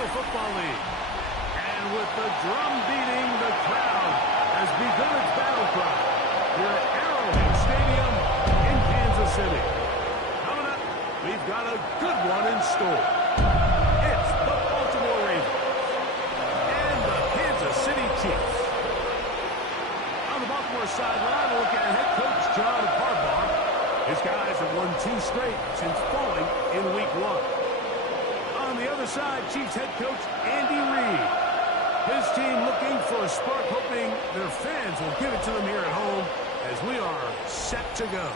National Football League. And with the drum beating, the crowd has begun its battle cry here at Arrowhead Stadium in Kansas City. Coming up, we've got a good one in store. It's the Baltimore Ravens and the Kansas City Chiefs. On the Baltimore sideline, we'll look at head coach John Harbaugh. His guys have won 2 straight since falling in Week 1. On the other side, Chiefs head coach Andy Reid. His team looking for a spark, hoping their fans will give it to them here at home as we are set to go.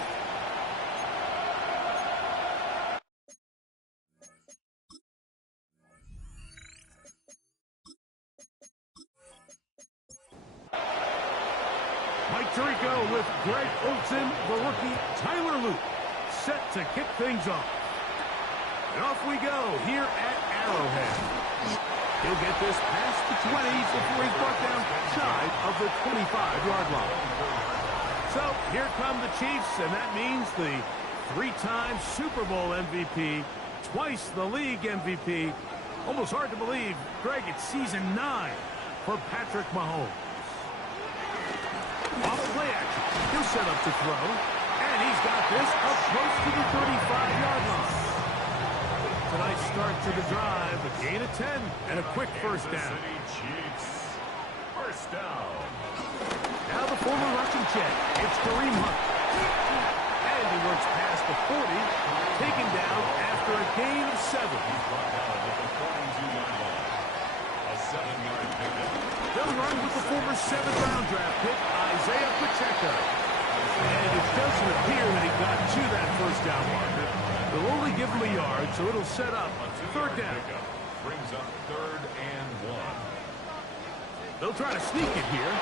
Mike Tirico with Greg Olsen, the rookie Tyler Luke, set to kick things off. And off we go here at Arrowhead. He'll get this past the 20s before he's brought down shy of the 25-yard line. So here come the Chiefs, and that means the 3-time Super Bowl MVP, twice the league MVP. Almost hard to believe, Greg, it's season 9 for Patrick Mahomes. Off play action, he'll set up to throw, and he's got this up close to the 35-yard line. Nice start to the drive, a gain of 10, and a quick first down. First down. Now the former Russian check. It's Kareem Hunt. And he works past the 40, taken down after a gain of 7. He's brought down at the 42-yard line. A 7-yard pickup. They'll run with the former 7th-round draft pick, Isaiah Pacheco. And it doesn't appear that he got to that first down marker. They'll only give him a yard, so it'll set up 3rd down. Brings up 3rd and 1. They'll try to sneak it here.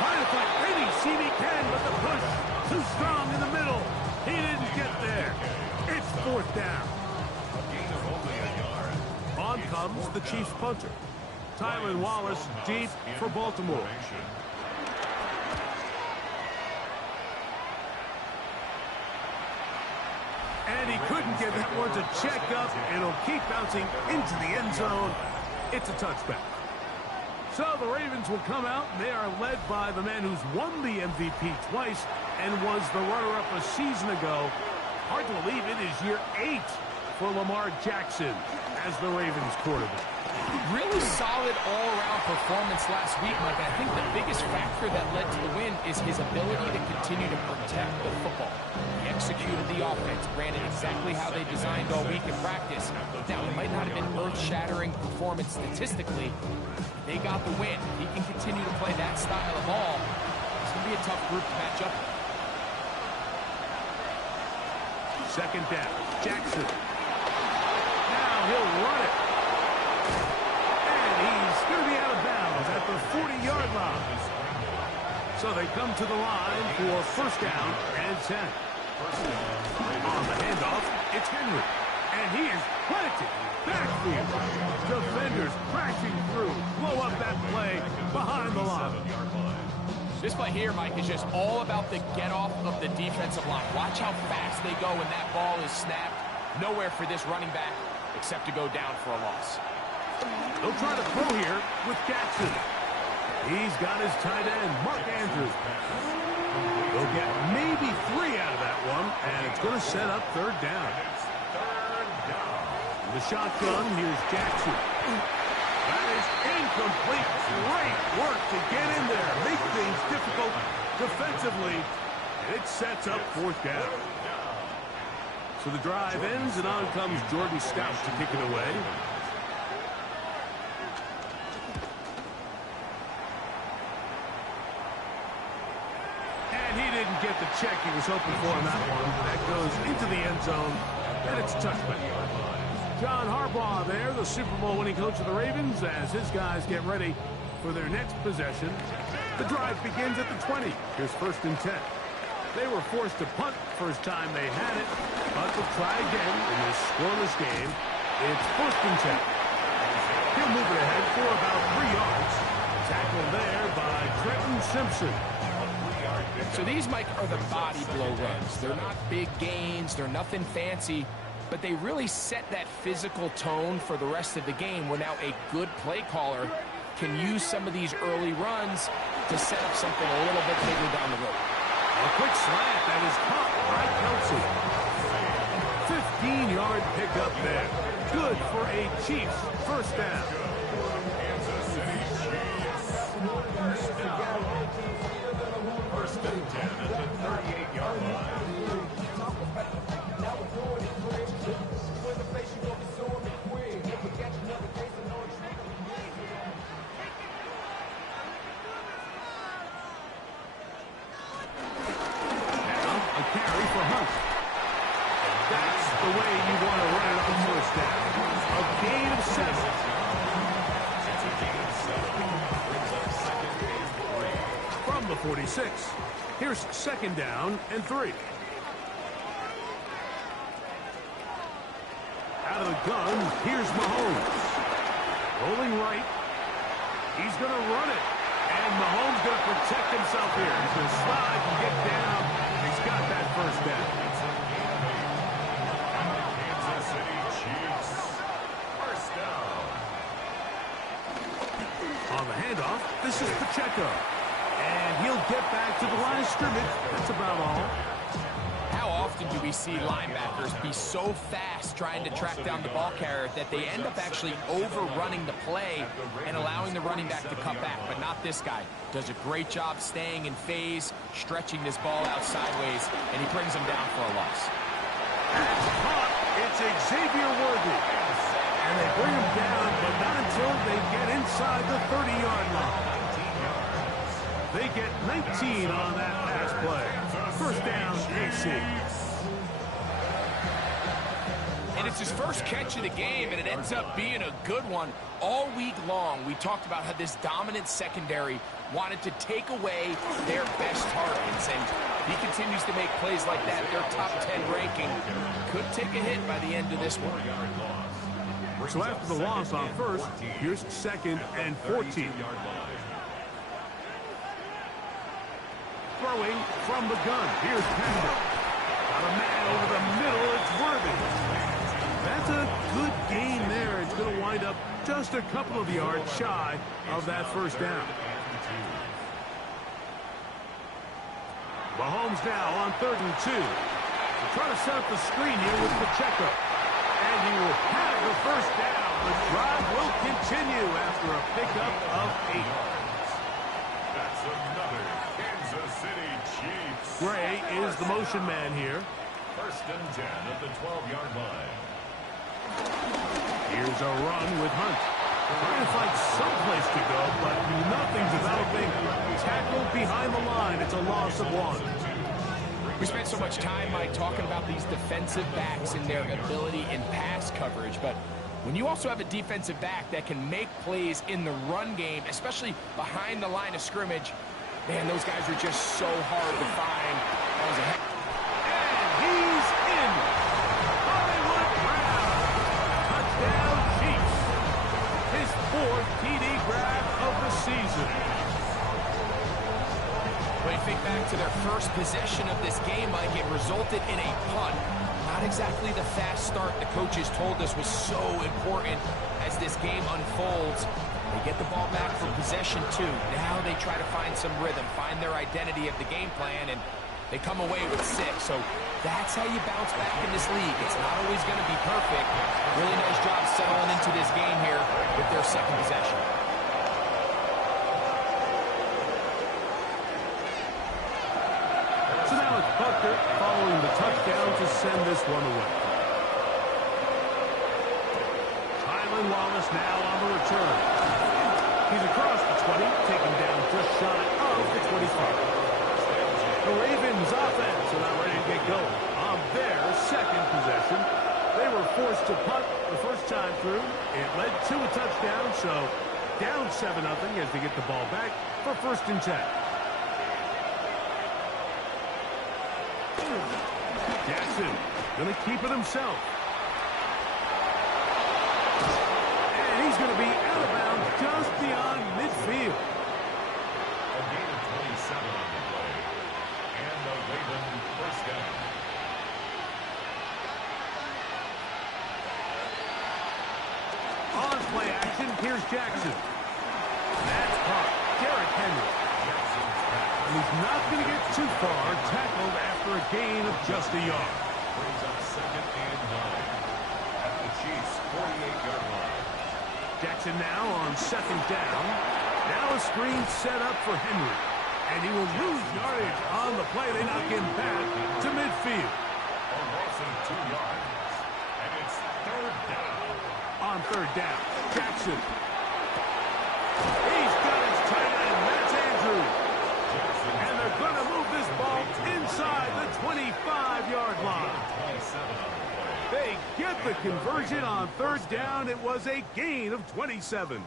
Trying to find any CD can, but the push too strong in the middle. He didn't get there. It's 4th down. A gain of only a yard. On comes the Chiefs punter. Tylan Wallace deep for Baltimore. And he couldn't get that one to check up, and it'll keep bouncing into the end zone. It's a touchback. So the Ravens will come out, and they are led by the man who's won the MVP twice and was the runner-up a season ago. Hard to believe it is year 8 for Lamar Jackson as the Ravens quarterback. Really solid all-around performance last week, Mike. I think the biggest factor that led to the win is his ability to continue to protect the football. He executed the offense, ran it exactly how they designed all week in practice. Now, it might not have been earth-shattering performance statistically. They got the win. He can continue to play that style of ball. It's going to be a tough group to match up. 2nd down, Jackson. Now he'll run it. He's going to be out of bounds at the 40-yard line. So they come to the line for 1st down and 10. On the handoff, it's Henry. And he is planted backfield. Defenders crashing through. Blow up that play behind the line. This play here, Mike, is just all about the get-off of the defensive line. Watch how fast they go when that ball is snapped. Nowhere for this running back except to go down for a loss. They'll try to throw here with Jackson. He's got his tight end, Mark Andrews. They'll get maybe 3 out of that one, and it's going to set up 3rd down. The shotgun, here's Jackson. That is incomplete. Great work to get in there. Make things difficult defensively. It sets up 4th down. So the drive ends, and on comes Jordan Stout to kick it away. And he didn't get the check he was hoping for on that one. That goes into the end zone, and it's a touchback. John Harbaugh there, the Super Bowl winning coach of the Ravens, as his guys get ready for their next possession. The drive begins at the 20. Here's 1st and 10. They were forced to punt first time they had it, but they'll try again in this scoreless game. It's 1st and 10. He'll move it ahead for about 3 yards. Tackled there by Trenton Simpson. So these, Mike, are the body blow runs. They're not big gains. They're nothing fancy. but they really set that physical tone for the rest of the game where now a good play caller can use some of these early runs to set up something a little bit bigger down the road. A quick slant that is caught by Kelsey. 15-yard pickup there. Good for a Chiefs first down. First and 10 at the 38-yard line. Carry for Hunt. That's the way you want to run it on first down. A gain of 7. From the 46. Here's second down and 3. Out of the gun, here's Mahomes. Rolling right. He's going to run it. And Mahomes going to protect himself here. He's going to slide and get down. He's got that first down. Kansas City Chiefs. First down. On the handoff, this is Pacheco. And he'll get back to the line of scrimmage. That's about all. How often do we see linebackers be so fast trying to track down the ball carrier that they end up actually overrunning the play and allowing the running back to cut back? But not this guy. Does a great job staying in phase, stretching this ball out sideways, and he brings him down for a loss. Caught. It's Xavier Worthy. And they bring him down, but not until they get inside the 30-yard line. They get 19 on that pass play. First down, AC. And it's his first catch of the game, and it ends up being a good one. All week long, we talked about how this dominant secondary wanted to take away their best targets, and he continues to make plays like that. Their top 10 ranking could take a hit by the end of this one. So after the loss on first, here's second and 14. Throwing from the gun. Here's Patrick. Got a man over the middle. It's Worthy. That's a good gain there. It's going to wind up just a couple of yards shy of that first down. Mahomes now on 3rd and 2. So try to set up the screen here with Pacheco. And he will have the first down. The drive will continue after a pickup of 8. That's another Kansas City Chiefs. Gray is the motion man here. First and 10 at the 12-yard line. Here's a run with Hunt. Trying to find someplace to go, but nothing's developing. Tackled behind the line. It's a loss of 1. We spent so much time, Mike, talking about these defensive backs and their ability in pass coverage, but when you also have a defensive back that can make plays in the run game, especially behind the line of scrimmage, man, those guys are just so hard to find. That was a heck. And he's in. Hollywood Brown. Touchdown Chiefs. His 4th TD grab of the season. When you think back to their first possession of this game, Mike, it resulted in a punt. Not exactly the fast start the coaches told us was so important as this game unfolds. They get the ball back for possession 2. Now they try to find some rhythm, find their identity of the game plan, and they come away with 6. So that's how you bounce back in this league. It's not always going to be perfect. Really nice job settling into this game here with their second possession. So now it's Butker following the touchdown to send this one away. Tylan Wallace now on the return. He's across the 20, taken down just shy of the 25. The Ravens offense are not ready to get going. On their second possession, they were forced to punt the first time through. It led to a touchdown, so down 7-0 as they get the ball back for 1st and 10. Jackson going to keep it himself. And he's going to be out of bounds just beyond midfield. A gain of 27 on the play. And the Ravens first down. Here's Jackson. That's caught. Derrick Henry. He's not going to get too far. Tackled after a gain of just a yard. Brings up 2nd and 9 at the Chiefs' 48-yard line. Jackson now on 2nd down. Now a screen set up for Henry. And he will lose yardage on the play. They knock him back to midfield. A loss of 2 yards. And it's 3rd down. On 3rd down, Jackson. He's got his tight end. That's Andrews. And they're going to move this ball inside the 25-yard line. They get the conversion on 3rd down. It was a gain of 27.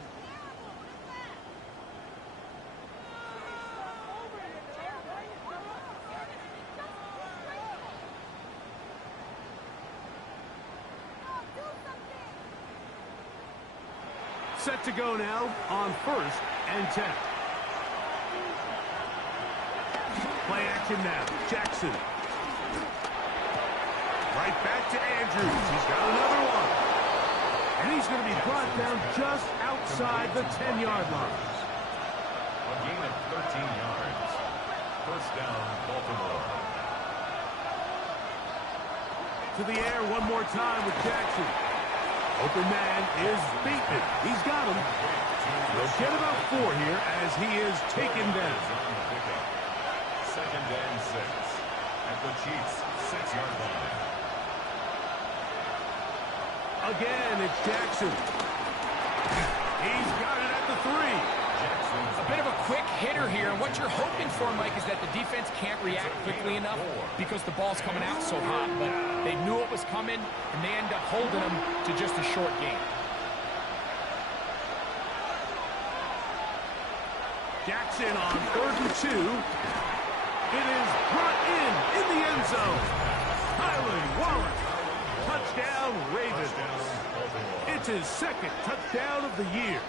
Set to go now on 1st and 10. Play action now. Jackson. Right back to Andrews. He's got another one. And he's going to be brought down just outside the 10-yard line. A gain of 13 yards. 1st down, Baltimore. To the air one more time with Jackson. Open man is beaten. He's got him. They'll get about 4 here as he is taken down. 2nd and 6 at the Chiefs' 6-yard line. Again, it's Jackson. He's got it at the 3. A bit of a quick hitter here, and what you're hoping for, Mike, is that the defense can't react quickly enough because the ball's coming out so hot, but they knew it was coming, and they end up holding them to just a short gain. Jackson on 3rd and 2. It is brought in the end zone. Tylan Wallace. Touchdown, Ravens. It's his 2nd touchdown of the year.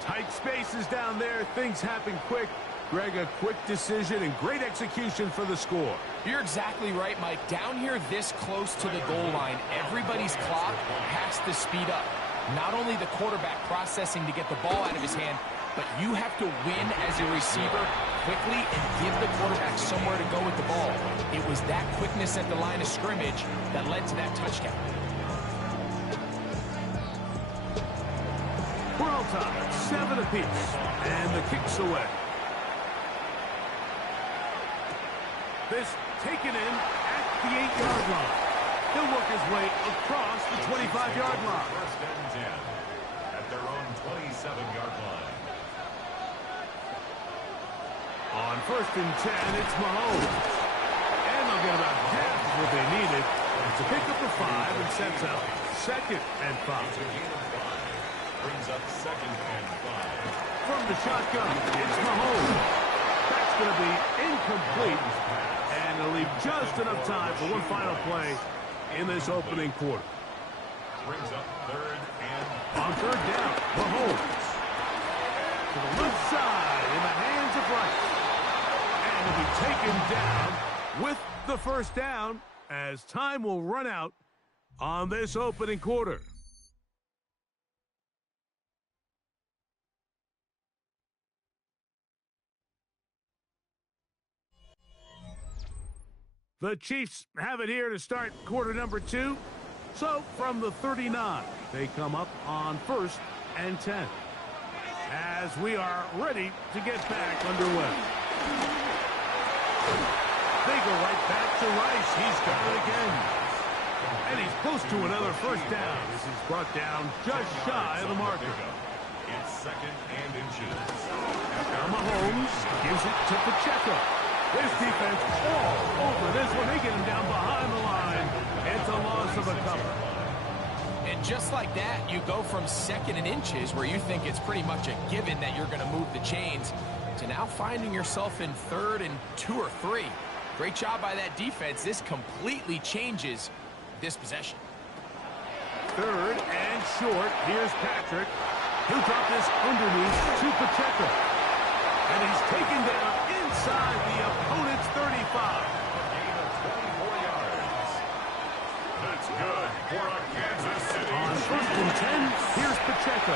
Tight spaces down there. Things happen quick. Greg, a quick decision and great execution for the score. You're exactly right, Mike. Down here this close to the goal line, everybody's clock has to speed up. Not only the quarterback processing to get the ball out of his hand, but you have to win as a receiver quickly and give the quarterback somewhere to go with the ball. It was that quickness at the line of scrimmage that led to that touchdown. We're all tied, 7 apiece, and the kick's away. This taken in at the 8-yard line. He'll work his way across the 25-yard line. 1st and 10 at their own 27-yard line. On 1st and 10, it's Mahomes. And they'll get about half of what they needed to pick up the 5 and sets up 2nd and 5. Brings up 2nd and 5. From the shotgun, it's Mahomes. That's going to be incomplete. And it'll leave just enough time for one final play in this opening quarter. Brings up 3rd and on 3rd down, Mahomes. To the left side in the hands of Rice. And he'll be taken down with the 1st down as time will run out on this opening quarter. The Chiefs have it here to start quarter number 2. So from the 39, they come up on 1st and 10. As we are ready to get back underway. They go right back to Rice. He's got it again. And he's close to another 1st down. This is brought down just shy of the marker. It's 2nd and inches. Now Mahomes gives it to Pacheco. This defense all over this one. They get him down behind the line. It's a loss of a couple. And just like that, you go from 2nd and inches, where you think it's pretty much a given that you're going to move the chains, to now finding yourself in 3rd and 2 or 3. Great job by that defense. This completely changes this possession. 3rd and short. Here's Patrick. He'll drop this underneath to Pacheco. And he's taken down inside the opponent's 35. A gain of 24 yards. That's good for a Kansas City. On first and 10. Here's Pacheco.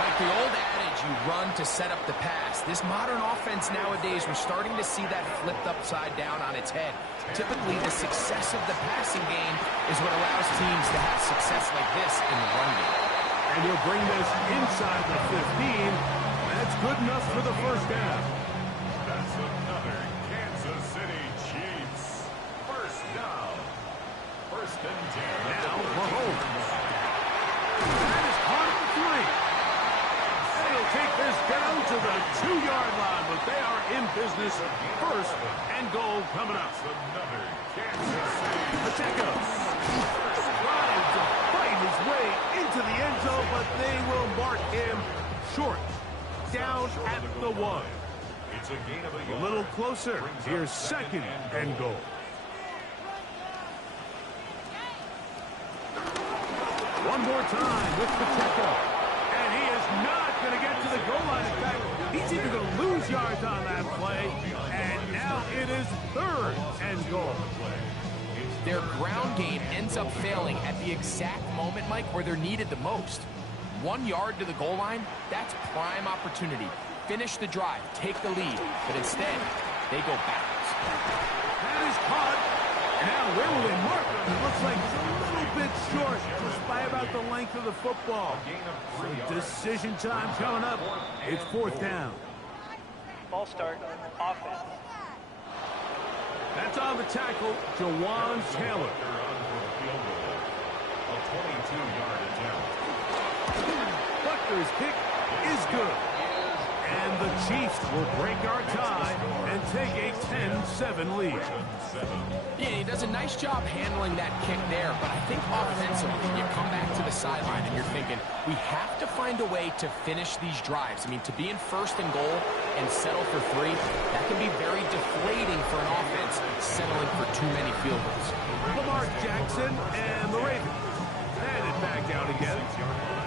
Like the old adage, you run to set up the pass. This modern offense nowadays, we're starting to see that flipped upside down on its head. Typically, the success of the passing game is what allows teams to have success like this in the run game. And he'll bring this inside the 15. That's good enough for the first down. That's another Kansas City Chiefs. First down. First and 10. Now, Mahomes. That is caught at the 3. They'll take this down to the 2-yard line, but they are in business. First and goal coming up. Another Kansas City Pacheco trying to fight his way into the end zone, but they will mark him short. Down at the 1. It's a gain of A little closer. Here's second and goal. One more time with Pacheco. And he is not going to get to the goal line. In fact, he's even going to lose yards on that play. And now it is third and goal. Their ground game ends up failing at the exact moment, Mike, where they're needed the most. 1 yard to the goal line, that's prime opportunity. Finish the drive, take the lead, but instead, they go backwards. That is caught. And now where will they mark him? It looks like it's a little bit short, just by about the length of the football. So decision time coming up. It's fourth down. Ball start, offense. That's on the tackle, Jawan Taylor. A 22-yard attempt. Butler's kick is good. And the Chiefs will break our tie and take a 10-7 lead. Yeah, he does a nice job handling that kick there, but I think offensively, you come back to the sideline and you're thinking, we have to find a way to finish these drives. I mean, to be in first and goal and settle for 3, that can be very deflating for an offense settling for too many field goals. Lamar Jackson and the Ravens headed back out again.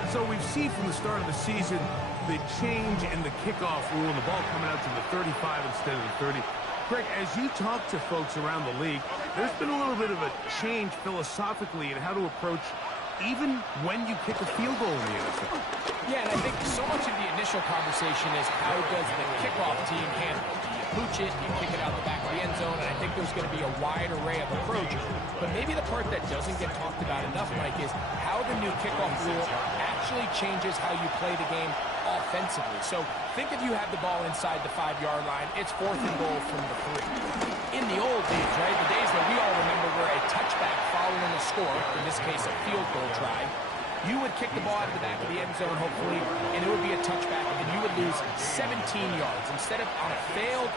So we've seen from the start of the season the change in the kickoff rule and the ball coming out to the 35 instead of the 30. Greg, as you talk to folks around the league, there's been a little bit of a change philosophically in how to approach even when you kick a field goal in the NFL. Yeah, and I think so much of the initial conversation is how does the kickoff team handle it? Do you pooch it? Do you kick it out the back of the end zone? And I think there's going to be a wide array of approach. But maybe the part that doesn't get talked about enough, Mike, is how the new kickoff rule actually changes how you play the game offensively. So think if you have the ball inside the 5-yard line, it's fourth and goal from the 3. In the old days, right, the days that we all remember were a touchback following a score, in this case a field goal try, you would kick the ball out of the back of the end zone, hopefully, and it would be a touchback, and you would lose 17 yards. Instead of on a failed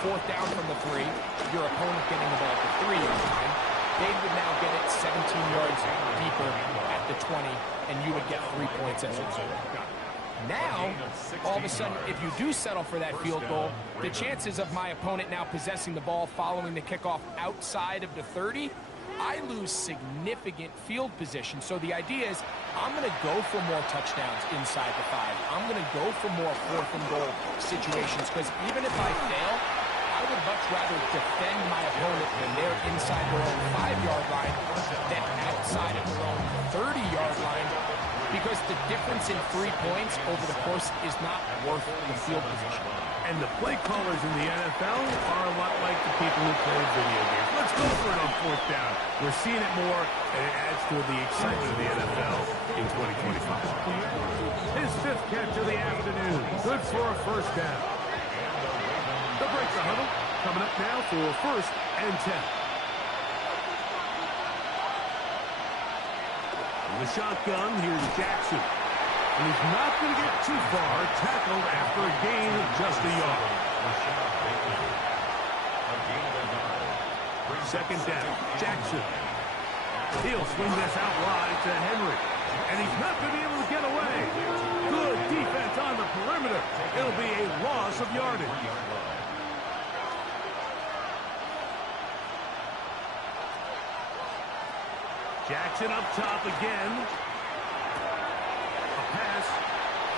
fourth down from the 3, your opponent getting the ball at the 3-yard line, they would now get it 17 yards deeper at the 20, and you would get 3 points as a result. Now, all of a sudden, if you do settle for that field goal, the chances of my opponent now possessing the ball following the kickoff outside of the 30, I lose significant field position. So the idea is I'm going to go for more touchdowns inside the 5. I'm going to go for more fourth and goal situations because even if I fail, I would much rather defend my opponent when they're inside their own 5-yard line than outside of their own 30-yard line, because the difference in 3 points over the course is not worth the field position. And the play callers in the NFL are a lot like the people who play video games. Let's go for it on fourth down. We're seeing it more, and it adds to the excitement of the NFL in 2025. His 5th catch of the afternoon. Good for a first down. The break the huddle. Coming up now for first and 10. In the shotgun, here's Jackson. And he's not going to get too far. Tackled after a gain of just a yard. Second down, Jackson. He'll swing this out wide to Henry. And he's not going to be able to get away. Good defense on the perimeter. It'll be a loss of yardage. Jackson up top again. A pass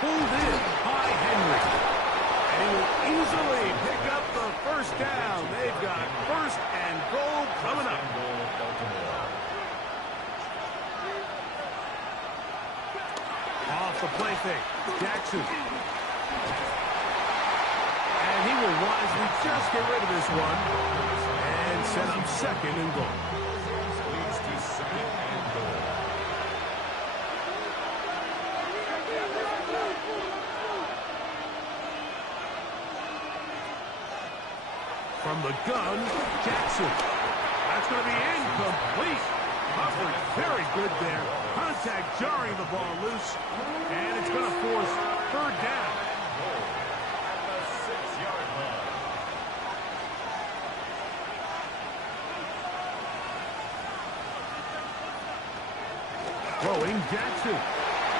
pulled in by Henry. And he will easily pick up the first down. They've got first and goal coming up. And he will wisely just get rid of this one and set up second and goal. Leads to second and goal. From the gun, Jackson. That's going to be incomplete. Covered very good there. Contact jarring the ball loose. And it's going to force third down. At the 6-yard line. Throwing Jackson.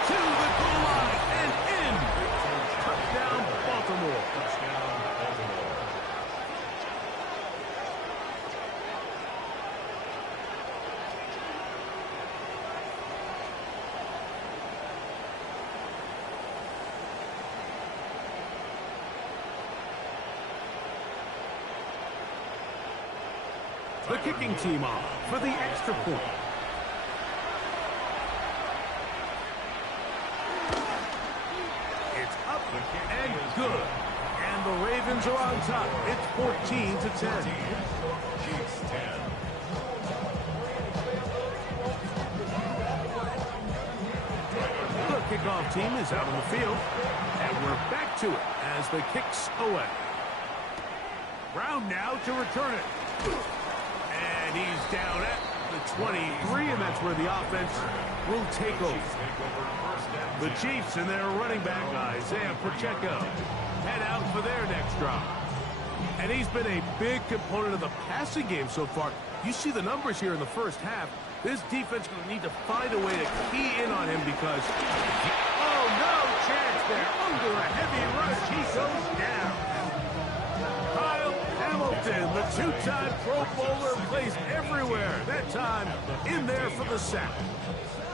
To the goal line and in. Touchdown, Baltimore. Touchdown, Baltimore. The kicking team off for the extra point. It's up and good. And the Ravens are on top. It's 14-10. Chiefs 10. The kickoff team is out on the field. And we're back to it as the kick's away. Brown now to return it. And he's down at the 23, and that's where the offense will take over. The Chiefs and their running back, Isaiah Pacheco, head out for their next drive. And he's been a big component of the passing game so far. You see the numbers here in the first half. This defense going to need to find a way to key in on him because... Oh, no chance there. Under a heavy rush, he goes down. Kyle Hamilton, the two-time Pro Bowler, plays everywhere. That time in there for the sack.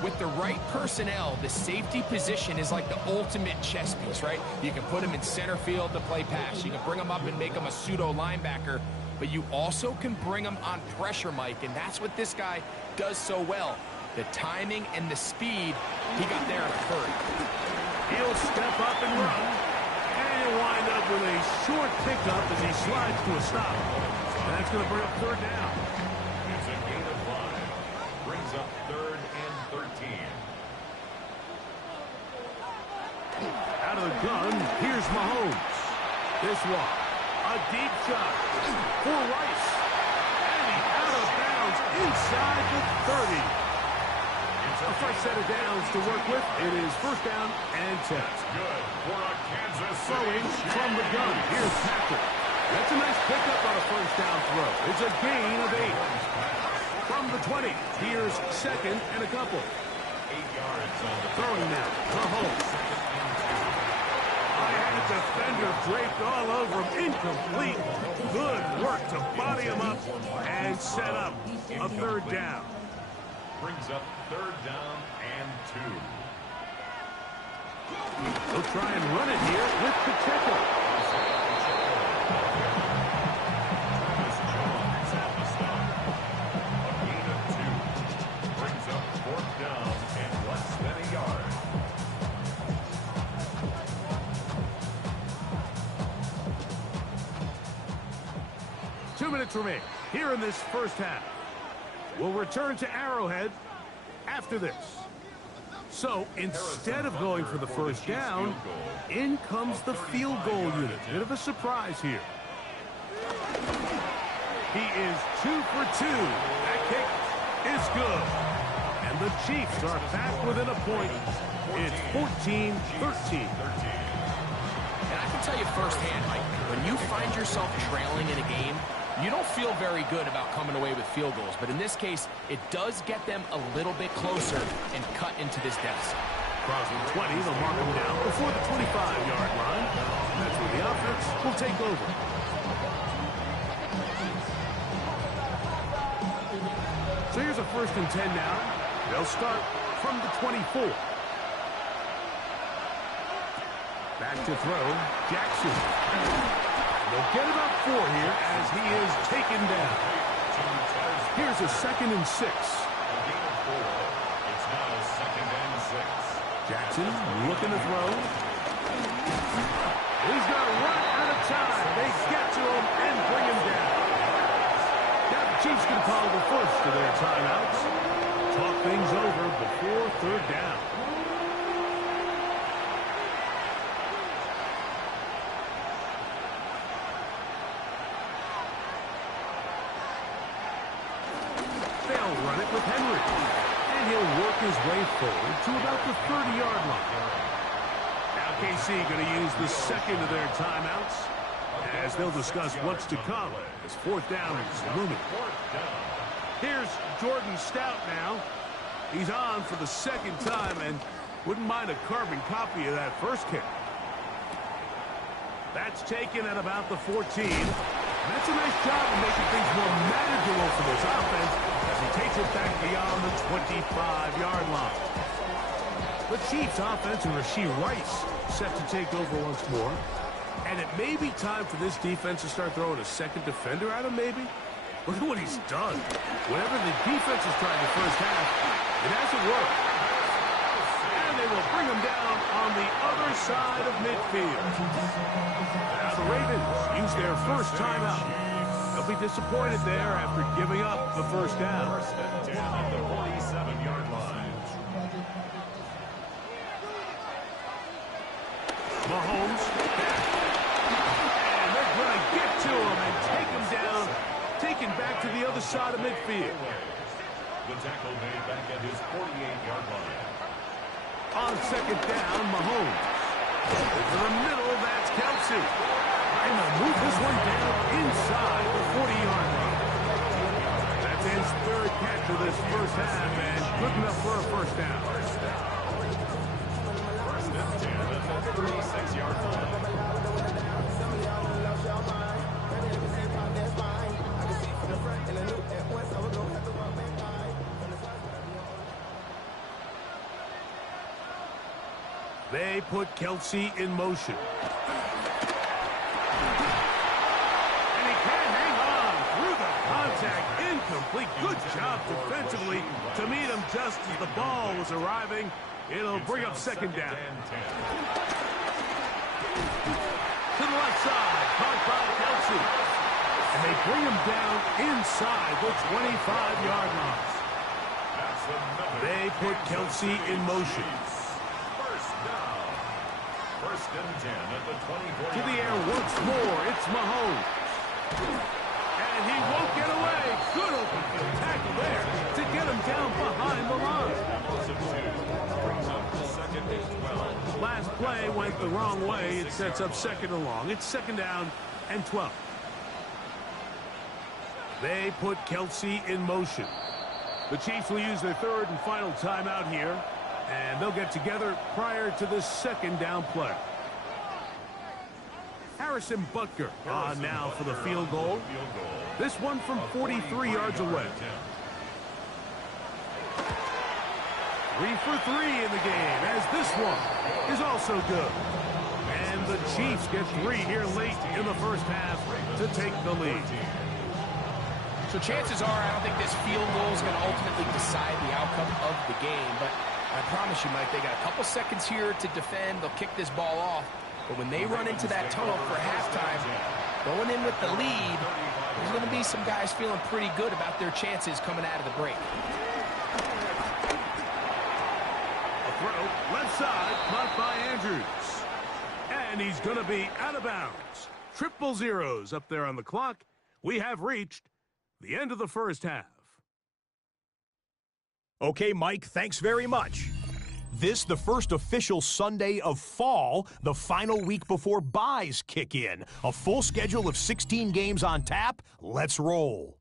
With the right personnel, the safety position is like the ultimate chess piece, right? You can put him in center field to play pass. You can bring him up and make him a pseudo linebacker, but you also can bring him on pressure, Mike, and that's what this guy does so well. The timing and the speed, he got there in a hurry. He'll step up and run, and he'll wind up with a short pickup as he slides to a stop. That's going to bring up third down. It's a gain of 5. Brings up third and 13. Out of the gun, here's Mahomes. This one, a deep shot for Rice. And he's out of bounds inside the 30. A fresh set of downs to work with. It is first down and 10. Good for a Kansas City. Throwing from the gun. Here's Patrick. That's a nice pickup on a first down throw. It's a gain of 8. From the 20, here's second and a couple. 8 yards on the Throwing now, Mahomes. I had a defender draped all over him. Incomplete. Good work to body him up and set up a third down. Brings up third down and 2. They'll try and run it here with Pacheco. Travis Jones on the stop. A gain of 2. Brings up fourth down and less than a yard. Two minutes remain here in this first half. We'll return to Arrowhead after this. So instead of going for the first down, in comes the field goal unit. Bit of a surprise here. He is 2 for 2. That kick is good. And the Chiefs are back within a point. It's 14-13. And I can tell you firsthand, Mike, when you find yourself trailing in a game, you don't feel very good about coming away with field goals. But in this case, it does get them a little bit closer and cut into this deficit. Across the 20, they'll mark him down before the 25-yard line. That's where the offense will take over. So here's a 1st and 10 now. They'll start from the 24. Back to throw, Jackson. They'll get about 4 here as he is taken down. Here's a 2nd and 6. A gain of 4. It's now 2nd and 6. Jackson looking to throw. going to call the first of their timeouts. Talk things over before third down. They'll run it with Henry. And he'll work his way forward to about the 30-yard line. Now KC going to use the second of their timeouts, as they'll discuss what's to come as fourth down is looming. Here's Jordan Stout now. He's on for the second time and wouldn't mind a carbon copy of that first kick. That's taken at about the 14. And that's a nice job of making things more manageable for this offense as he takes it back beyond the 25-yard line. The Chiefs' offense and Rashee Rice set to take over once more. And it may be time for this defense to start throwing a second defender at him, maybe. Look at what he's done. Whatever the defense has tried the first half, it hasn't worked. And they will bring him down on the other side of midfield. Now the Ravens use their first timeout. They'll be disappointed there after giving up the first down. First and 10 at the 47-yard line. Mahomes. And they're going to get to him and take him down. Taken back to the other side of midfield. The tackle made back at his 48-yard line. On second down, Mahomes. Over the middle, that's Kelsey. And they'll move this one down inside the 40-yard line. That's his third catch of this first half, and good enough for a first down. First and 10 at the 36-yard line. They put Kelsey in motion. And he can hang on through the contact. Incomplete. Good job defensively to meet him just as the ball was arriving. It'll bring up second down. To the left side, caught by Kelsey. And they bring him down inside the 25-yard line. They put Kelsey in motion. First and 10 at the 24. To the air once more, it's Mahomes. And he won't get away. Good open field tackle there to get him down behind the line. Brings up second and 12. Last play went the wrong way. It sets up second and long. It's second down and 12. They put Kelsey in motion. The Chiefs will use their third and final timeout here. And they'll get together prior to the second down play. Harrison Butker on now for the field goal. This one from 43 yards away. 3 for 3 in the game, as this one is also good. And the Chiefs get 3 here late in the first half to take the lead. So chances are, I don't think this field goal is going to ultimately decide the outcome of the game. But I promise you, Mike, they got a couple seconds here to defend. They'll kick this ball off. But when they run into that tunnel for halftime, going in with the lead, there's going to be some guys feeling pretty good about their chances coming out of the break. A throw, left side, caught by Andrews. And he's going to be out of bounds. Triple zeros up there on the clock. We have reached the end of the first half. Okay, Mike, thanks very much. This, the first official Sunday of fall, the final week before byes kick in. A full schedule of 16 games on tap. Let's roll.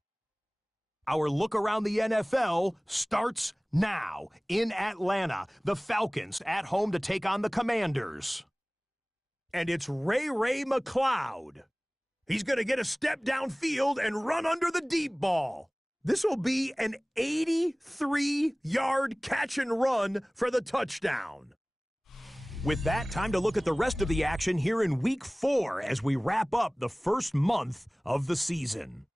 Our look around the NFL starts now. In Atlanta, the Falcons at home to take on the Commanders. And it's Ray McCloud. He's going to get a step downfield and run under the deep ball. This will be an 83-yard catch and run for the touchdown. With that, time to look at the rest of the action here in Week 4 as we wrap up the first month of the season.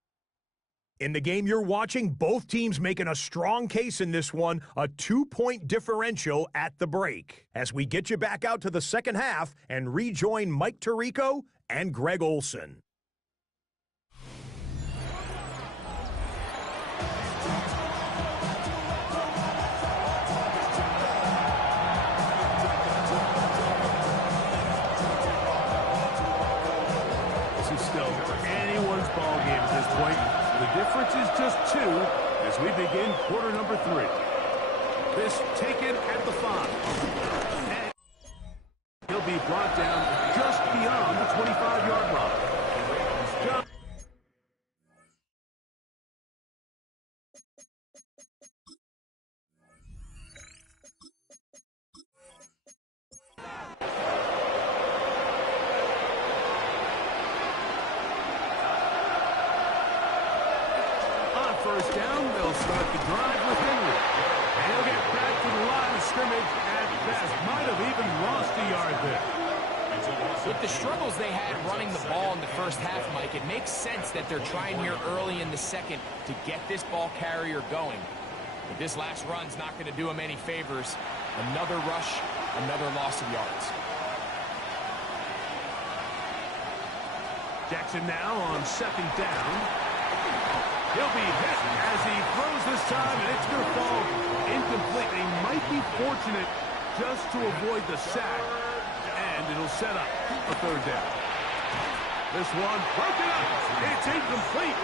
In the game you're watching, both teams making a strong case in this one, a 2-point differential at the break. As we get you back out to the second half and rejoin Mike Tirico and Greg Olson. still anyone's ball game at this point. The difference is just 2 as we begin quarter number 3. This taken at the 5. And he'll be brought down just beyond the 25-yard line. First down, they'll start the drive with Henry. And he'll get back to the line of scrimmage at best. Might have even lost a yard there. With the struggles they had running the ball in the first half, Mike, it makes sense that they're trying here early in the second to get this ball carrier going. But this last run's not going to do him any favors. Another rush, another loss of yards. Jackson now on second down. He'll be hit as he throws this time, and it's going to fall incomplete. They might be fortunate just to avoid the sack, and it'll set up a third down. This one broken up. It's incomplete.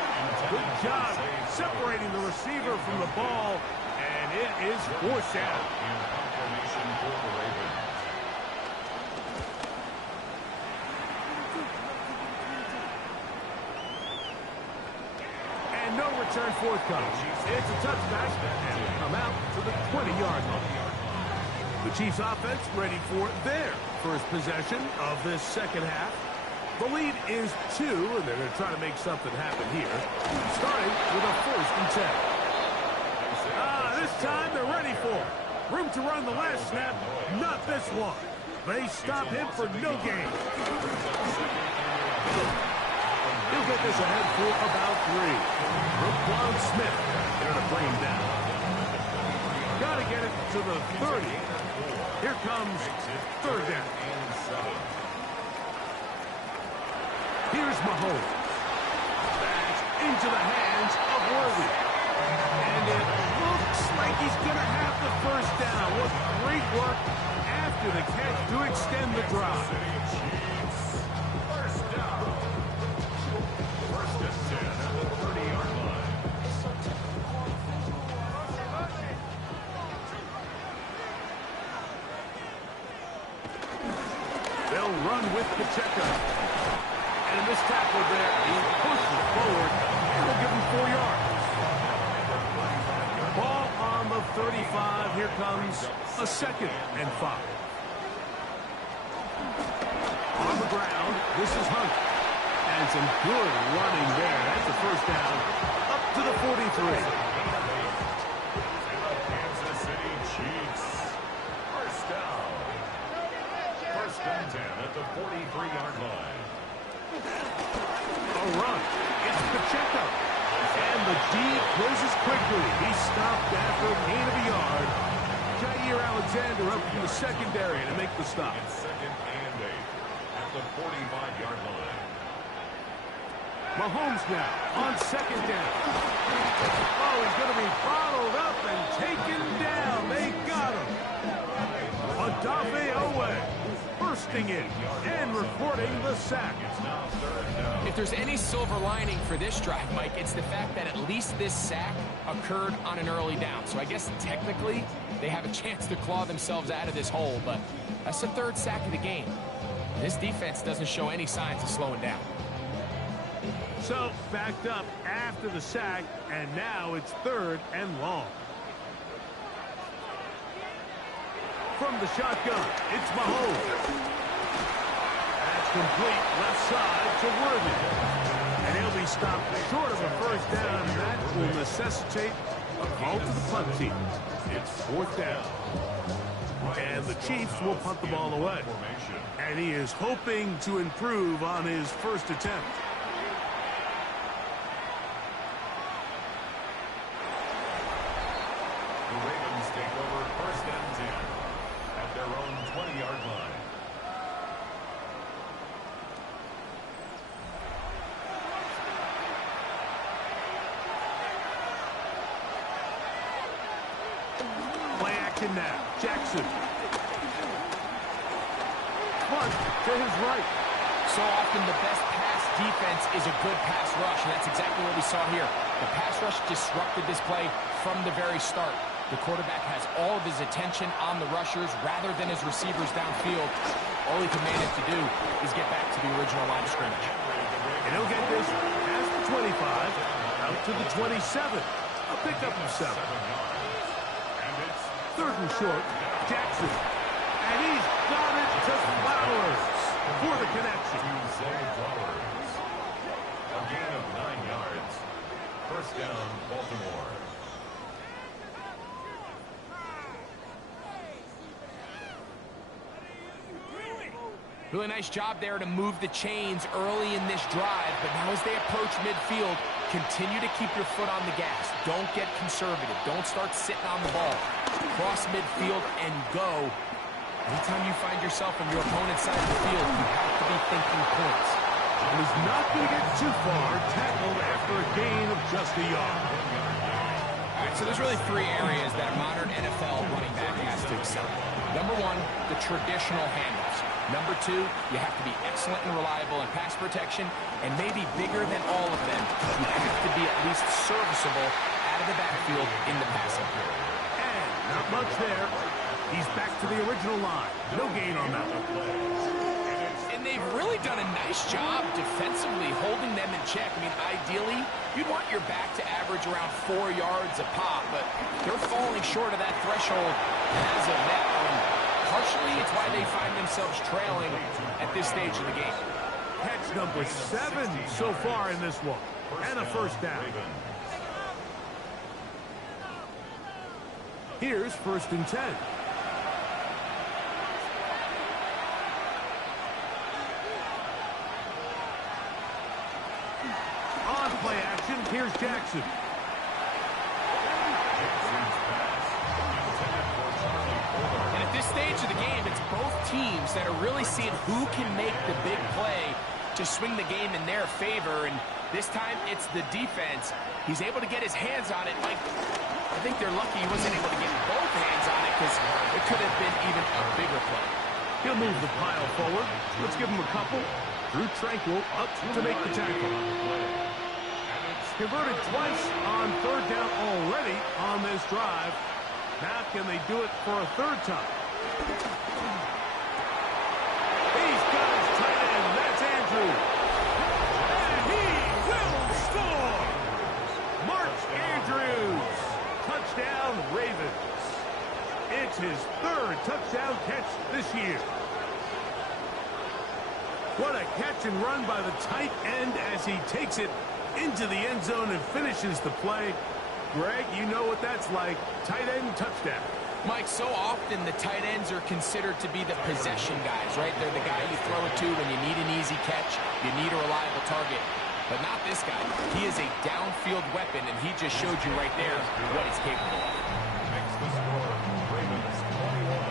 Good job separating the receiver from the ball, and it is forced down. No return forthcoming. It's a touchback, and we come out to the 20-yard line. The Chiefs offense ready for their first possession of this second half. The lead is 2, and they're going to try to make something happen here, starting with a 1st and 10. This time they're ready for it. Room to run the last snap, not this one. They stop him for no gain. He'll get this ahead for about 3. Roquan Smith there to bring him down. Got to get it to the 30. Here comes third down. Here's Mahomes. That's into the hands of Worthy. And it looks like he's going to have the first down. What great work after the catch to extend the drive. First down. First and 10 at the 30-yard line. They'll run with Pacheco. And this tackle there, he pushes forward. It'll give him 4 yards. Ball on the 35. Here comes a 2nd and 5. On the ground, this is Hunt. And some good running there. That's a first down up to the 43. Kansas City Chiefs. First down. First and 10 at the 43-yard line. A run. It's Pacheco. And the D closes quickly. He's stopped after a gain of a yard. Jair Alexander up from the secondary to make the stop. It's 2nd and 8 at the 45-yard line. Mahomes now on 2nd down. Oh, he's going to be bottled up and taken down. They got him. Odafe Owe bursting in and recording the sack. If there's any silver lining for this drive, Mike, it's the fact that at least this sack occurred on an early down. So I guess technically they have a chance to claw themselves out of this hole, but that's the 3rd sack of the game. This defense doesn't show any signs of slowing down. So backed up after the sack, and now it's 3rd and long. From the shotgun, it's Mahomes. That's complete left side to Worthy. And he'll be stopped short of a first down, and that will necessitate a call to the punt team. It's 4th down. And the Chiefs will punt the ball away. And he is hoping to improve on his first attempt. The Ravens take over 1st and 10 at their own 20-yard line. Play action now. Jackson. Punt to his right. So often the best pass defense is a good pass rush, and that's exactly what we saw here. The pass rush disrupted this play from the very start. The quarterback has all of his attention on the rushers rather than his receivers downfield. All he can manage to do is get back to the original line of scrimmage. And he'll get this past the 25, out to the 27. A pickup of 7. Third and short, Jackson. And he's got it to Flowers for the connection. Flowers. A gain of 9 yards. First down, Baltimore. Really nice job there to move the chains early in this drive, but now as they approach midfield, continue to keep your foot on the gas. Don't get conservative. Don't start sitting on the ball. Cross midfield and go. Anytime you find yourself on your opponent's side of the field, you have to be thinking points. He's not going to get too far, tackled after a gain of just a yard. All right, so there's really 3 areas that a modern NFL running back has to excel in. Number 1, the traditional handoffs. Number 2, you have to be excellent and reliable in pass protection, and maybe bigger than all of them, you have to be at least serviceable out of the backfield in the passing game. And not much there. He's back to the original line. No gain on that one. And they've really done a nice job defensively holding them in check. I mean, ideally, you'd want your back to average around 4 yards a pop, but they're falling short of that threshold as of now. And partially, it's why they find themselves trailing at this stage of the game. Catch number 7 so far in this one. And a first down. Here's 1st and 10. On play action, here's Jackson. And at this stage of the game, it's both teams that are really seeing who can make the big play to swing the game in their favor. And this time, it's the defense. He's able to get his hands on it. Like, I think they're lucky he wasn't able to get both hands on it because it could have been even a bigger play. He'll move the pile forward. Let's give him a couple. Drew Tranquil up to make the tackle. Converted twice on 3rd down already on this drive. Now can they do it for a 3rd time? He's got his tight end. That's Andrew. And he will score. Mark Andrews. Touchdown, Ravens. It's his 3rd touchdown catch this year. What a catch and run by the tight end as he takes it into the end zone and finishes the play. Greg, you know what that's like. Tight end touchdown. Mike, so often the tight ends are considered to be the possession guys, right? They're the guy you throw it to when you need an easy catch, you need a reliable target. But not this guy. He is a downfield weapon, and he just showed you right there what he's capable of. Makes the score, Ravens 21,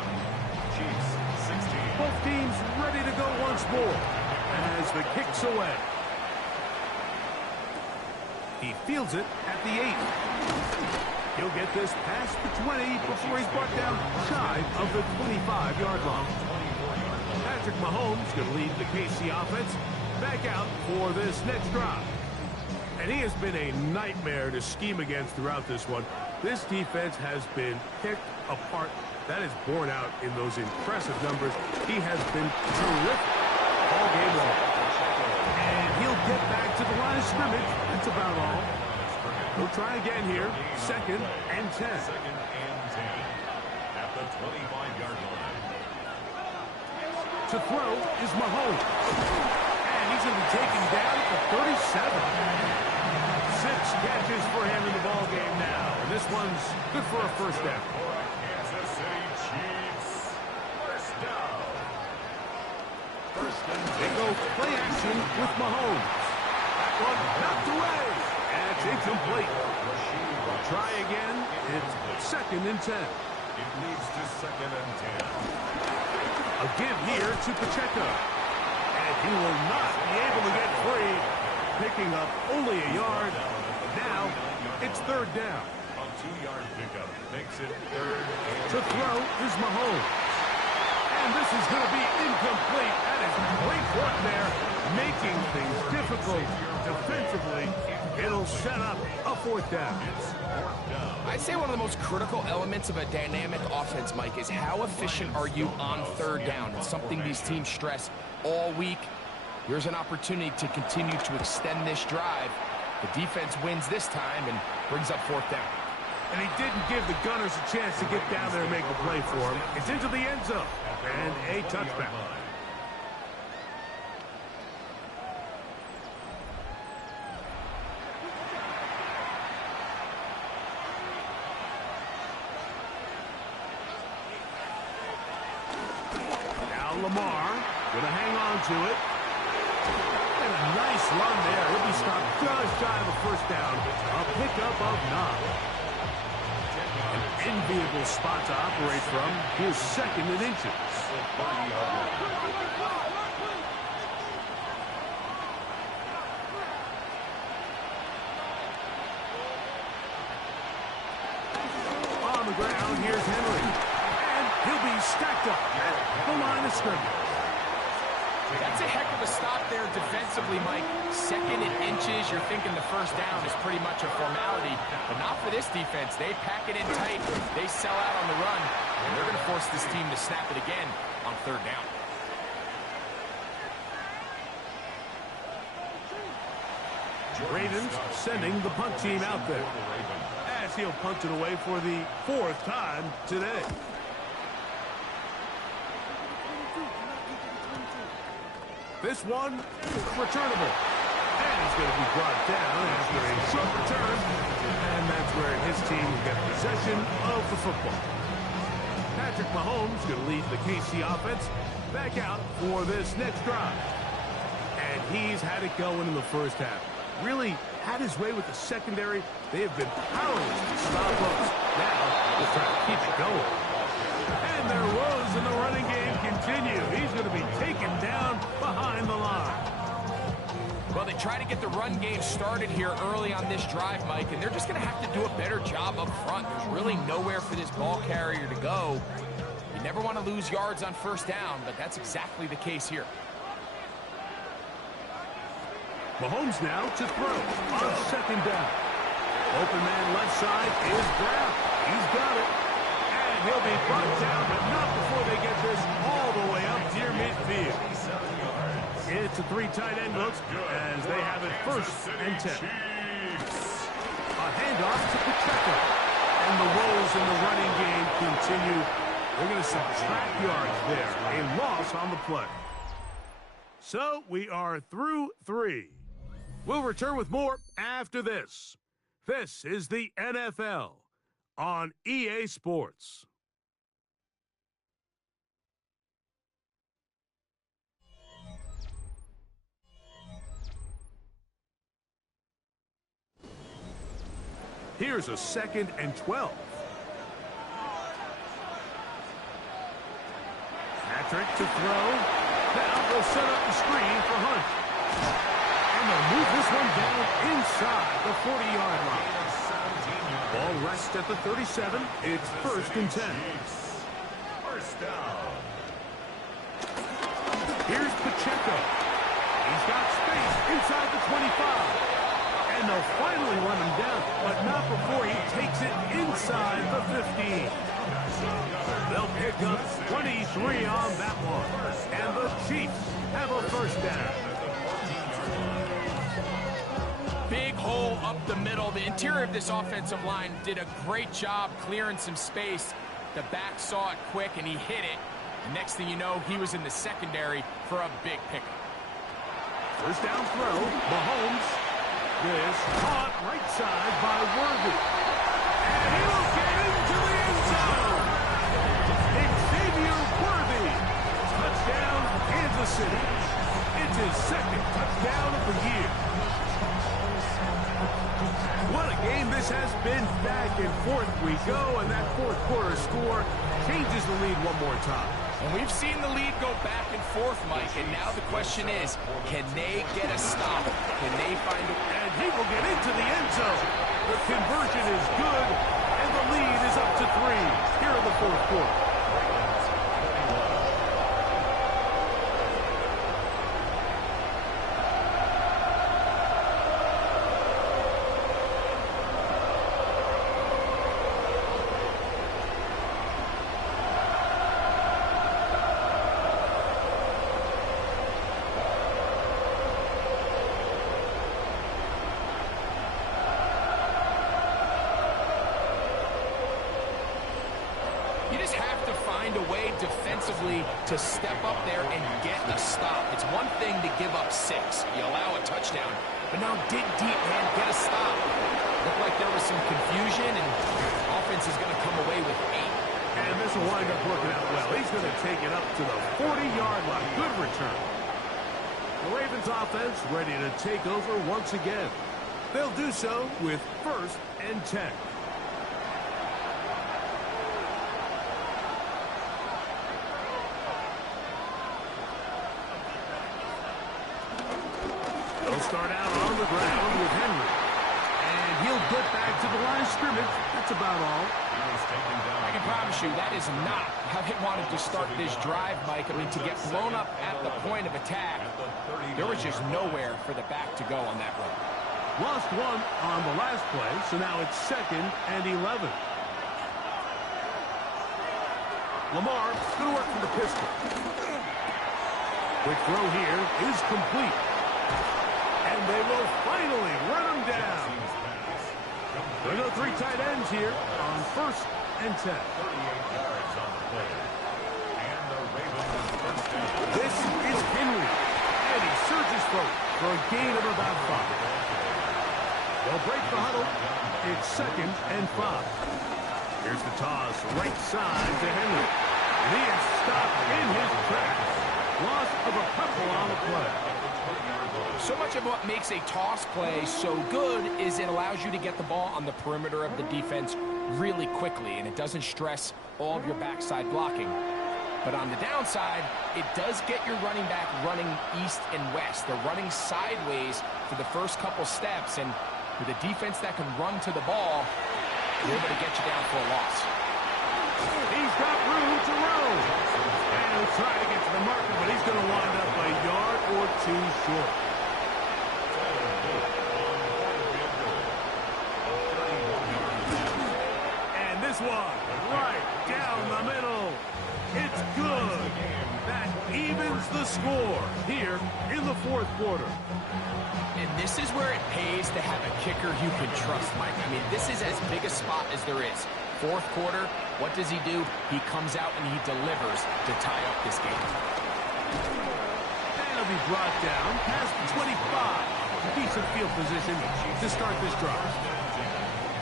Chiefs 16. Both teams ready to go once more as the kick's away. He fields it at the 8. He'll get this past the 20 before he's brought down shy of the 25-yard line. Patrick Mahomes going to lead the KC offense back out for this next drive. And he has been a nightmare to scheme against throughout this one. This defense has been picked apart. That is borne out in those impressive numbers. He has been terrific all game long. And he'll get back to the line of scrimmage. That's about all. We'll try again here. 2nd and 10. 2nd and 10 at the 25-yard line. To throw is Mahomes. And he's going to be taken down at the 37. 6 catches for him in the ball game now. And this one's good for a first down. Kansas City Chiefs. First down. First and 10. They go play action with Mahomes. That one knocked away. And it's incomplete. Try again. It's 2nd and 10. It leads to 2nd and 10. A give here to Pacheco. And he will not be able to get free. Picking up only a yard. Now it's 3rd down. A 2-yard pickup makes it 3rd and To throw is Mahomes. And this is going to be incomplete. That is great work there. making things difficult defensively. It'll set up a fourth down. I'd say one of the most critical elements of a dynamic offense, Mike, is how efficient are you on third down. It's something these teams stress all week. Here's an opportunity to continue to extend this drive. The defense wins this time and brings up fourth down. And he didn't give the Gunners a chance to get down there and make a play for him. It's into the end zone and a touchback. Now Lamar gonna hang on to it. And a nice run there. He'll be stopped just shy of a first down. A pickup of 9. An enviable spot to operate from. Here's second and inches. On the ground, here's Henry. And he'll be stacked up at the line of scrimmage. That's a heck of a stop there defensively, Mike. Second and inches, you're thinking the first down is pretty much a formality, but not for this defense. They pack it in tight, they sell out on the run, and they're going to force this team to snap it again on third down. Ravens sending the punt team out there, as he'll punt it away for the 4th time today. This one, returnable. And he's going to be brought down after a short return. And that's where his team will get possession of the football. Patrick Mahomes going to lead the KC offense back out for this next drive. And he's had it going in the first half. Really had his way with the secondary. They have been powerless to stop us. Now, we'll try to keep it going. And their woes in the running game continue. He's going to be taken down behind the line. Well, they try to get the run game started here early on this drive, Mike, and they're just going to have to do a better job up front. There's really nowhere for this ball carrier to go. You never want to lose yards on first down, but that's exactly the case here. Mahomes now to throw on second down. Open man left side is Brown. He's got it. And he'll be brought down, but not before they get this all the way up near midfield. It's a 3 tight end looks as they have it first and 10. A handoff to Pacheco. And the woes in the running game continue. They're going to subtract yards there. A loss on the play. So we are through 3. We'll return with more after this. This is the NFL on EA Sports. Here's a 2nd and 12. Patrick to throw. Now they'll set up the screen for Hunt. And they'll move this one down inside the 40-yard line. Ball rests at the 37. It's 1st and 10. First down. Here's Pacheco. He's got space inside the 25. And they'll finally run him down, but not before he takes it inside the 15. They'll pick up 23 on that one. And the Chiefs have a first down. Big hole up the middle. The interior of this offensive line did a great job clearing some space. The back saw it quick, and he hit it. The next thing you know, he was in the secondary for a big pickup. First down throw, Mahomes. This caught right side by Worthy. And he will get into the end zone. Xavier Worthy. Touchdown, Kansas City. It's his 2nd touchdown of the year. What a game this has been. Back and forth we go, and that 4th quarter score changes the lead one more time. And we've seen the lead go back and forth, Mike, and now the question is, can they get a stop? Can they find a... And he will get into the end zone. The conversion is good, and the lead is up to 3 here in the 4th quarter. find a way defensively to step up there and get a stop. It's one thing to give up 6. You allow a touchdown, but now dig deep, man, get a stop. Looked like there was some confusion, and offense is going to come away with 8. And this will wind up working out well. He's going to take it up to the 40-yard line. Good return. The Ravens offense ready to take over once again. They'll do so with 1st and 10. They'll start out on the ground with Henry. And he'll get back to the line of scrimmage. That's about all. I can promise you that is not how they wanted to start this drive, Mike. I mean, to get blown up at the point of attack, there was just nowhere for the back to go on that run. Lost 1 on the last play, so now it's 2nd and 11. Lamar going to work from the pistol. Quick throw here is complete. And they will finally run him down. There go 3 tight ends here on 1st and 10. This is Henry. And he surges forward for a gain of about 5. They'll break the huddle. It's 2nd and 5. Here's the toss, right side to Henry. And he is stopped in his tracks. Loss of a couple on the play. So much of what makes a toss play so good is it allows you to get the ball on the perimeter of the defense really quickly, and it doesn't stress all of your backside blocking. But on the downside, it does get your running back running east and west. They're running sideways for the first couple steps, and with a defense that can run to the ball, they're able to get you down for a loss. He's got room to roam. And he'll try to get to the marker, but he's going to wind up a yard or 2 short. And this one, right down the middle. It's good. That evens the score here in the 4th quarter. And this is where it pays to have a kicker you can trust, Mike. I mean, this is as big a spot as there is. 4th quarter, what does he do? He comes out and he delivers to tie up this game. And he'll be brought down past the 25. Decent field position to start this drive.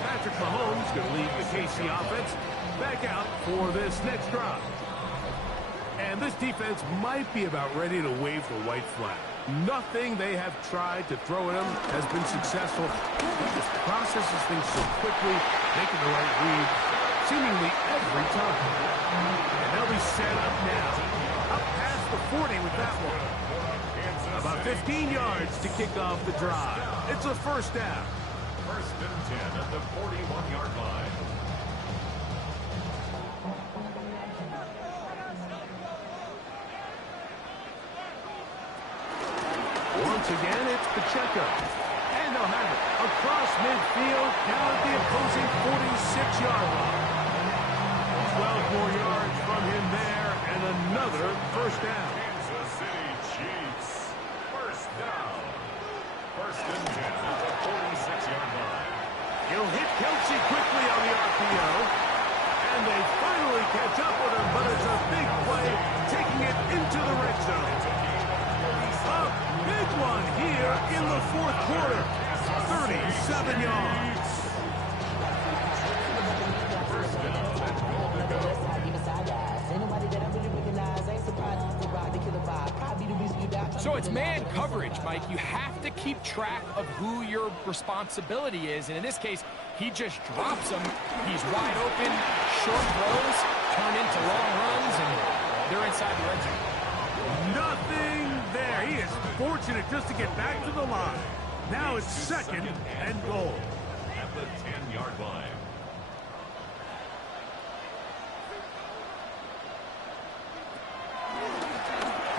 Patrick Mahomes going to lead the KC offense back out for this next drive. And this defense might be about ready to wave the white flag. Nothing they have tried to throw at him has been successful. He just processes things so quickly, making the right read seemingly every time. And they'll be set up now. Up past the 40 with that one. About 15 yards to kick off the drive. It's a 1st down. 1st and 10 at the 41-yard line. Once again, it's Pacheco. And they'll have it across midfield, down at the opposing 46-yard line. 12 more yards from him there, and another 1st down. Kansas City Chiefs. 1st down. 1st and 10 at the 46-yard line. He'll hit Kelsey quickly on the RPO. And they finally catch up with him, but it's a big play, taking it into the red zone. A big one here in the 4th quarter. 37 yards. So it's man coverage, Mike. You have to keep track of who your responsibility is. And in this case, he just drops him. He's wide open. Short throws turn into long runs, and they're inside the red zone. Nothing there. He is fortunate just to get back to the line. Now it's 2nd and goal. At the 10-yard line.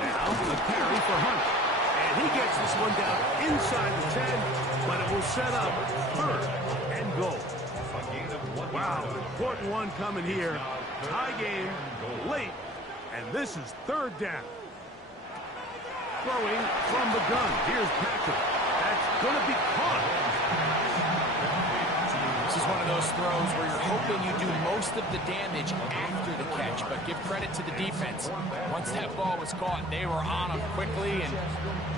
Now a carry for Hunt. And he gets this one down inside the 10, but it will set up 3rd and goal. Wow, important one coming here. High game, late, and this is 3rd down. Throwing from the gun. Here's Patrick. That's going to be caught. This is one of those throws where you're hoping you do most of the damage after the catch, but give credit to the defense. Once that ball was caught, they were on him quickly, and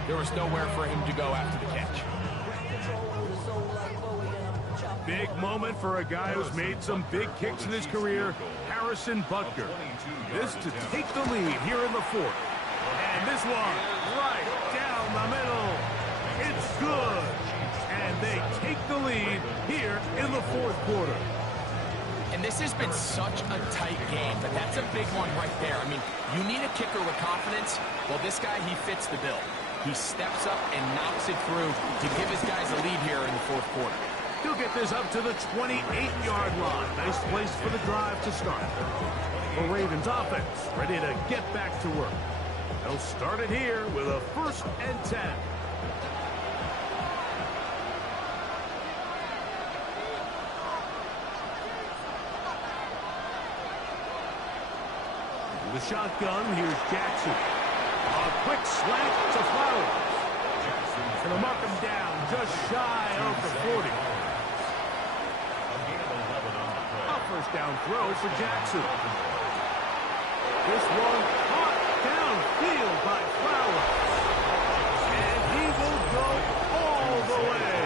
there was nowhere for him to go after the catch. Big moment for a guy who's made some big kicks in his career, Harrison Butker. This to take the lead here in the fourth. And this one, right down the middle. It's good. And they take the lead here in the fourth quarter. And this has been such a tight game, but that's a big one right there. I mean, you need a kicker with confidence. Well, this guy, he fits the bill. He steps up and knocks it through to give his guys a lead here in the fourth quarter. He'll get this up to the 28-yard line. Nice place for the drive to start. The Ravens offense ready to get back to work. They'll start it here with a 1st and 10. The shotgun, here's Jackson. A quick slant to Flowers. Jackson's going to mark him down just shy of the 40. A first down throw for Jackson. This one caught downfield by Flowers. And he will go all the way.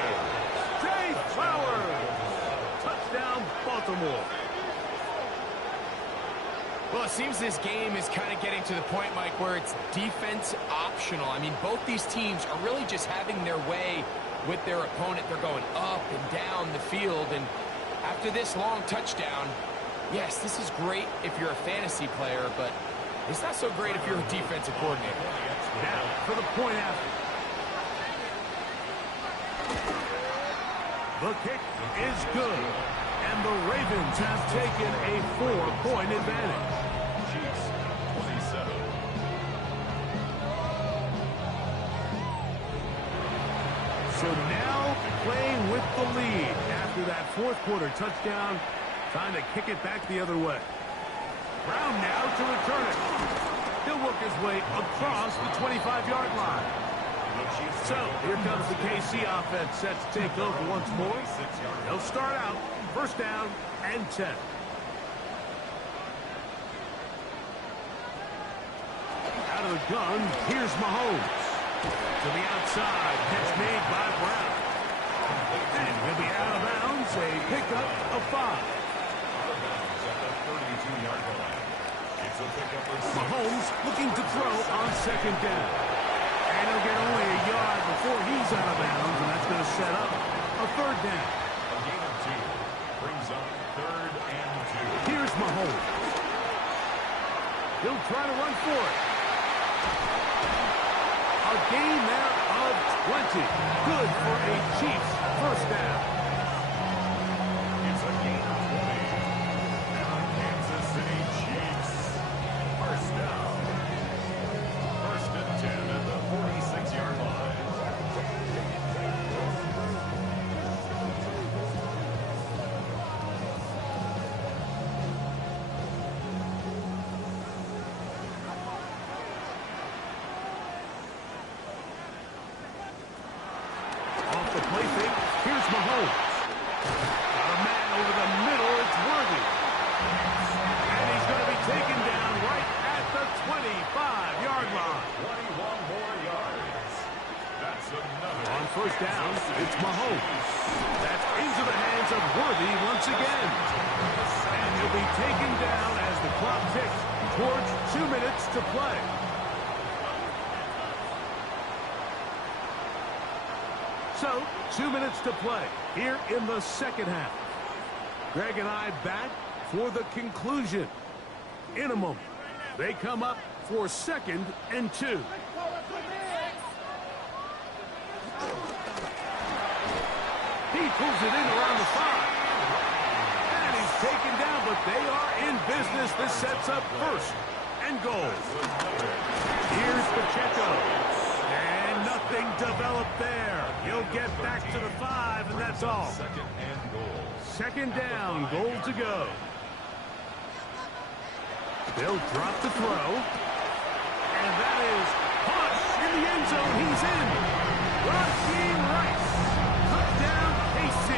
Jay Flowers. Touchdown, Baltimore. Well, it seems this game is kind of getting to the point, Mike, where it's defense optional. I mean, both these teams are really just having their way with their opponent. They're going up and down the field, and after this long touchdown, yes, this is great if you're a fantasy player, but it's not so great if you're a defensive coordinator. Now, for the point after. The kick is good, and the Ravens have taken a 4-point advantage. Chiefs 27. So now playing with the lead after that fourth quarter touchdown. Time to kick it back the other way. Brown now to return it. He'll work his way across the 25-yard line. So here comes the KC offense set to take over once more. They'll start out 1st down and 10. Out of the gun, here's Mahomes. To the outside, catch made by Brown. And he'll be out of bounds, a pickup of 5. Mahomes looking to throw on 2nd down. And he'll get only a yard before he's out of bounds, and that's going to set up a 3rd down. A gain of 2 brings up 3rd and 2. Here's Mahomes. He'll try to run for it. A gain there of 20. Good for a Chiefs 1st down. It's a gain of 20. And the Kansas City Chiefs 1st down. 1st and 10 at the 46-yard line. Off the play fake, here's Mahomes. Got a man over the middle, it's Worthy. And he's going to be taken down right at the 25-yard line. 21 more yards. That's another. On 1st down, it's Mahomes. That's into the hands of Worthy once again. And he'll be taken down as the clock ticks towards 2 minutes to play. So, 2 minutes to play here in the 2nd half. Greg and I back for the conclusion. In a moment, they come up for 2nd and 2. He pulls it in around the 5. And he's taken down, but they are in business. This sets up 1st and goal. Here's Pacheco. And nothing developed there. He'll get back to the 5, and that's all. 2nd and goal. 2nd down, goal to go. They'll drop the throw. And that is caught in the end zone. He's in. Raheem Rice. Touchdown, KC.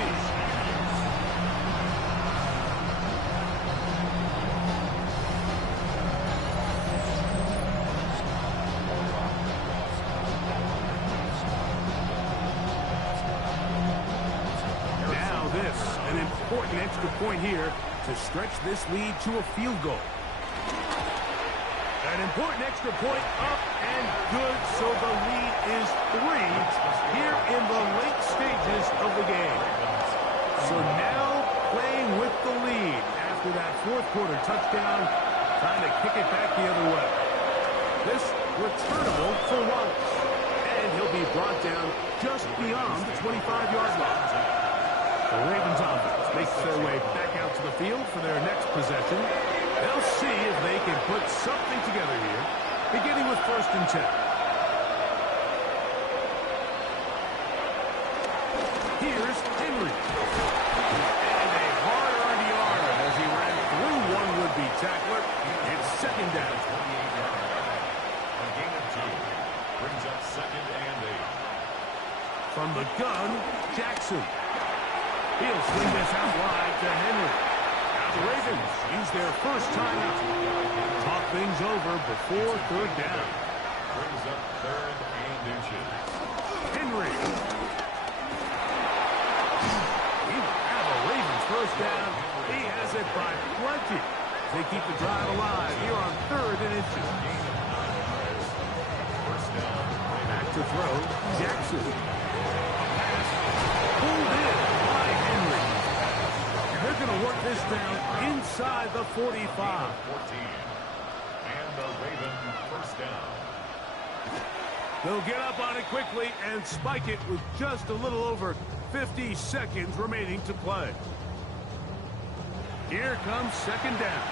important extra point here to stretch this lead to a field goal. An important extra point up and good, so the lead is 3 here in the late stages of the game. So now playing with the lead after that fourth quarter touchdown, trying to kick it back the other way. This returnable for Wallace, and he'll be brought down just beyond the 25-yard line. The Ravens offense makes their way back out to the field for their next possession. They'll see if they can put something together here, beginning with 1st and 10. Here's Henry. And a hard-earned yard as he ran through one would-be tackler. It's 2nd down. A gain of 2. Brings up 2nd and 8. From the gun, Jackson. He'll swing this out wide to Henry. Now the Ravens use their first timeout. Talk things over before 3rd down. Brings up 3rd and inches. Henry. He will have a Ravens first down. He has it by plenty. They keep the drive alive here on 3rd and inches. First down. Back to throw, Jackson. A pass pulled in by Henry. And they're going to work this down inside the 45. 14. And the Raven first down. They'll get up on it quickly and spike it with just a little over 50 seconds remaining to play. Here comes 2nd down.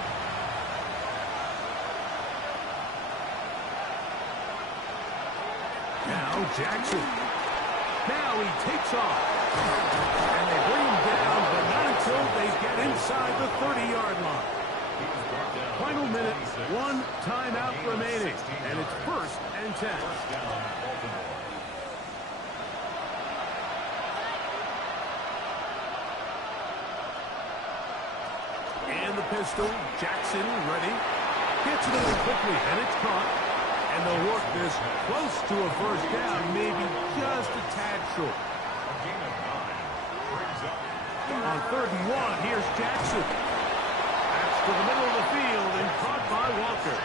Now Jackson. Now he takes off. And they bring him down, but not until they get inside the 30-yard line. Final minute, 1 timeout remaining. And it's 1st and 10. First down, Baltimore. And the pistol, Jackson ready. Gets it over quickly, and it's caught. And they'll work this close to a first down, maybe just a tad short. A gain of 9. Brings up On 3rd and 1, here's Jackson. That's to the middle of the field and caught by Walker.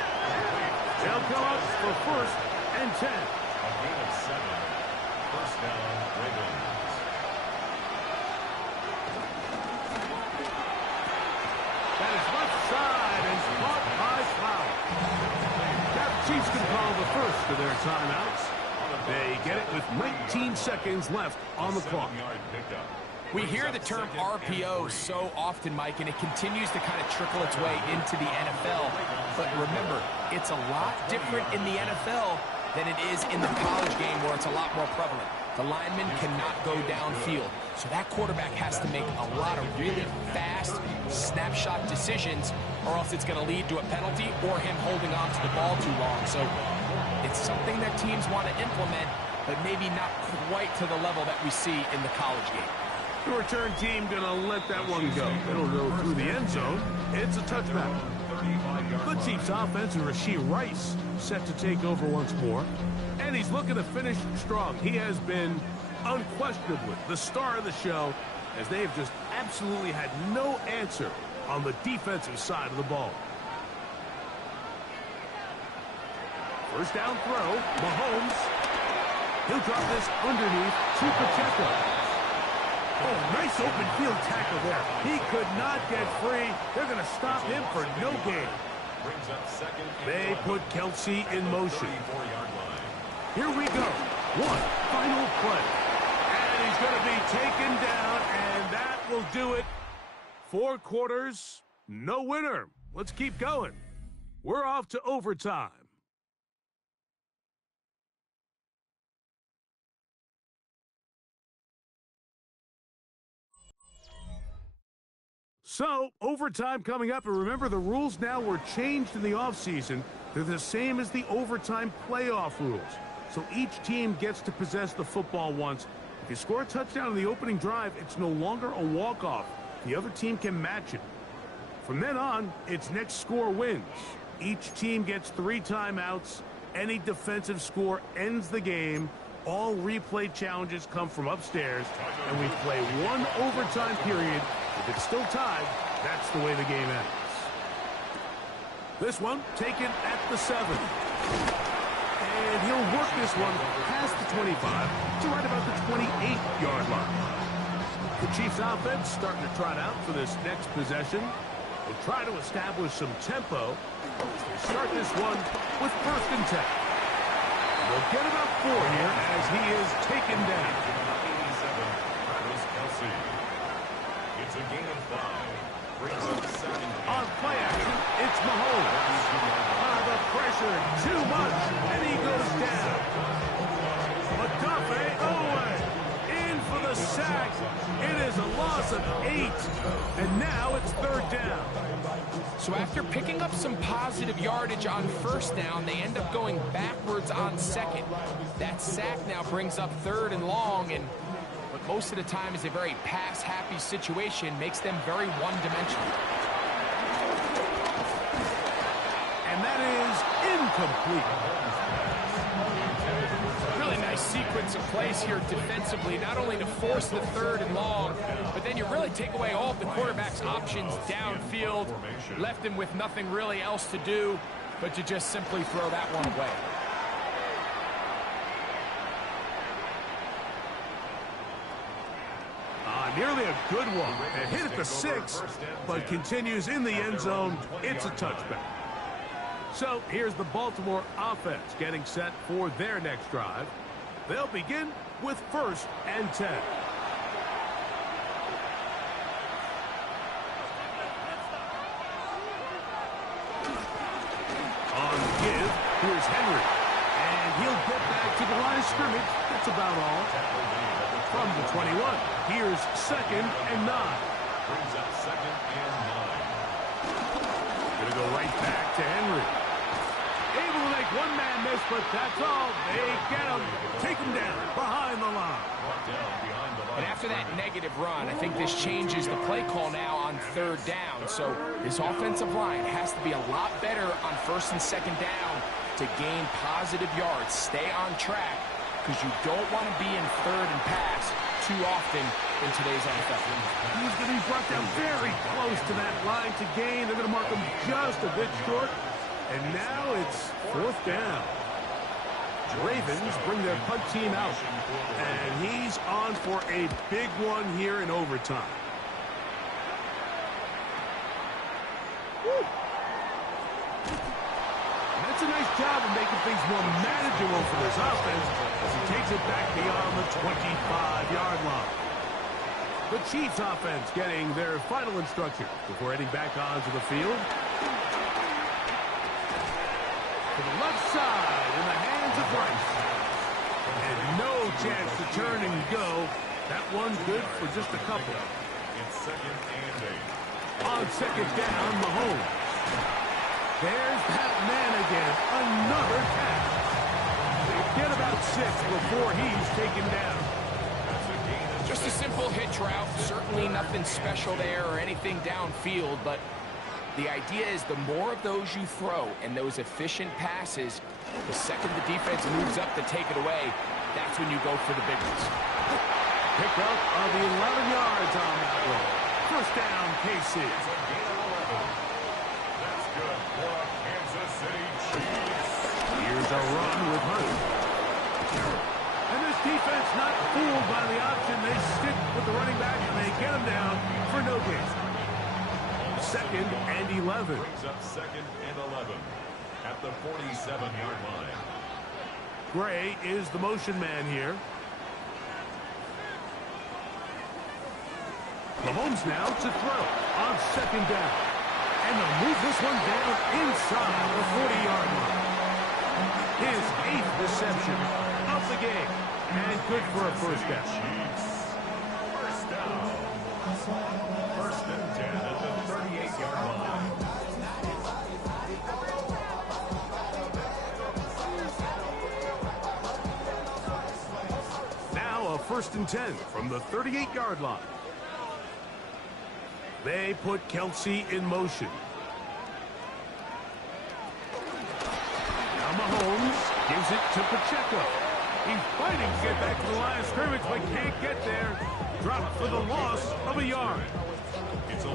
They'll come up for 1st and 10. a gain of 7. First down, Ravens. That is left side and caught by Flower. Now the Chiefs can call the first of their timeouts. They get it with 19 seconds left on the clock. 7-yard pickup. We hear the term RPO so often, Mike, and it continues to kind of trickle its way into the NFL. But remember, it's a lot different in the NFL than it is in the college game where it's a lot more prevalent. The lineman cannot go downfield. So that quarterback has to make a lot of really fast snapshot decisions, or else it's going to lead to a penalty or him holding on to the ball too long. So it's something that teams want to implement, but maybe not quite to the level that we see in the college game. The return team going to let that one go. It'll go through the end zone. It's a touchback. The Chiefs offense and Rashee Rice set to take over once more. And he's looking to finish strong. He has been unquestionably the star of the show, as they've just absolutely had no answer on the defensive side of the ball. First down throw, Mahomes. He'll drop this underneath to Pacheco. Oh, nice open field tackle there. He could not get free. They're going to stop him for no gain. Brings up 2nd and They 1. put Kelsey in motion. 34-yard line. Here we go. One final play. And he's going to be taken down, and that will do it. 4 quarters, no winner. Let's keep going. We're off to overtime. So, overtime coming up, and remember the rules now were changed in the offseason. They're the same as the overtime playoff rules. So each team gets to possess the football once. If you score a touchdown in the opening drive, it's no longer a walk-off. The other team can match it. From then on, it's next score wins. Each team gets 3 timeouts. Any defensive score ends the game. All replay challenges come from upstairs, and we play 1 overtime period with If it's still tied, that's the way the game ends. This one taken at the 7. And he'll work this one past the 25 to right about the 28-yard line. The Chiefs offense starting to trot out for this next possession. They'll try to establish some tempo. They start this one with 1st and 10. They'll get about 4 here as he is taken down. 87, Travis Kelce. It's a gain of 5. Brings up 2nd. On play action, it's Mahomes. The pressure, too much, and he goes down. McDuffie, Owen, in for the sack. It is a loss of 8, and now it's 3rd down. So after picking up some positive yardage on 1st down, they end up going backwards on 2nd. That sack now brings up 3rd and long, and what most of the time is a very pass-happy situation makes them very one-dimensional. And that is incomplete. Really nice sequence of plays here defensively, not only to force the 3rd and long, but then you really take away all of the quarterback's options downfield, left him with nothing really else to do but to just simply throw that one away. Nearly a good one. A hit at the 6, but continues in the end zone. It's a touchback. So here's the Baltimore offense getting set for their next drive. They'll begin with 1st and 10. On the give, here's Henry. And he'll get back to the line of scrimmage. That's about all. From the 21, here's 2nd and 9. Brings up 2nd and 9. Gonna go right back to Henry. Able to make one man miss, but that's all. They get him. Take him down behind the line. And after that negative run, I think this changes the play call now on 3rd down. So this offensive line has to be a lot better on 1st and 2nd down to gain positive yards. Stay on track, because you don't want to be in 3rd and pass too often in today's NFL. He's going to be brought down very close to that line to gain. They're going to mark him just a bit short. And now it's 4th down. Ravens bring their punt team out. And he's on for a big one here in overtime. Woo. That's a nice job of making things more manageable for this offense as he takes it back beyond the 25-yard line. The Chiefs offense getting their final instruction before heading back onto the field. To the left side in the hands of Bryce. And no chance to turn and go. That one good for just a couple. It's 2nd and 8. On 2nd down, Mahomes. There's that man again. Another catch. They get about 6 before he's taken down. Just a simple hitch route. Certainly nothing special there or anything downfield, but the idea is the more of those you throw and those efficient passes, the second the defense moves up to take it away, that's when you go for the big ones. Pick up of the 11 yards on that one. 1st down, KC. That's good for Kansas City Chiefs. Here's a run with Hunt. And this defense not fooled by the option. They stick with the running back and they get him down for no gain. 2nd and 11. Brings up 2nd and 11 at the 47-yard line. Gray is the motion man here. Mahomes now to throw on 2nd down. And they'll move this one down inside the 40-yard line. His 8th reception of the game. And good for a 1st down. First down. 1st and 10 at the 38-yard line. Now a 1st and 10 from the 38-yard line. They put Kelce in motion. Now Mahomes gives it to Pacheco. He's fighting to get back to the line of scrimmage, but can't get there. dropped for the loss of a yard.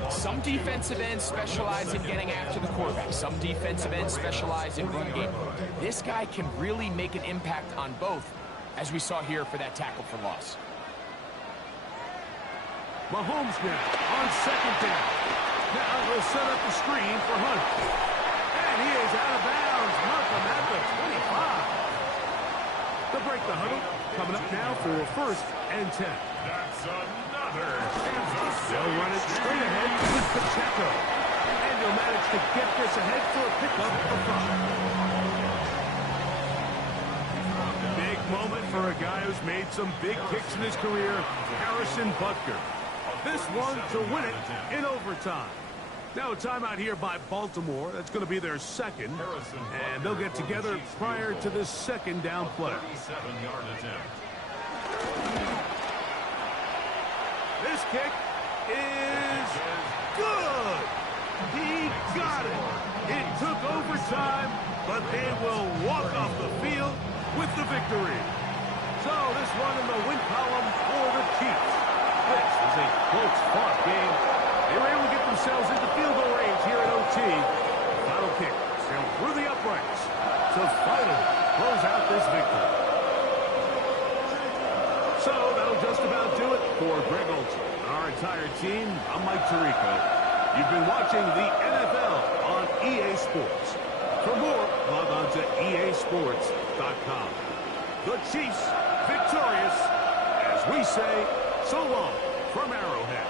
Some defensive ends specialize in getting after the quarterback. Some defensive ends specialize in run game. This guy can really make an impact on both, as we saw here for that tackle for loss. Mahomes now on second down. Now he'll set up the screen for Hunt. And he is out of bounds. Markham at the 25. They'll break the huddle. Coming up now for first and 10. That's another Kansas City. They'll run it straight ahead with Pacheco. And he'll manage to get this ahead for a pickup of 5. Big moment for a guy who's made some big kicks in his career, Harrison Butker. This one to win it in overtime. Now a timeout here by Baltimore. That's going to be their second. And they'll get together prior to this second down play. 37-yard attempt. This kick is good. He got it. It took overtime, but they will walk off the field with the victory. So this one in the win column for the Chiefs. This was a close-fought game. They were able to get themselves into field goal range here at OT. The final kick sailed through the uprights to finally close out this victory. So that'll just about do it for Greg Olson. Our entire team, I'm Mike Tirico. You've been watching the NFL on EA Sports. For more, log on to easports.com. The Chiefs victorious, as we say, so long from Arrowhead.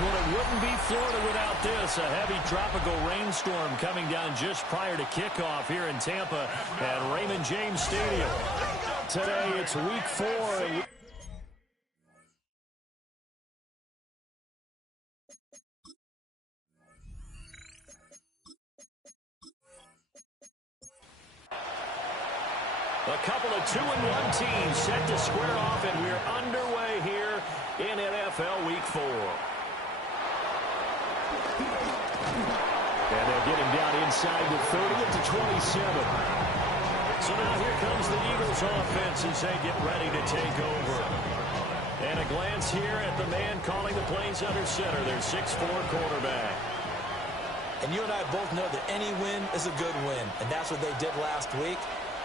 Well, it wouldn't be Florida without this. A heavy tropical rainstorm coming down just prior to kickoff here in Tampa at Raymond James Stadium. Today, it's week 4. A couple of 2-1 teams set to square off, and we're underway here in NFL Week 4. And they'll get him down inside the 30 at the 27. So now here comes the Eagles offense as they get ready to take over. And a glance here at the man calling the plays under center, their 6'4" quarterback. And you and I both know that any win is a good win, and that's what they did last week.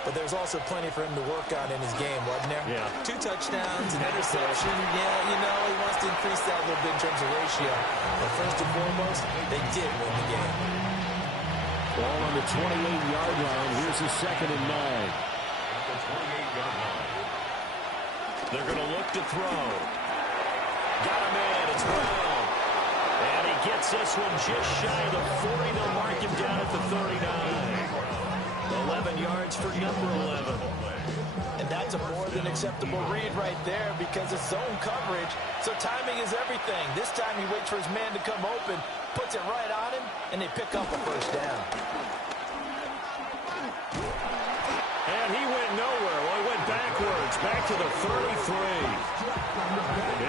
But there's also plenty for him to work on in his game, wasn't there? Yeah. 2 touchdowns, an interception. Yeah, you know, he wants to increase that a little bit in terms of ratio. But first and foremost, they did win the game. Ball on the 28-yard line. Here's a 2nd and 9. They're going to look to throw. Got him in. It's Brown. And he gets this one just shy of the 40. They'll mark him down at the 39. 11 yards for number 11. And that's a more than acceptable read right there because it's zone coverage, so timing is everything. This time he waits for his man to come open, puts it right on him, and they pick up a first down. And he went nowhere. Well, he went backwards, back to the 33.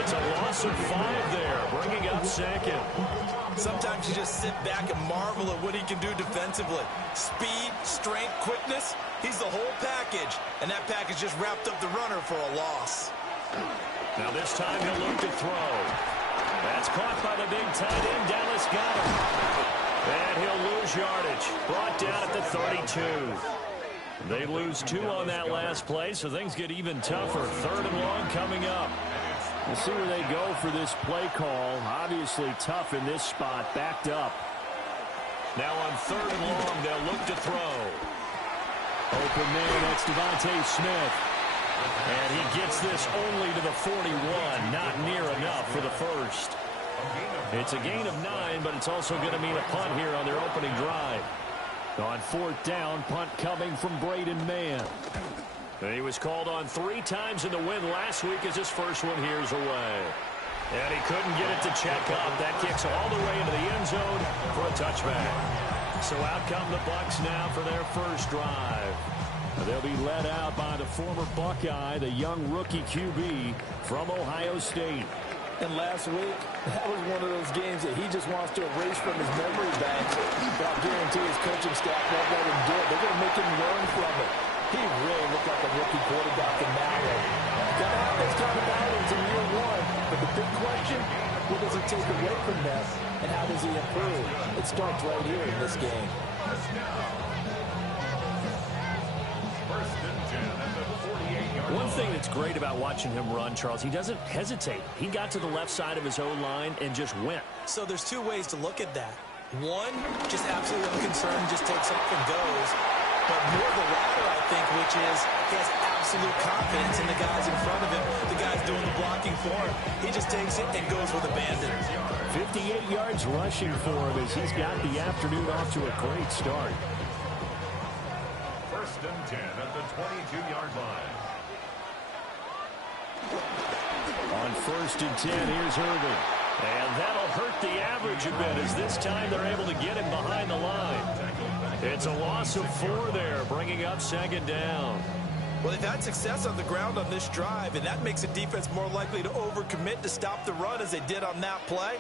It's a loss of 5 there, bringing up 2nd. Sometimes you just sit back and marvel at what he can do defensively. Speed, strength, quickness, he's the whole package. And that package just wrapped up the runner for a loss. Now this time he'll look to throw. That's caught by the big tight end. Dallas got him. And he'll lose yardage. Brought down at the 32. They lose 2 on that last play, so things get even tougher. 3rd and long coming up. We'll see where they go for this play call. Obviously tough in this spot, backed up. Now on 3rd and long, they'll look to throw. Open man, that's Devontae Smith. And he gets this only to the 41, not near enough for the first. It's a gain of 9, but it's also going to mean a punt here on their opening drive. On 4th down, punt coming from Braden Mann. He was called on 3 times in the win last week as his first one here's away. And he couldn't get it to check up. That kicks all the way into the end zone for a touchback. So out come the Bucs now for their first drive. They'll be led out by the former Buckeye, the young rookie QB from Ohio State. And last week, that was one of those games that he just wants to erase from his memory bank. But I guarantee his coaching staff won't let him do it. They're going to make him learn from it. He really looked like a rookie quarterback in that way. You've got to have those kind of outings in year 1. But the big question, what does he take away from that, and how does he improve? It starts right here in this game. One thing that's great about watching him run, Charles, he doesn't hesitate. He got to the left side of his O-line and just went. So there's 2 ways to look at that. One, just absolutely unconcerned, just takes up and goes. But more the latter, I think, which is he has absolute confidence in the guys in front of him, the guys doing the blocking for him. He just takes it and goes with abandon. 58 yards rushing for him as he's got the afternoon off to a great start. 1st and 10 at the 22-yard line. On 1st and 10, here's Irvin. And that'll hurt the average a bit as this time they're able to get him behind the line. It's a loss of 4 there, bringing up 2nd down. Well, they've had success on the ground on this drive, and that makes the defense more likely to overcommit to stop the run as they did on that play.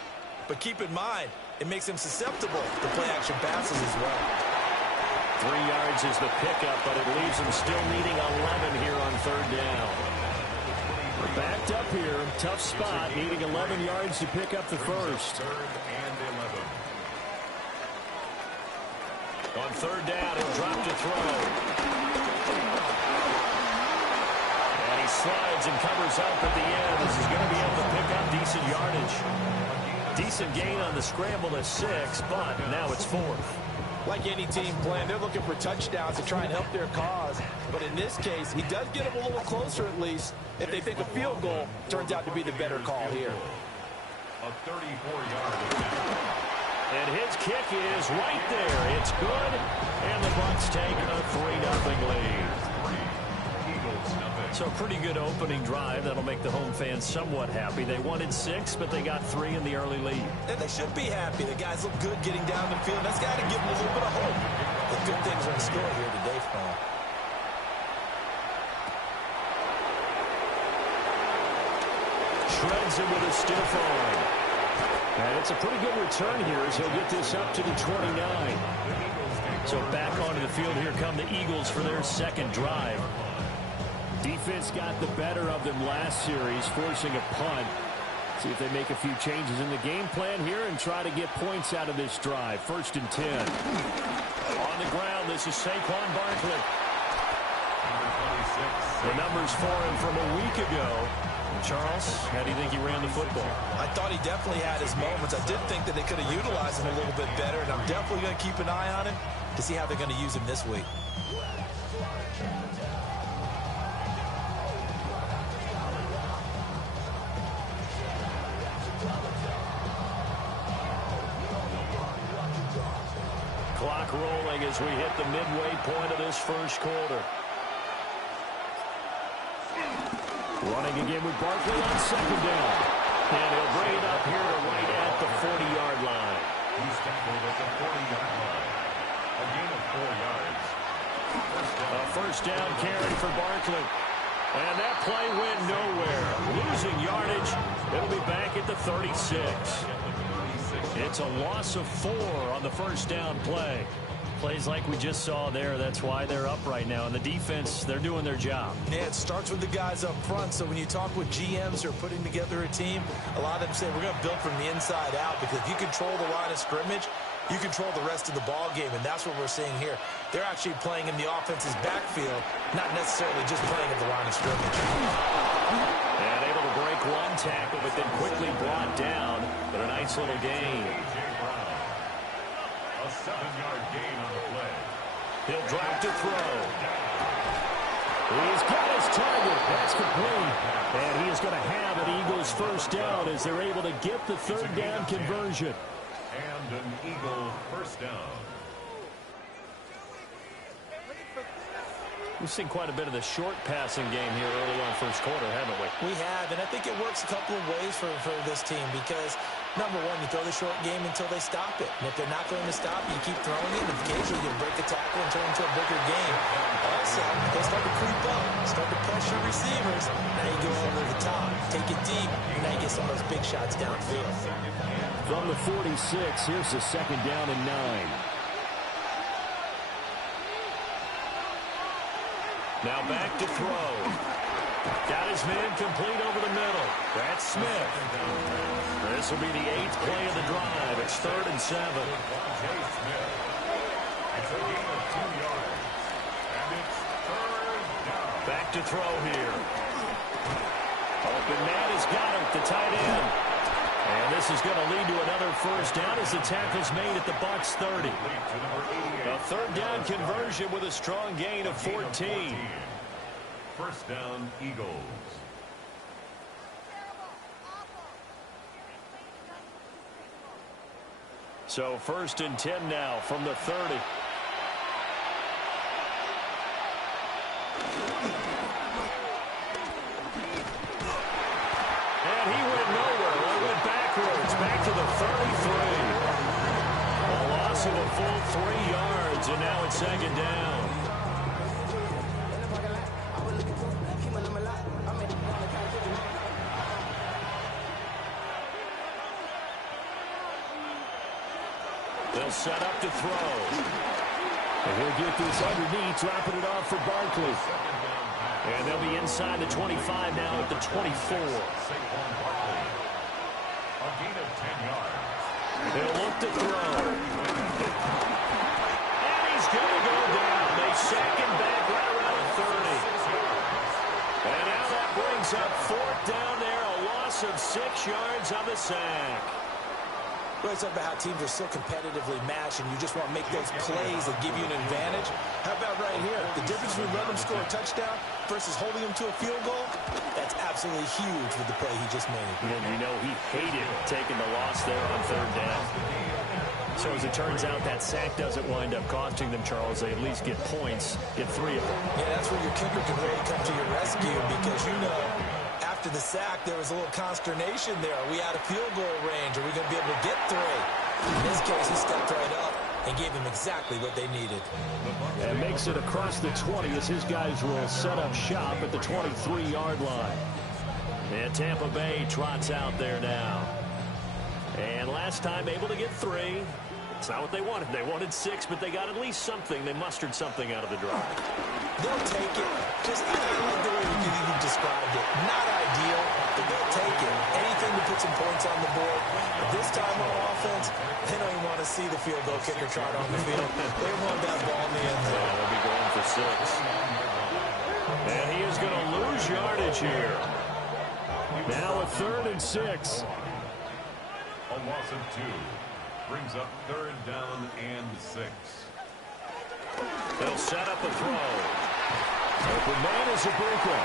But keep in mind, it makes them susceptible to play-action passes as well. 3 yards is the pickup, but it leaves them still needing 11 here on 3rd down. Backed up here, tough spot, needing 11 yards to pick up the first. 3rd and 11. On 3rd down, he'll drop to throw. And he slides and covers up at the end. This is going to be able to pick up decent yardage. Decent gain on the scramble to 6, but now it's 4th. Like any team playing, they're looking for touchdowns to try and help their cause. But in this case, he does get them a little closer at least. If they think a field goal turns out to be the better call here. A 34-yard attempt. And his kick is right there. It's good. And the Bucs take a 3-0 lead. So pretty good opening drive. That'll make the home fans somewhat happy. They wanted 6, but they got 3 in the early lead. And they should be happy. The guys look good getting down the field. That's got to give them a little bit of hope. The good things are in store here today for them. Shreds him with a stiff arm. And it's a pretty good return here as he'll get this up to the 29. So back onto the field, here come the Eagles for their second drive. Defense got the better of them last series, forcing a punt. See if they make a few changes in the game plan here and try to get points out of this drive. 1st and 10. On the ground, this is Saquon Barkley. The numbers for him from a week ago. Charles, how do you think he ran the football? I thought he definitely had his moments. I did think that they could have utilized him a little bit better, and I'm definitely going to keep an eye on him to see how they're going to use him this week. Clock rolling as we hit the midway point of this first quarter. Running again with Barkley on 2nd down. And he'll bring it up here to right at the 40-yard line. He's tackled at the 40-yard line. A gain of 4 yards. A first down carry for Barkley. And that play went nowhere. Losing yardage. It'll be back at the 36. It's a loss of 4 on the first down play. Plays like we just saw there. That's why they're up right now. And the defense, they're doing their job. Yeah, it starts with the guys up front. So when you talk with GMs who are putting together a team, a lot of them say we're going to build from the inside out, because if you control the line of scrimmage, you control the rest of the ball game, and that's what we're seeing here. They're actually playing in the offense's backfield, not necessarily just playing at the line of scrimmage. And able to break one tackle, but then quickly brought down. But a nice little gain. A 7-yard gain on the play. He'll drop to throw. He's got his target. That's complete. And he is going to have an Eagles first down as they're able to get the 3rd down conversion. And an Eagle first down. We've seen quite a bit of the short passing game here early on first quarter, haven't we? We have, and I think it works a couple of ways for this team, because, number one, you throw the short game until they stop it. And if they're not going to stop it, you keep throwing it, and occasionally you break the tackle and turn it into a bigger game. Also, they start to creep up, start to pressure receivers. Now you go over the top, take it deep, and now you get some of those big shots downfield. From the 46, here's the 2nd down and 9. Now back to throw. Got his man complete over the middle. That's Smith. This will be the 8th play of the drive. It's 3rd and 7. It's a gain of 2 yards. And it's 3rd down. Back to throw here. Open man has got him, the tight end. And this is going to lead to another first down as the tackle's made at the Bucs 30. A 3rd down conversion with a strong gain of 14. First down, Eagles. So 1st and 10 now from the 30. And he went nowhere. He went backwards, back to the 33. A loss of a full 3 yards, and now it's 2nd down. They'll set up to throw. And he'll get this underneath, dropping it off for Barkley. And they'll be inside the 25 now at the 24. A gain of 10 yards. They'll look to throw. And he's going to go down. They sack him back right around the 30. And now that brings up 4th down there, a loss of 6 yards on the sack. We always talk about how teams are so competitively matched, and you just want to make those plays that give you an advantage. How about right here? The difference between letting them score a touchdown versus holding them to a field goal, that's absolutely huge with the play he just made. And you know he hated taking the loss there on third down. So as it turns out, that sack doesn't wind up costing them, Charles. They at least get points, get 3 of them. Yeah, that's where your kicker can really come to your rescue, because you know after the sack there was a little consternation there. Are we out of field goal range? Are we going to be able to get 3? In this case, he stepped right up and gave them exactly what they needed. And makes it across the 20 as his guys will set up shop at the 23-yard line. And Tampa Bay trots out there now. And last time able to get 3. It's not what they wanted. They wanted 6, but they got at least something. They mustered something out of the drive. They'll take it. Just, I like the way you described it. Not ideal, but they'll take it. Anything to put some points on the board. But this time on offense, they don't even want to see the field goal kicker trot on the field. They want that ball in the end zone. Yeah, they'll be going for 6. And he is going to lose yardage here. Now a 3rd and 6. A loss of 2. Brings up 3rd down and 6. They'll set up a throw. Open man is Ibuka.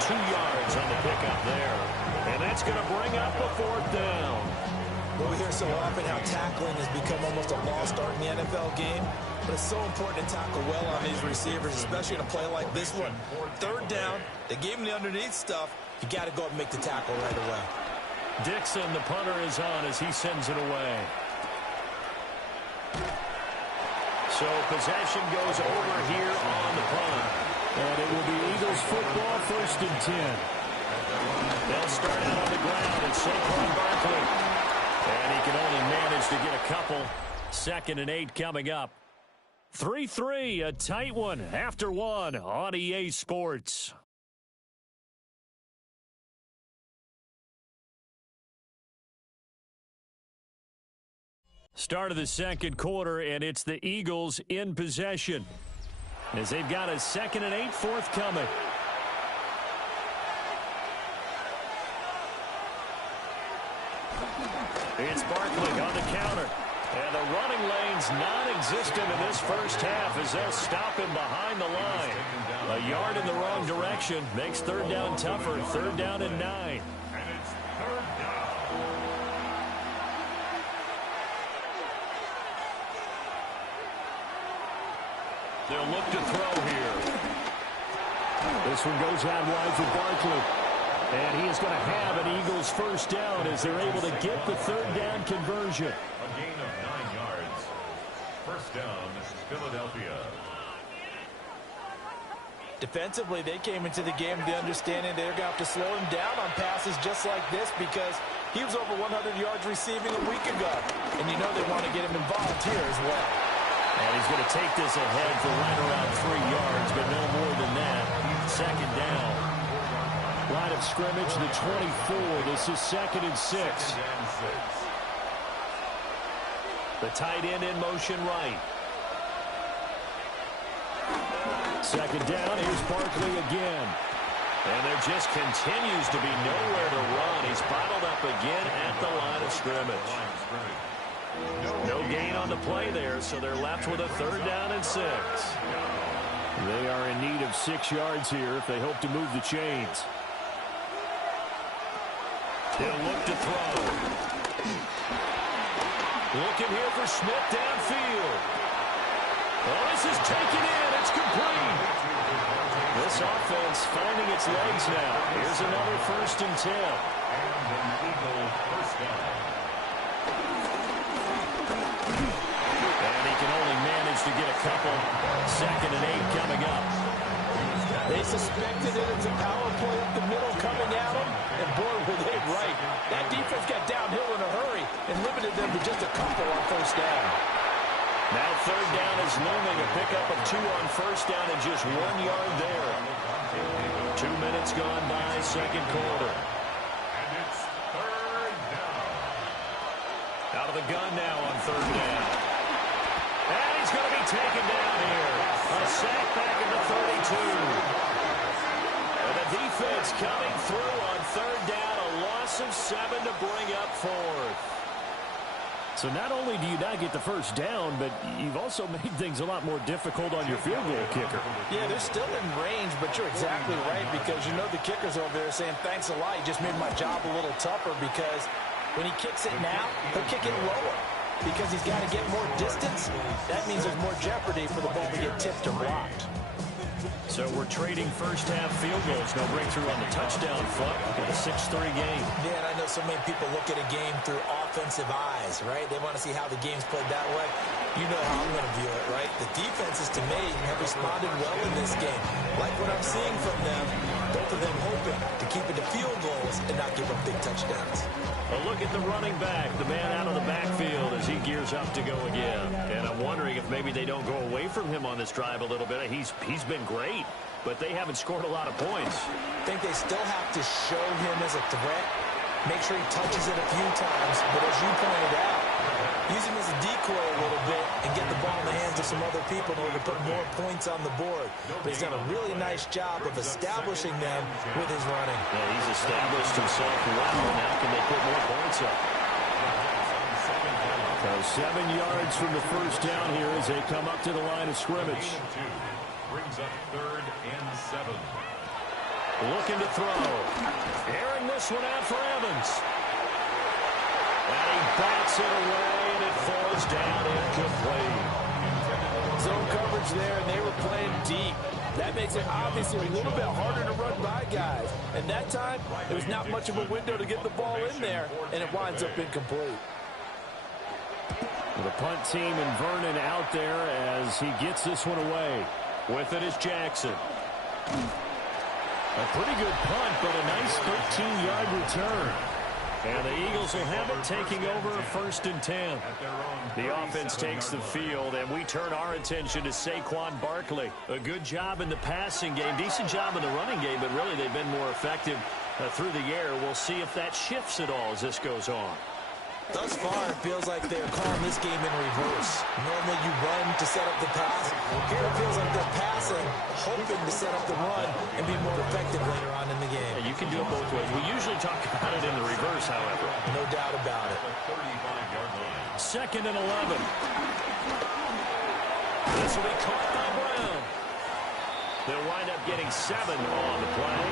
2 yards on the pickup there. And that's going to bring up a 4th down. Well, we hear so often how tackling has become almost a lost art in the NFL game. But it's so important to tackle well on these receivers, especially in a play like this one. 3rd down, they gave him the underneath stuff. You got to go up and make the tackle right away. Dixon, the punter, is on as he sends it away. So possession goes over here on the punt. And it will be Eagles football, 1st and 10. They'll start out on the ground and Saquon Barkley. And he can only manage to get a couple. 2nd and 8 coming up. 3-3, a tight one after 1 on EA Sports. Start of the 2nd quarter, and it's the Eagles in possession as they've got a 2nd and 8 forthcoming. It's Barkley on the counter. And the running lane's non-existent in this first half as they'll stop him behind the line. A yard in the wrong direction makes 3rd down tougher. 3rd down and 9. And it's 3rd down. They'll look to throw here. This one goes out wide for Barkley. And he is going to have an Eagles 1st down as they're able to get the 3rd down conversion. A gain of 9 yards. 1st down, Philadelphia. Defensively, they came into the game with the understanding they're going to have to slow him down on passes just like this, because he was over 100 yards receiving a week ago. And you know they want to get him involved here as well. And he's going to take this ahead for right around 3 yards, but no more than that. 2nd down. Line of scrimmage, the 24. This is 2nd and 6. The tight end in motion right. 2nd down, here's Barkley again. And there just continues to be nowhere to run. He's bottled up again at the line of scrimmage. No gain on the play there, so they're left with a 3rd down and 6. They are in need of 6 yards here if they hope to move the chains. He'll look to throw. Looking here for Smith downfield. Oh, this is taken in. It's complete. This offense finding its legs now. Here's another 1st and 10. And an Eagle 1st down. And he can only manage to get a couple. 2nd and 8 coming up. They suspected it as a power play up the middle coming at them, and boy, were they right. That defense got downhill in a hurry and limited them to just a couple on 1st down. Now 3rd down is looming. A pickup of 2 on 1st down and just 1 yard there. 2 minutes gone by, 2nd quarter. And it's 3rd down. Out of the gun now on 3rd down. And he's going to be taken down here. A sack back in the 32. And the defense coming through on 3rd down. A loss of 7 to bring up 4th. So not only do you not get the first down, but you've also made things a lot more difficult on your field goal kicker. Yeah, they're still in range, but you're exactly right because you know the kicker's over there saying, thanks a lot, you just made my job a little tougher because when he kicks it now, he'll kick it lower because he's got to get more distance. That means there's more jeopardy for the ball to get tipped or blocked. So we're trading first-half field goals. No breakthrough on the touchdown front with a 6-3 game. Yeah, and I know so many people look at a game through offensive eyes, right? They want to see how the game's played that way. You know how I'm going to view it, right? The defenses, to me, have responded well in this game. Like what I'm seeing from them, both of them hoping to keep it to field goals and not give up big touchdowns. A look at the running back, the man out of the backfield as he gears up to go again. And I'm wondering if maybe they don't go away from him on this drive a little bit. He's been great, but they haven't scored a lot of points. I think they still have to show him as a threat, make sure he touches it a few times, but as you pointed out, use him as a decoy a little bit and get the ball in the hands of some other people in order to put more points on the board. But he's done a really nice job of establishing them with his running. Yeah, he's established himself well. Now can they put more points up? So 7 yards from the first down here as they come up to the line of scrimmage. Brings up 3rd and 7. Looking to throw. Airing this one out for Evans. And he bats it away, and it falls down incomplete. Zone coverage there, and they were playing deep. That makes it obviously a little bit harder to run by guys. And that time, there was not much of a window to get the ball in there, and it winds up incomplete. The punt team and Vernon out there as he gets this one away. With it is Jackson. A pretty good punt, but a nice 13-yard return. And the Eagles will have it, taking over 1st and 10. The offense takes the field, and we turn our attention to Saquon Barkley. A good job in the passing game, decent job in the running game, but really they've been more effective through the air. We'll see if that shifts at all as this goes on. Thus far, it feels like they're calling this game in reverse. Normally you run to set up the pass. Here it feels like they're passing, hoping to set up the run and be more effective later on in the game. Yeah, you can do it both ways. We usually talk about it in the reverse, however. No doubt about it. 2nd and 11. This will be caught by Brown. They'll wind up getting 7 on the play.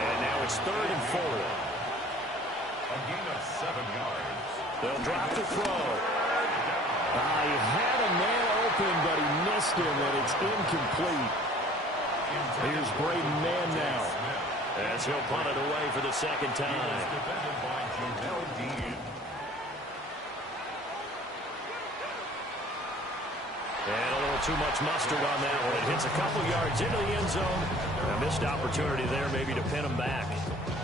And now it's 3rd and 4. A gain of 7 yards. They'll drop the throw. He had a man open, but he missed him, and it's incomplete. Here's Braden Mann now, as he'll punt it away for the 2nd time. Defended by Jamel Dean. And a little too much mustard on that one. It hits a couple yards into the end zone. A missed opportunity there maybe to pin him back.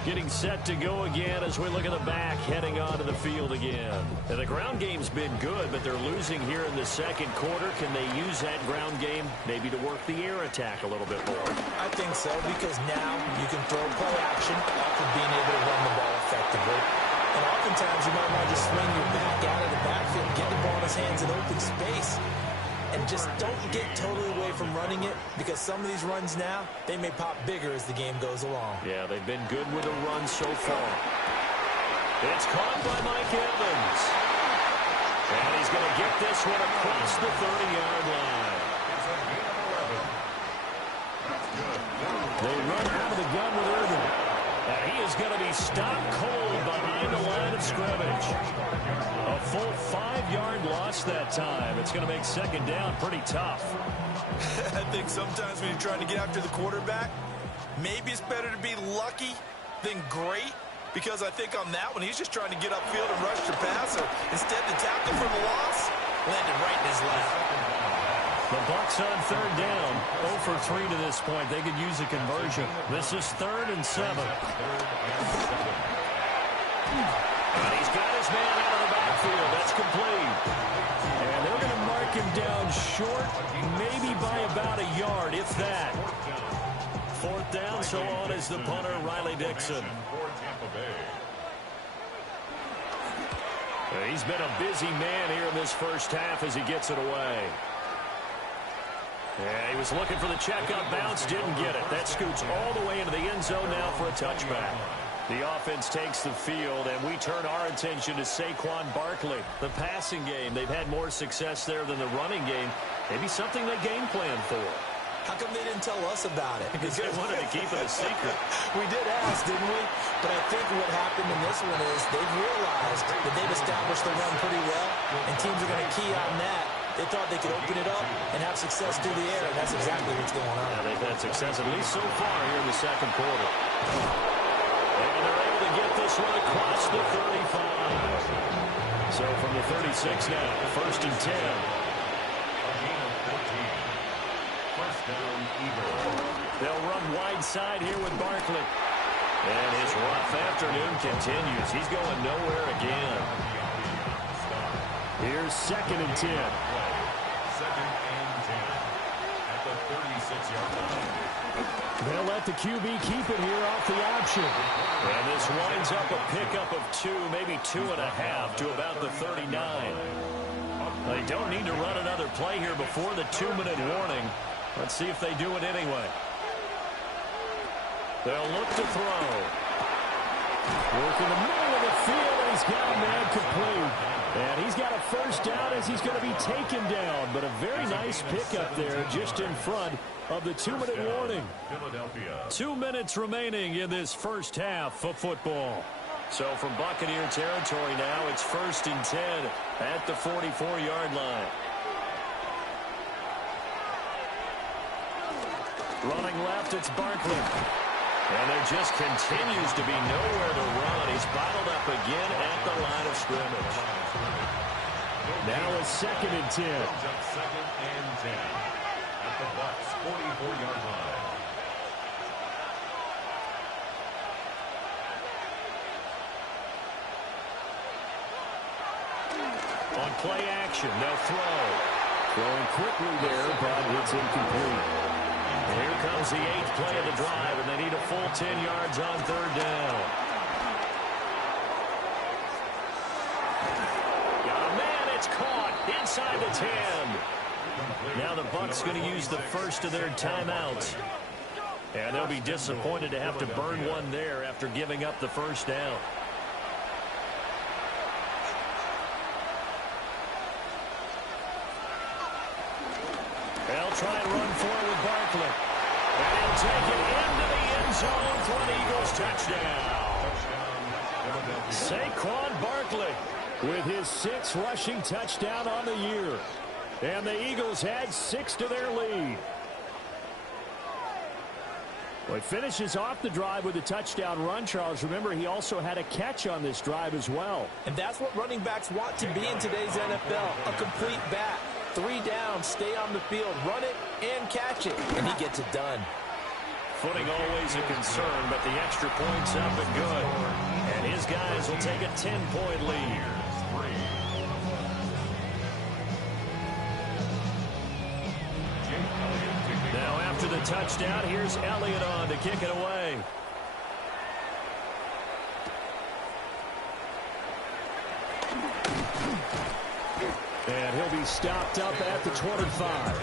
Getting set to go again as we look at the back, heading onto the field again. And the ground game's been good, but they're losing here in the 2nd quarter. Can they use that ground game maybe to work the air attack a little bit more? I think so, because now you can throw play action off of being able to run the ball effectively. And oftentimes you might want to just swing your back out of the backfield, get the ball in his hands in open space. And just don't get totally away from running it, because some of these runs now, they may pop bigger as the game goes along. Yeah, they've been good with the run so far. It's caught by Mike Evans. And he's going to get this one across the 30-yard line. They run out of the gun with Irvin. And he is going to be stopped cold behind the line of scrimmage. A full 5-yard loss that time. It's going to make 2nd down pretty tough. I think sometimes when you're trying to get after the quarterback, maybe it's better to be lucky than great, because I think on that one, he's just trying to get upfield and rush the passer. Instead, the tackle for the loss landed right in his lap. The Bucs on 3rd down. 0 for 3 to this point. They could use a conversion. This is 3rd and 7. And he's got his man out of the backfield. That's complete. And they're going to mark him down short, maybe by about a yard, if that. 4th down, so on is the punter, Riley Dixon. He's been a busy man here in this first half as he gets it away. Yeah, he was looking for the checkup bounce, didn't get it. That scoots all the way into the end zone now for a touchback. The offense takes the field, and we turn our attention to Saquon Barkley. The passing game, they've had more success there than the running game. Maybe something they game plan for. How come they didn't tell us about it? Because they wanted to keep it a secret. We did ask, didn't we? But I think what happened in this one is they've realized that they've established the run pretty well, and teams are going to key on that. They thought they could open it up and have success through the air, and that's exactly what's going on. Yeah, they've had success, at least so far, here in the second quarter. And they're able to get this one across the 35. So from the 36 now, 1st and 10. First down, Eagles. They'll run wide side here with Barkley. And his rough afternoon continues. He's going nowhere again. Here's 2nd and 10. 2nd and 10 at the 36-yard line. They'll let the QB keep it here off the option. And this winds up a pickup of 2, maybe 2.5 to about the 39. They don't need to run another play here before the 2-minute warning. Let's see if they do it anyway. They'll look to throw. Work in the middle of the field, and he's got a man complete. And he's got a first down as he's going to be taken down. But a very nice pickup there just in front of the 2-minute warning. Philadelphia. 2 minutes remaining in this first half of football. So from Buccaneer territory now, it's 1st and 10 at the 44-yard line. Running left, it's Barkley. And there just continues to be nowhere to run. He's bottled up again at the line of scrimmage. Now it's 2nd and 10. 2nd and 10 at the Bucs' 44-yard line. On play action, they'll throw. Throwing quickly there, but it's incomplete. And here comes the 8th play of the drive, and they need a full 10 yards on 3rd down. Got a man, it's caught inside the 10. Now the Bucs going to use the first of their timeouts. And they'll be disappointed to have to burn one there after giving up the first down. They'll try and run forward with Barkley. And he'll take it into the end zone for an Eagles touchdown. Saquon Barkley with his 6th rushing touchdown on the year. And the Eagles add 6 to their lead. Well, he finishes off the drive with a touchdown run, Charles. Remember, he also had a catch on this drive as well. And that's what running backs want to be in today's NFL, a complete back. 3 down, stay on the field, run it, and catch it. And he gets it done. Footing always a concern, but the extra point's up and good. And his guys will take a 10-point lead. Now after the touchdown, here's Elliott on to kick it away. And he'll be stopped up at the 25.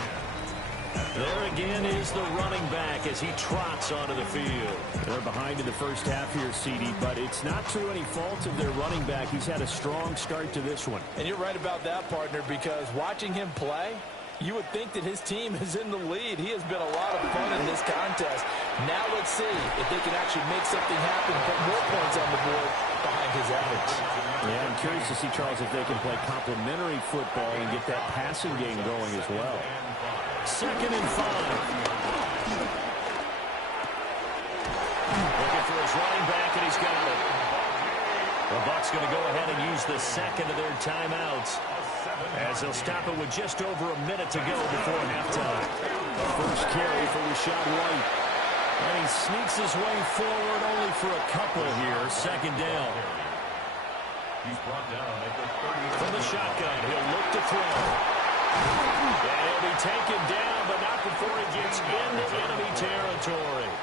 There again is the running back as he trots onto the field. They're behind in the first half here, CD, but it's not through any fault of their running back. He's had a strong start to this one. And you're right about that, partner, because watching him play, you would think that his team is in the lead. He has been a lot of fun in this contest. Now let's see if they can actually make something happen, put more points on the board behind his efforts. Yeah, I'm curious to see, Charles, if they can play complementary football and get that passing game going as well. 2nd and 5. Looking for his running back, and he's got it. The Bucs going to go ahead and use the 2nd of their timeouts, as they'll stop it with just over a minute to go before halftime. First carry for Rashad White. And he sneaks his way forward only for a couple here. 2nd down. He's brought down at the 30. From the shotgun, he'll look to throw. And he'll be taken down, but not before he gets into enemy territory.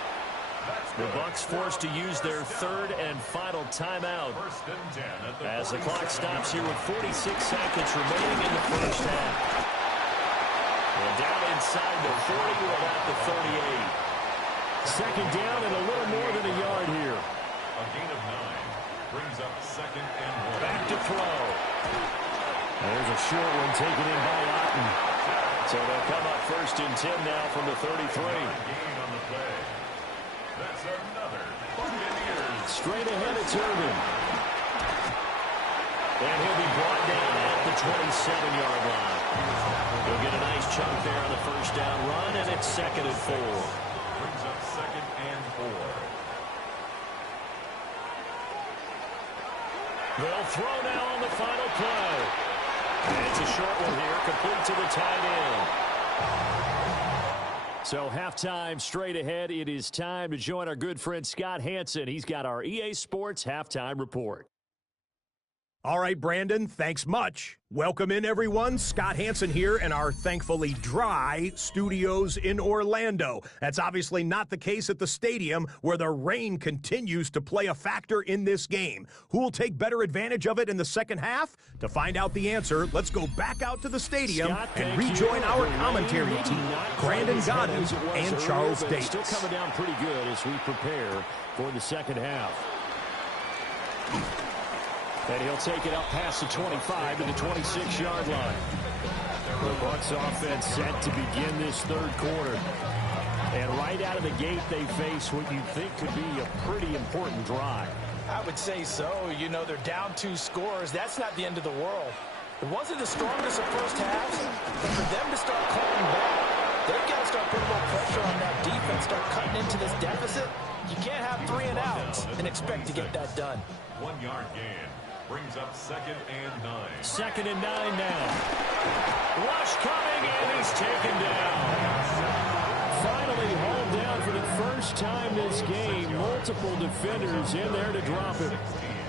The Bucs forced to use their 3rd and final timeout 1st and 10 at the as the clock stops here with 46 seconds remaining in the first half. And down inside the 40, we're about the 38. 2nd down and a little more than a yard here. A gain of 9 brings up 2nd and 1. Back to throw. There's a short one taken in by Otten. So they'll come up 1st and 10 now from the 33. Gain on the play. That's another Buccaneers. Straight ahead, it's Irvin. And he'll be brought down at the 27-yard line. He'll get a nice chunk there on the 1st down run, and it's 2nd and 4. Brings up 2nd and 4. They'll throw now on the final play. And it's a short one here, complete to the tight end. So halftime straight ahead. It is time to join our good friend Scott Hanson. He's got our EA Sports halftime report. All right, Brandon, thanks much. Welcome in, everyone. Scott Hanson here in our thankfully dry studios in Orlando. That's obviously not the case at the stadium, where the rain continues to play a factor in this game. Who will take better advantage of it in the second half? To find out the answer, let's go back out to the stadium Scott, and rejoin our commentary team, Brandon Godden and Charles Davis. Still coming down pretty good as we prepare for the second half. And he'll take it up past the 25 to the 26-yard line. The Bucs offense set to begin this third quarter. And right out of the gate, they face what you think could be a pretty important drive. I would say so. You know, they're down 2 scores. That's not the end of the world. It wasn't the strongest of first halves, but for them to start clawing back, they've got to start putting a little pressure on that defense, start cutting into this deficit. You can't have 3 and outs and expect to get that done. 1-yard gain. Brings up 2nd and 9. 2nd and 9 now. Rush coming, and he's taken down. Finally hauled down for the first time this game. Multiple defenders in there to drop him.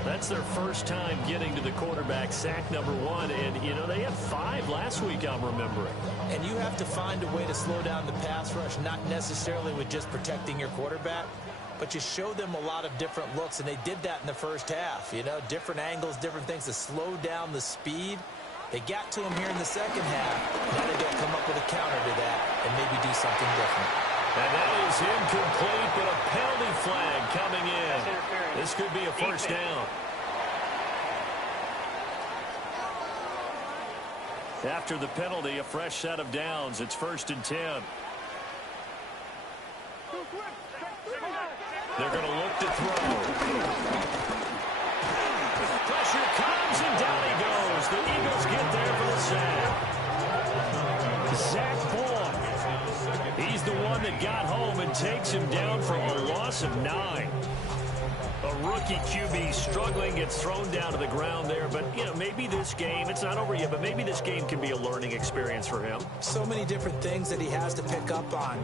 That's their first time getting to the quarterback, sack number 1. And, you know, they had 5 last week, I'm remembering. And you have to find a way to slow down the pass rush, not necessarily with just protecting your quarterback, but you show them a lot of different looks, and they did that in the first half. You know, different angles, different things to slow down the speed. They got to him here in the second half. Now they got to come up with a counter to that and maybe do something different. And that is incomplete, but a penalty flag coming in. This could be a first down. After the penalty, a fresh set of downs. It's 1st and 10. They're going to look to throw. Pressure comes, and down he goes. The Eagles get there for the sack. Zach Ball. He's the one that got home and takes him down for a loss of 9. A rookie QB struggling, gets thrown down to the ground there. But, you know, maybe this game, it's not over yet, but maybe this game can be a learning experience for him. So many different things that he has to pick up on.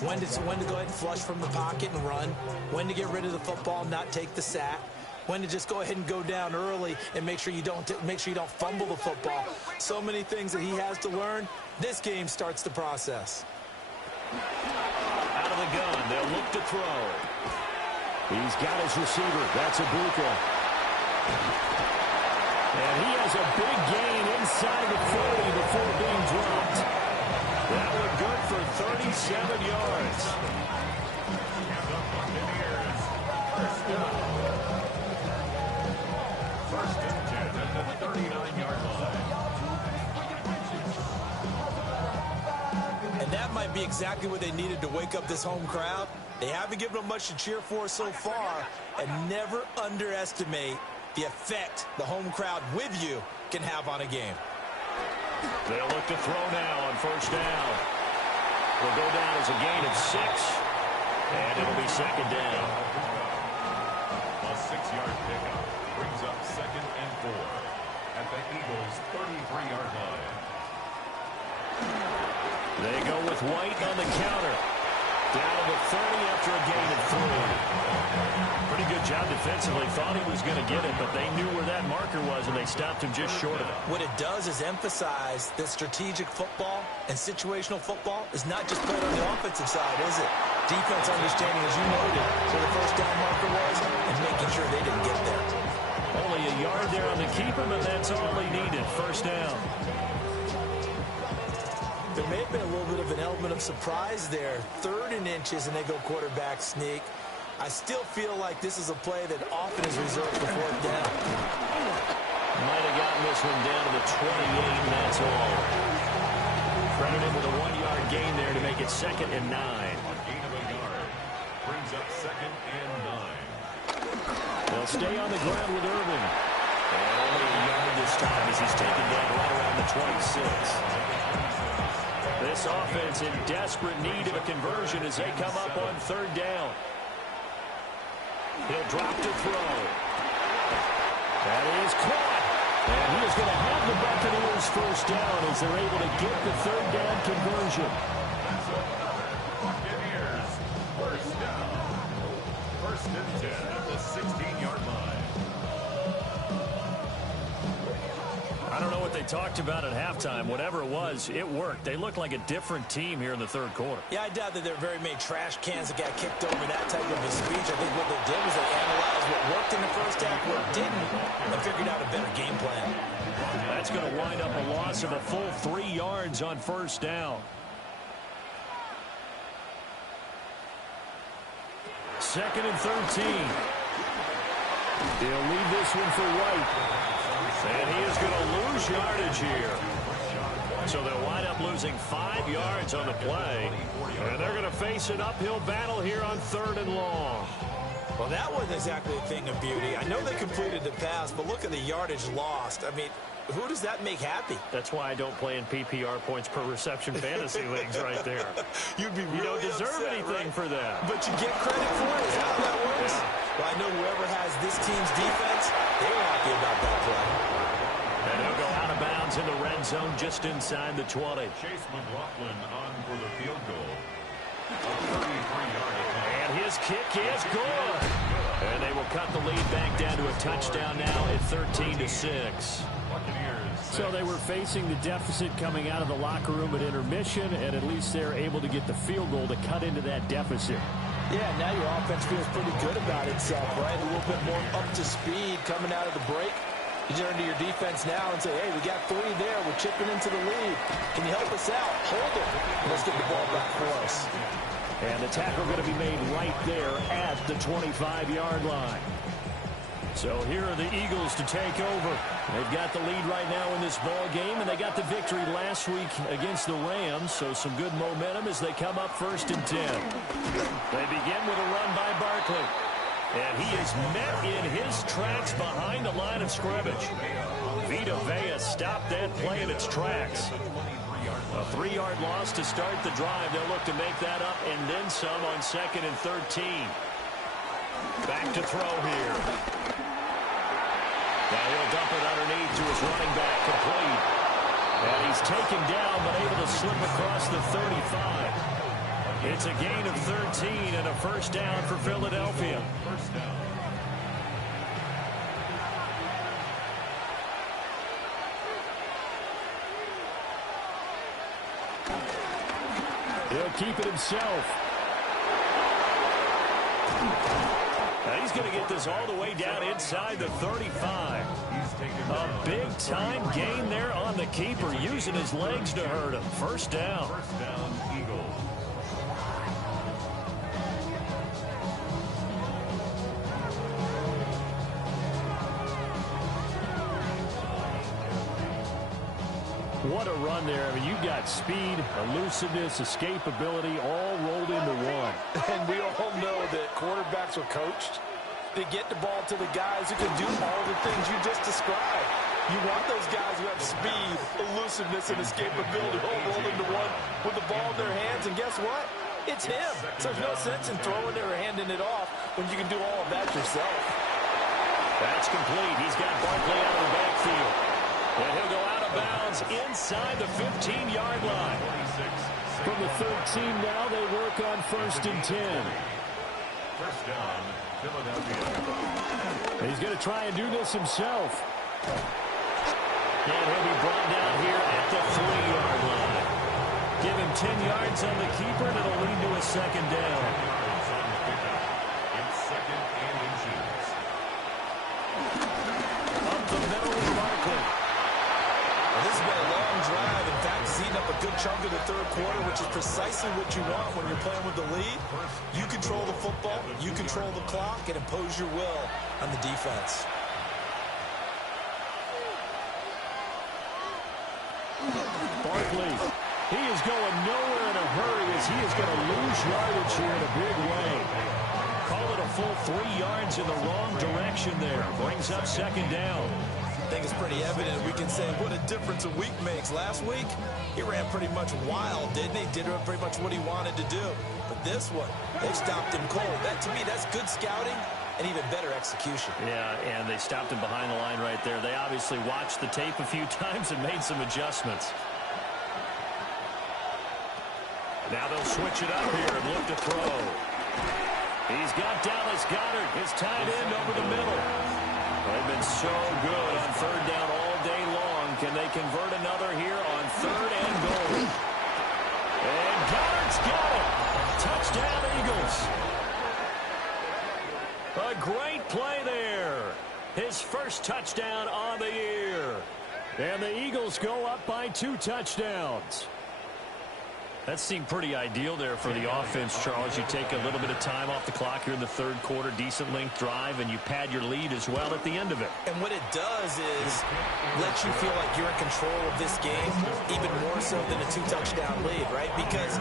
When to go ahead and flush from the pocket and run. When to get rid of the football, not take the sack. When to just go ahead and go down early and make sure you don't fumble the football. So many things that he has to learn. This game starts the process. Out of the gun, they'll look to throw. He's got his receiver. That's Ibuka. And he has a big gain inside the 40 before being dropped. That one good for 37 yards. First and 10 at the 39-yard line. And that might be exactly what they needed to wake up this home crowd. They haven't given them much to cheer for so far, and never underestimate the effect the home crowd with you can have on a game. They'll look to throw now on first down. Will go down as a gain of 6, and it'll be second down. A 6-yard pickup brings up 2nd and 4 at the Eagles' 33-yard line. They go with White on the counter. Down to the 30 after a gain of 3. Pretty good job defensively. Thought he was going to get it, but they knew where that marker was, and they stopped him just short of it. What it does is emphasize that strategic football and situational football is not just played on the offensive side, is it? Defense understanding, as you noted, where the first down marker was and making sure they didn't get there. Only a yard there on the keeper, but that's all he needed. First down. There may have been a little bit of an element of surprise there. 3rd and inches, and they go quarterback sneak. I still feel like this is a play that often is reserved for fourth down. Might have gotten this one down to the 28, and that's all. Credited with a 1-yard gain there to make it 2nd and 9. A gain of a yard brings up 2nd and 9. They'll stay on the ground with Irvin. And only a yard this time as he's taken down right around the 26. This offense in desperate need of a conversion as they come up on 3rd down. He'll drop to throw. That is caught. And he is going to have the Buccaneers first down as they're able to get the 3rd down conversion. Buccaneers first down. 1st and 10 at the 16-yard line. I don't know what they talked about at halftime. Whatever it was, it worked. They looked like a different team here in the 3rd quarter. Yeah, I doubt that there are very many trash cans that got kicked over that type of a speech. I think what they did was they analyzed what worked in the first half, what didn't, and figured out a better game plan. That's going to wind up a loss of a full 3 yards on 1st down. 2nd and 13. He'll leave this one for White. And he is going to lose yardage here. So they'll wind up losing 5 yards on the play. And they're going to face an uphill battle here on 3rd and long. Well, that wasn't exactly a thing of beauty. I know they completed the pass, but look at the yardage lost. I mean, who does that make happy? That's why I don't play in PPR points per reception fantasy leagues right there. You'd be really You don't deserve upset, anything right? for that. But you get credit for it. Is that how that works? Yeah. Well, I know whoever has this team's defense, they're happy about that play. And he'll go out of bounds in the red zone just inside the 20. Chase McLaughlin on for the field goal. A 33-yard attempt. And his kick is good. And they will cut the lead back down to a touchdown now at 13-6. So they were facing the deficit coming out of the locker room at intermission, and at least they're able to get the field goal to cut into that deficit. Yeah, now your offense feels pretty good about itself, right? A little bit more up to speed coming out of the break. You turn to your defense now and say, hey, we got 3 there. We're chipping into the lead. Can you help us out? Hold it. Let's get the ball back for us. And the tackle going to be made right there at the 25-yard line. So here are the Eagles to take over. They've got the lead right now in this ball game, and they got the victory last week against the Rams, so some good momentum as they come up 1st and 10. They begin with a run by Barkley, and he is met in his tracks behind the line of scrimmage. Vita Vea stopped that play in its tracks. A 3-yard loss to start the drive. They'll look to make that up and then some on 2nd and 13. Back to throw here. Now he'll dump it underneath to his running back, complete. And he's taken down, but able to slip across the 35. It's a gain of 13 and a first down for Philadelphia. First down. He'll keep it himself. Now he's going to get this all the way down inside the 35. A big-time gain there on the keeper, using his legs to hurt him. First down. First down, Eagles. What a run there. I mean, you've got speed, elusiveness, escapability, all rolled into one. And we all know that quarterbacks are coached to get the ball to the guys who can do all the things you just described. You want those guys who have speed, elusiveness, and escapability all rolled into one with the ball in their hands. And guess what? It's him. So there's no sense in throwing it or handing it off when you can do all of that yourself. That's complete. He's got Barkley out of the backfield. And he'll go out of bounds inside the 15-yard line. From the 13 now, they work on 1st and 10. First down, Philadelphia. He's going to try and do this himself. And he'll be brought down here at the 3-yard line. Give him 10 yards on the keeper, and it'll lead to a second down. It's 2nd and inches. Up the middle with Barkley. Well, this has been a long drive. In fact, it's eaten up a good chunk of the third quarter, which is precisely what you want when you're playing with the lead. You control the football, you control the clock, and impose your will on the defense. Barkley, he is going nowhere in a hurry as he is going to lose yardage here in a big way. Call it a full 3 yards in the wrong direction there. Brings up second down. I think it's pretty evident. We can say what a difference a week makes. Last week, he ran pretty much wild, didn't he? Did pretty much what he wanted to do. But this one, they stopped him cold. That, to me, that's good scouting and even better execution. Yeah, and they stopped him behind the line right there. They obviously watched the tape a few times and made some adjustments. Now they'll switch it up here and look to throw. He's got Dallas Goedert, his tight end, over the middle. They've been so good on third down all day long. Can they convert another here on third and goal? And Goddard's got it. Touchdown, Eagles. A great play there. His first touchdown on the year. And the Eagles go up by 2 touchdowns. That seemed pretty ideal there for the offense, Charles. You take a little bit of time off the clock here in the third quarter, decent length drive, and you pad your lead as well at the end of it. And what it does is let you feel like you're in control of this game, even more so than a 2-touchdown lead, right? Because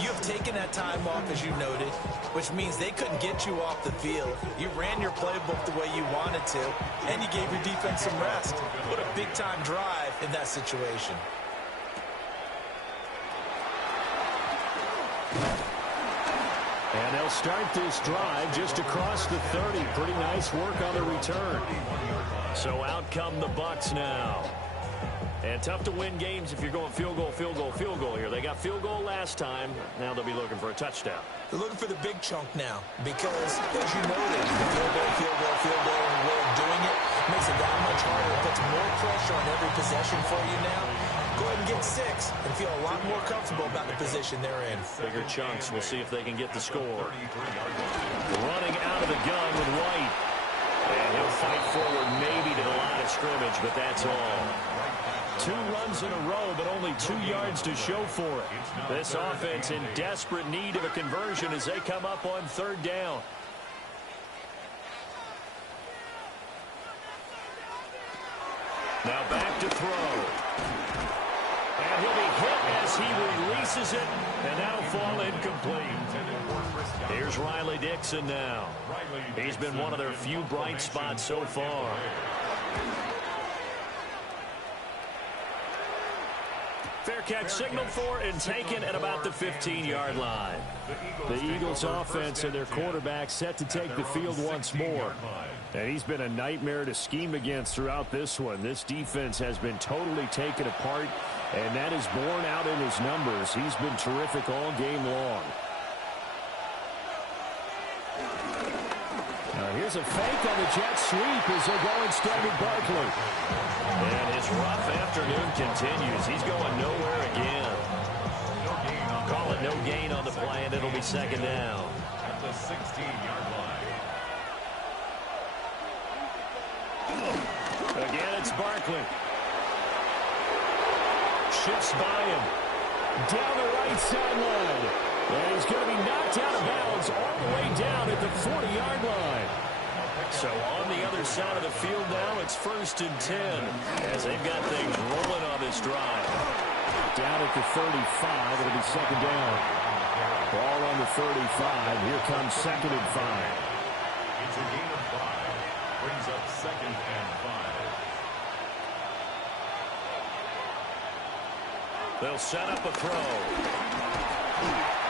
you have taken that time off, as you noted, which means they couldn't get you off the field. You ran your playbook the way you wanted to, and you gave your defense some rest. What a big-time drive in that situation. And they'll start this drive just across the 30. Pretty nice work on the return. So out come the Bucs now. And tough to win games if you're going field goal, field goal, field goal here. They got field goal last time. Now they'll be looking for a touchdown. They're looking for the big chunk now because, as you noted, field goal, field goal, field goal, and the way of doing it makes it that much harder. It puts more pressure on every possession for you now. Go ahead and get 6 and feel a lot more comfortable about the position they're in. Bigger chunks. We'll see if they can get the score. Running out of the gun with White. And he'll fight forward maybe to the line of scrimmage, but that's all. 2 runs in a row, but only 2 yards to show for it. This offense in desperate need of a conversion as they come up on third down. Now back to throw. And he'll be hit as he releases it, and that'll fall incomplete. Here's Riley Dixon now. He's been one of their few bright spots so far. Fair catch signaled for and taken at about the 15-yard line. The Eagles offense and their quarterback set to take the field once more. And he's been a nightmare to scheme against throughout this one. This defense has been totally taken apart, and that is borne out in his numbers. He's been terrific all game long. Now here's a fake on the jet sweep as they go instead with Barkley. And his rough afternoon continues. He's going nowhere again. Call it no gain on the play, and it'll be second down. At the 16-yard line. Again, it's Barkley. Shifts by him. Down the right sideline. And he's going to be knocked out of bounds all the way down at the 40-yard line. So on the other side of the field now, it's 1st and 10 as they've got things rolling on this drive. Down at the 35, it'll be second down. Ball on the 35. Here comes 2nd and 5. It's a gain of 5. Brings up 2nd and 5. They'll set up a throw.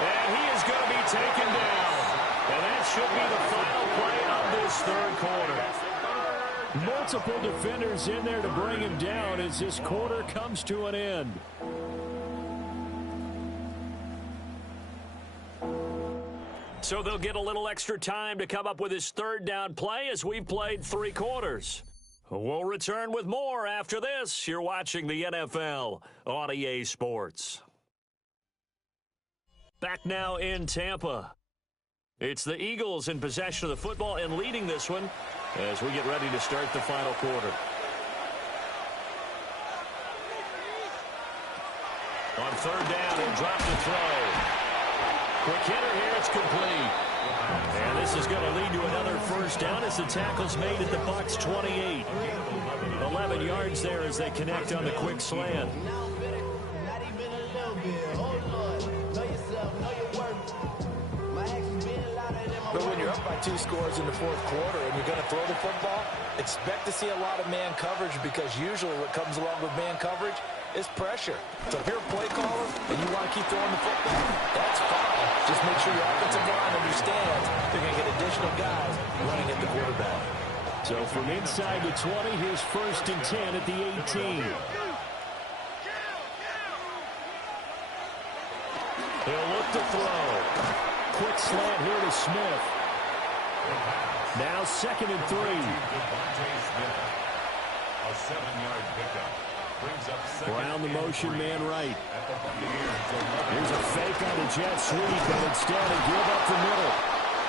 And he is going to be taken down. And that should be the final play of this third quarter. Multiple defenders in there to bring him down as this quarter comes to an end. So they'll get a little extra time to come up with his third down play as we've played 3 quarters. We'll return with more after this. You're watching the NFL on EA Sports. Back now in Tampa. It's the Eagles in possession of the football and leading this one as we get ready to start the final quarter. On third down, he'll drop the throw. Quick hitter here, it's complete. And this is going to lead to another first down as the tackle's made at the Bucs 28. 11 yards there as they connect on the quick slant. But when you're up by 2 scores in the fourth quarter and you're going to throw the football, expect to see a lot of man coverage, because usually what comes along with man coverage is pressure. So if you're a play caller and you want to keep throwing the football, that's fine. Just make sure your offensive line understands they're going to get additional guys running at the quarterback. So from inside the 20, here's 1st and 10 at the 18. He'll look to throw. Quick slant here to Smith. Now 2nd and 3. A 7-yard pickup. Brings up second. Brown the motion man right. Here's a fake on the jet sweep, but instead they give up the middle.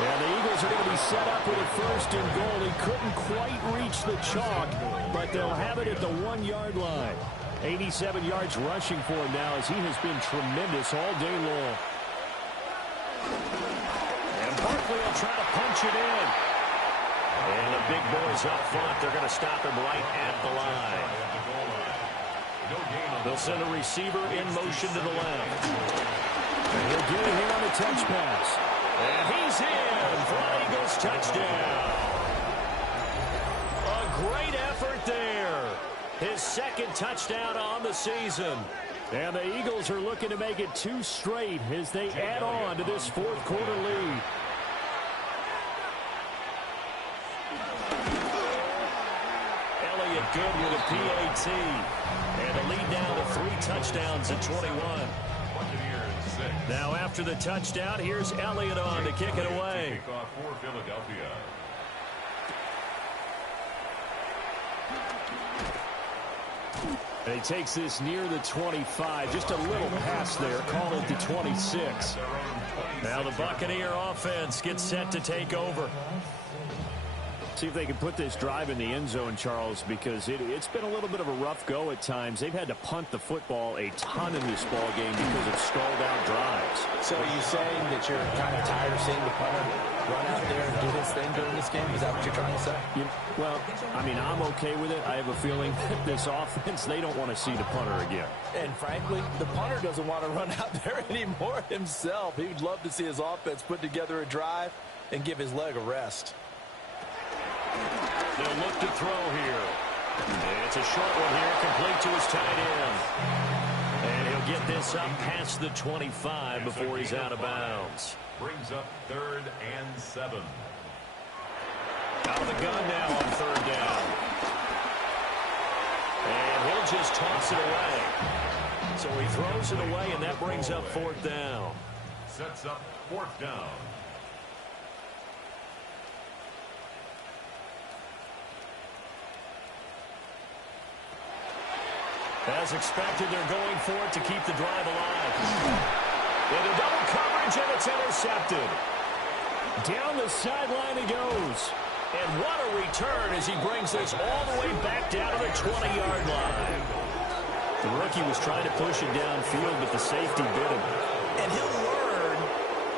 And the Eagles are going to be set up with a 1st and goal. He couldn't quite reach the chalk, but they'll have it at the 1-yard line. 87 yards rushing for him now, as he has been tremendous all day long. And Barkley will try to punch it in. And the big boys up front, they're going to stop him right at the line. They'll send a receiver in motion to the left. And he'll get it here on a touch pass. And he's in for an Eagles touchdown. A great effort there. His 2nd touchdown on the season. And the Eagles are looking to make it 2 straight as they add on to this 4th quarter lead. Elliott good with a PAT. And a lead down to 3 touchdowns at 21. Now after the touchdown, here's Elliott on to kick it away. Kickoff for Philadelphia. And he takes this near the 25. Just a little pass there. Call it the 26. Now the Buccaneer offense gets set to take over. See if they can put this drive in the end zone, Charles, because it's been a little bit of a rough go at times. They've had to punt the football a ton in this ball game because of stalled-out drives. So are you saying that you're kind of tired of seeing the punter run out there and do his thing during this game? Is that what you're trying to say? Well, I mean, I'm okay with it. I have a feeling that this offense, they don't want to see the punter again. And frankly, the punter doesn't want to run out there anymore himself. He would love to see his offense put together a drive and give his leg a rest. They'll look to throw here. And it's a short one here, complete to his tight end. And he'll get this up past the 25 before he's out of bounds. Brings up 3rd and 7. Out of the gun now on 3rd down. And he'll just toss it away. So he throws it away, and that brings up 4th down. Sets up 4th down. As expected, they're going for it to keep the drive alive. Into double coverage, and it's intercepted. Down the sideline he goes. And what a return as he brings this all the way back down to the 20-yard line. The rookie was trying to push it downfield, but the safety bit him. And he'll learn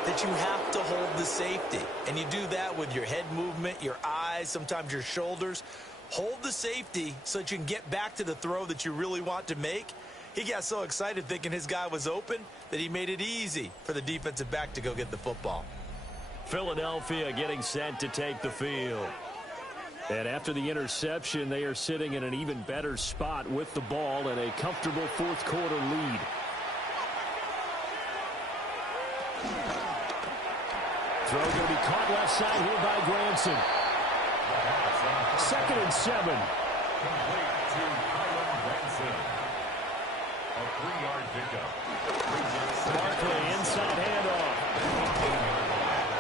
that you have to hold the safety. And you do that with your head movement, your eyes, sometimes your shoulders. Hold the safety so that you can get back to the throw that you really want to make. He got so excited thinking his guy was open that he made it easy for the defensive back to go get the football. Philadelphia getting set to take the field. And after the interception, they are sitting in an even better spot with the ball and a comfortable 4th quarter lead. Throw going to be caught left side here by Granson. 2nd and 7. Complete to Kylan Granson. A 3-yard pickup. Barkley inside handoff.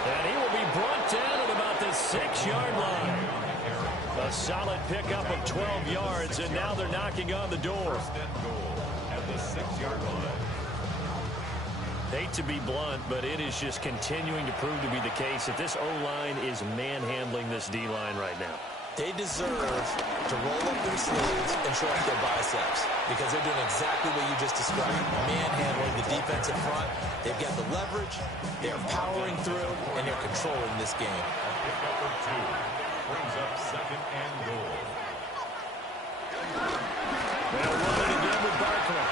And he will be brought down at about the 6-yard line. A solid pickup of 12 yards, and now they're knocking on the door. 1st and goal at the 6-yard line. Hate to be blunt, but it is just continuing to prove to be the case that this O-line is manhandling this D-line right now. They deserve to roll up their sleeves and show up their biceps because they're doing exactly what you just described. Manhandling the defense in front. They've got the leverage. They're powering through, and they're controlling this game. Pick number 2 brings up 2nd and goal. They'll run it again with Barkley.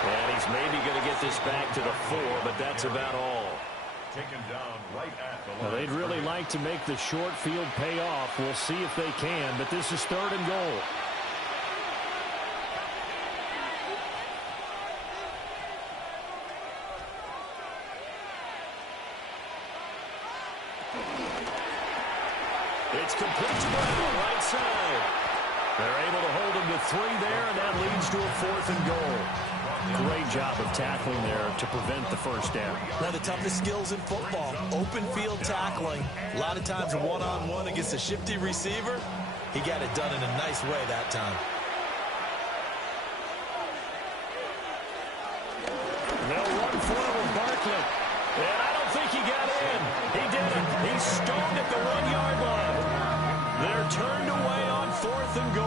And he's maybe going to get this back to the 4, but that's about all. Taken down right at the line. Well, they'd really like to make the short field pay off. We'll see if they can, but this is 3rd and goal. It's complete to Brown, right side. They're able to hold him to 3 there, and that leads to a 4th and goal. Great job of tackling there to prevent the first down. One of the toughest skills in football, open field tackling. A lot of times one-on-one against a shifty receiver. He got it done in a nice way that time. They'll run for it with Barkley. And I don't think he got in. He didn't. He's stoned at the 1-yard line. They're turned away on 4th and goal.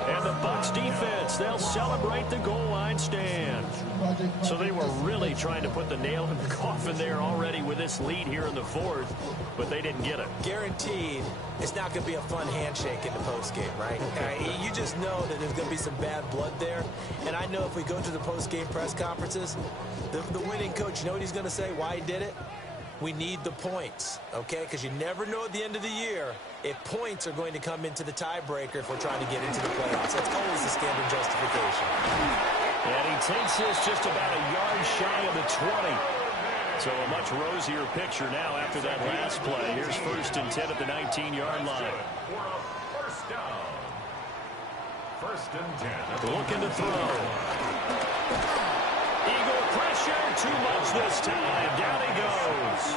And the Bucs defense, they'll celebrate the goal line stand. So they were really trying to put the nail in the coffin there already with this lead here in the 4th, but they didn't get it. Guaranteed, it's not going to be a fun handshake in the postgame, right? You just know that there's going to be some bad blood there. And I know if we go to the postgame press conferences, the winning coach, you know what he's going to say, why he did it? We need the points, okay? Because you never know at the end of the year if points are going to come into the tiebreaker if we're trying to get into the playoffs. That's always the standard justification. And he takes this just about a yard shy of the 20. So a much rosier picture now after that last play. Here's 1st and 10 at the 19-yard line. First down. 1st and 10. Looking to throw. Eagle pressure, too much this time. Down he goes.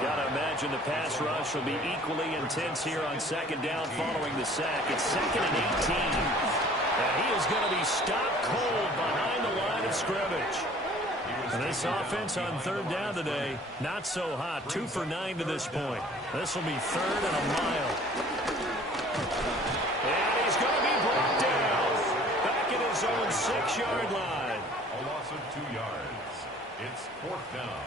Gotta imagine the pass rush will be equally intense here on 2nd down following the sack. It's 2nd and 18. And he is going to be stopped cold behind the line of scrimmage. And this offense on 3rd down today, not so hot. 2 for 9 to this point. This will be 3rd and a mile. And he's going to be brought down. Back at his own 6-yard line. A loss of 2 yards. It's 4th down.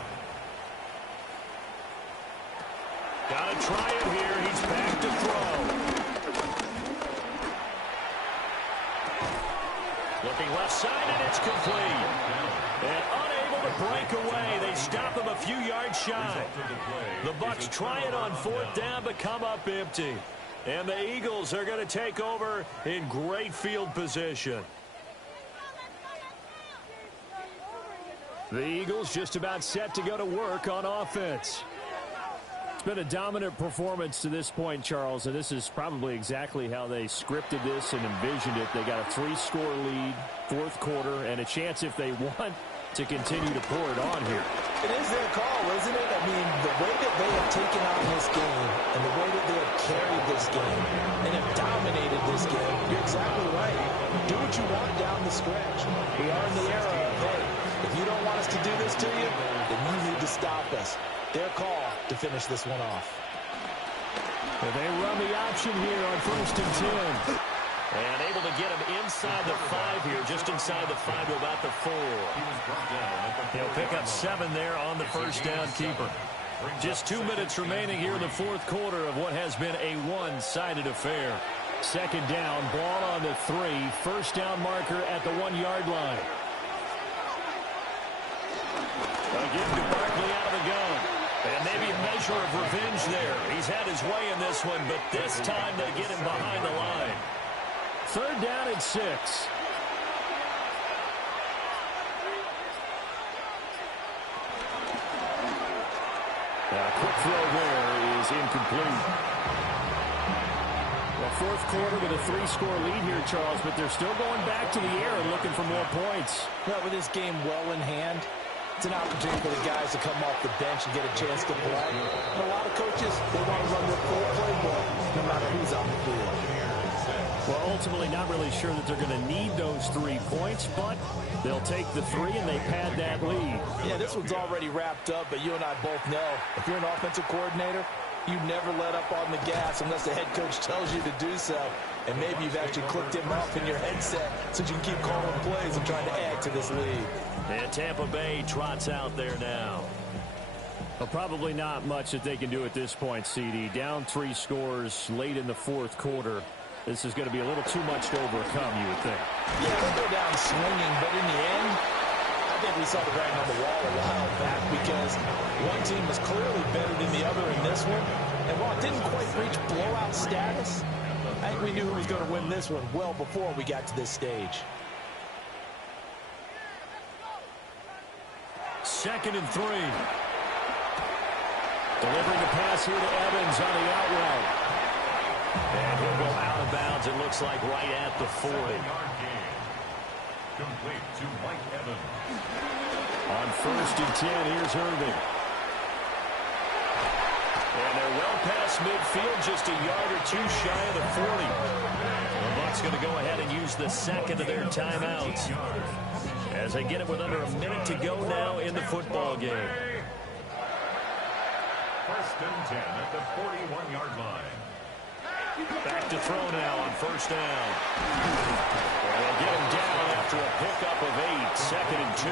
Got to try it here. He's back to throw. Looking left side, and it's complete. And unable to break away. They stop him a few yards shy. The Bucs try it on 4th down, but come up empty. And the Eagles are going to take over in great field position. The Eagles just about set to go to work on offense. It's been a dominant performance to this point, Charles, and this is probably exactly how they scripted this and envisioned it. They got a 3-score lead, 4th quarter, and a chance if they want to continue to pour it on here. It is their call, isn't it? I mean, the way that they have taken on this game and the way that they have carried this game and have dominated this game, you're exactly right. Do what you want down the stretch. We are in the era of, hey, if you don't want us to do this to you, then you need to stop us. Their call to finish this one off. Well, they run the option here on 1st and 10. And able to get him inside the 5 here, just inside the 5 to about the 4. He'll pick up 7 there on the first down keeper. Just 2 minutes remaining here in the 4th quarter of what has been a one-sided affair. 2nd down, ball on the 3. First down marker at the 1-yard line. Again to Barkley out of the gun. And maybe a measure of revenge there. He's had his way in this one, but this time they get him behind the line. 3rd down and 6. A quick throw there is incomplete. Well, 4th quarter with a 3-score lead here, Charles, but they're still going back to the air and looking for more points. Well, with this game well in hand, it's an opportunity for the guys to come off the bench and get a chance to play. And a lot of coaches, they want to run their full playbook no matter who's on the field. Well, ultimately not really sure that they're going to need those 3 points, but they'll take the 3 and they pad that lead. Yeah, this one's already wrapped up, but you and I both know if you're an offensive coordinator, You never let up on the gas unless the head coach tells you to do so. And maybe you've actually clicked him up in your headset so you can keep calling plays and trying to add to this lead. And Tampa Bay trots out there now. Well, probably not much that they can do at this point, CD. Down 3 scores late in the fourth quarter. This is going to be a little too much to overcome, you would think. Yeah, they'll go down swinging, but in the end, I think we saw the writing on the wall a while back because one team was clearly better than the other in this one. And while it didn't quite reach blowout status, I think we knew who was going to win this one well before we got to this stage. 2nd and 3. Delivering the pass here to Evans on the out route. And he'll go out of bounds, it looks like, right at the 40. Complete to Mike Evans. On 1st and 10, here's Irving. And they're well past midfield, just a yard or two shy of the 40. The Bucs going to go ahead and use the second of their timeouts as they get it with under a minute to go now in the football game. 1st and 10 at the 41-yard line. Back to throw now on 1st down. And they'll get him down after a pickup of 8. 2nd and 2.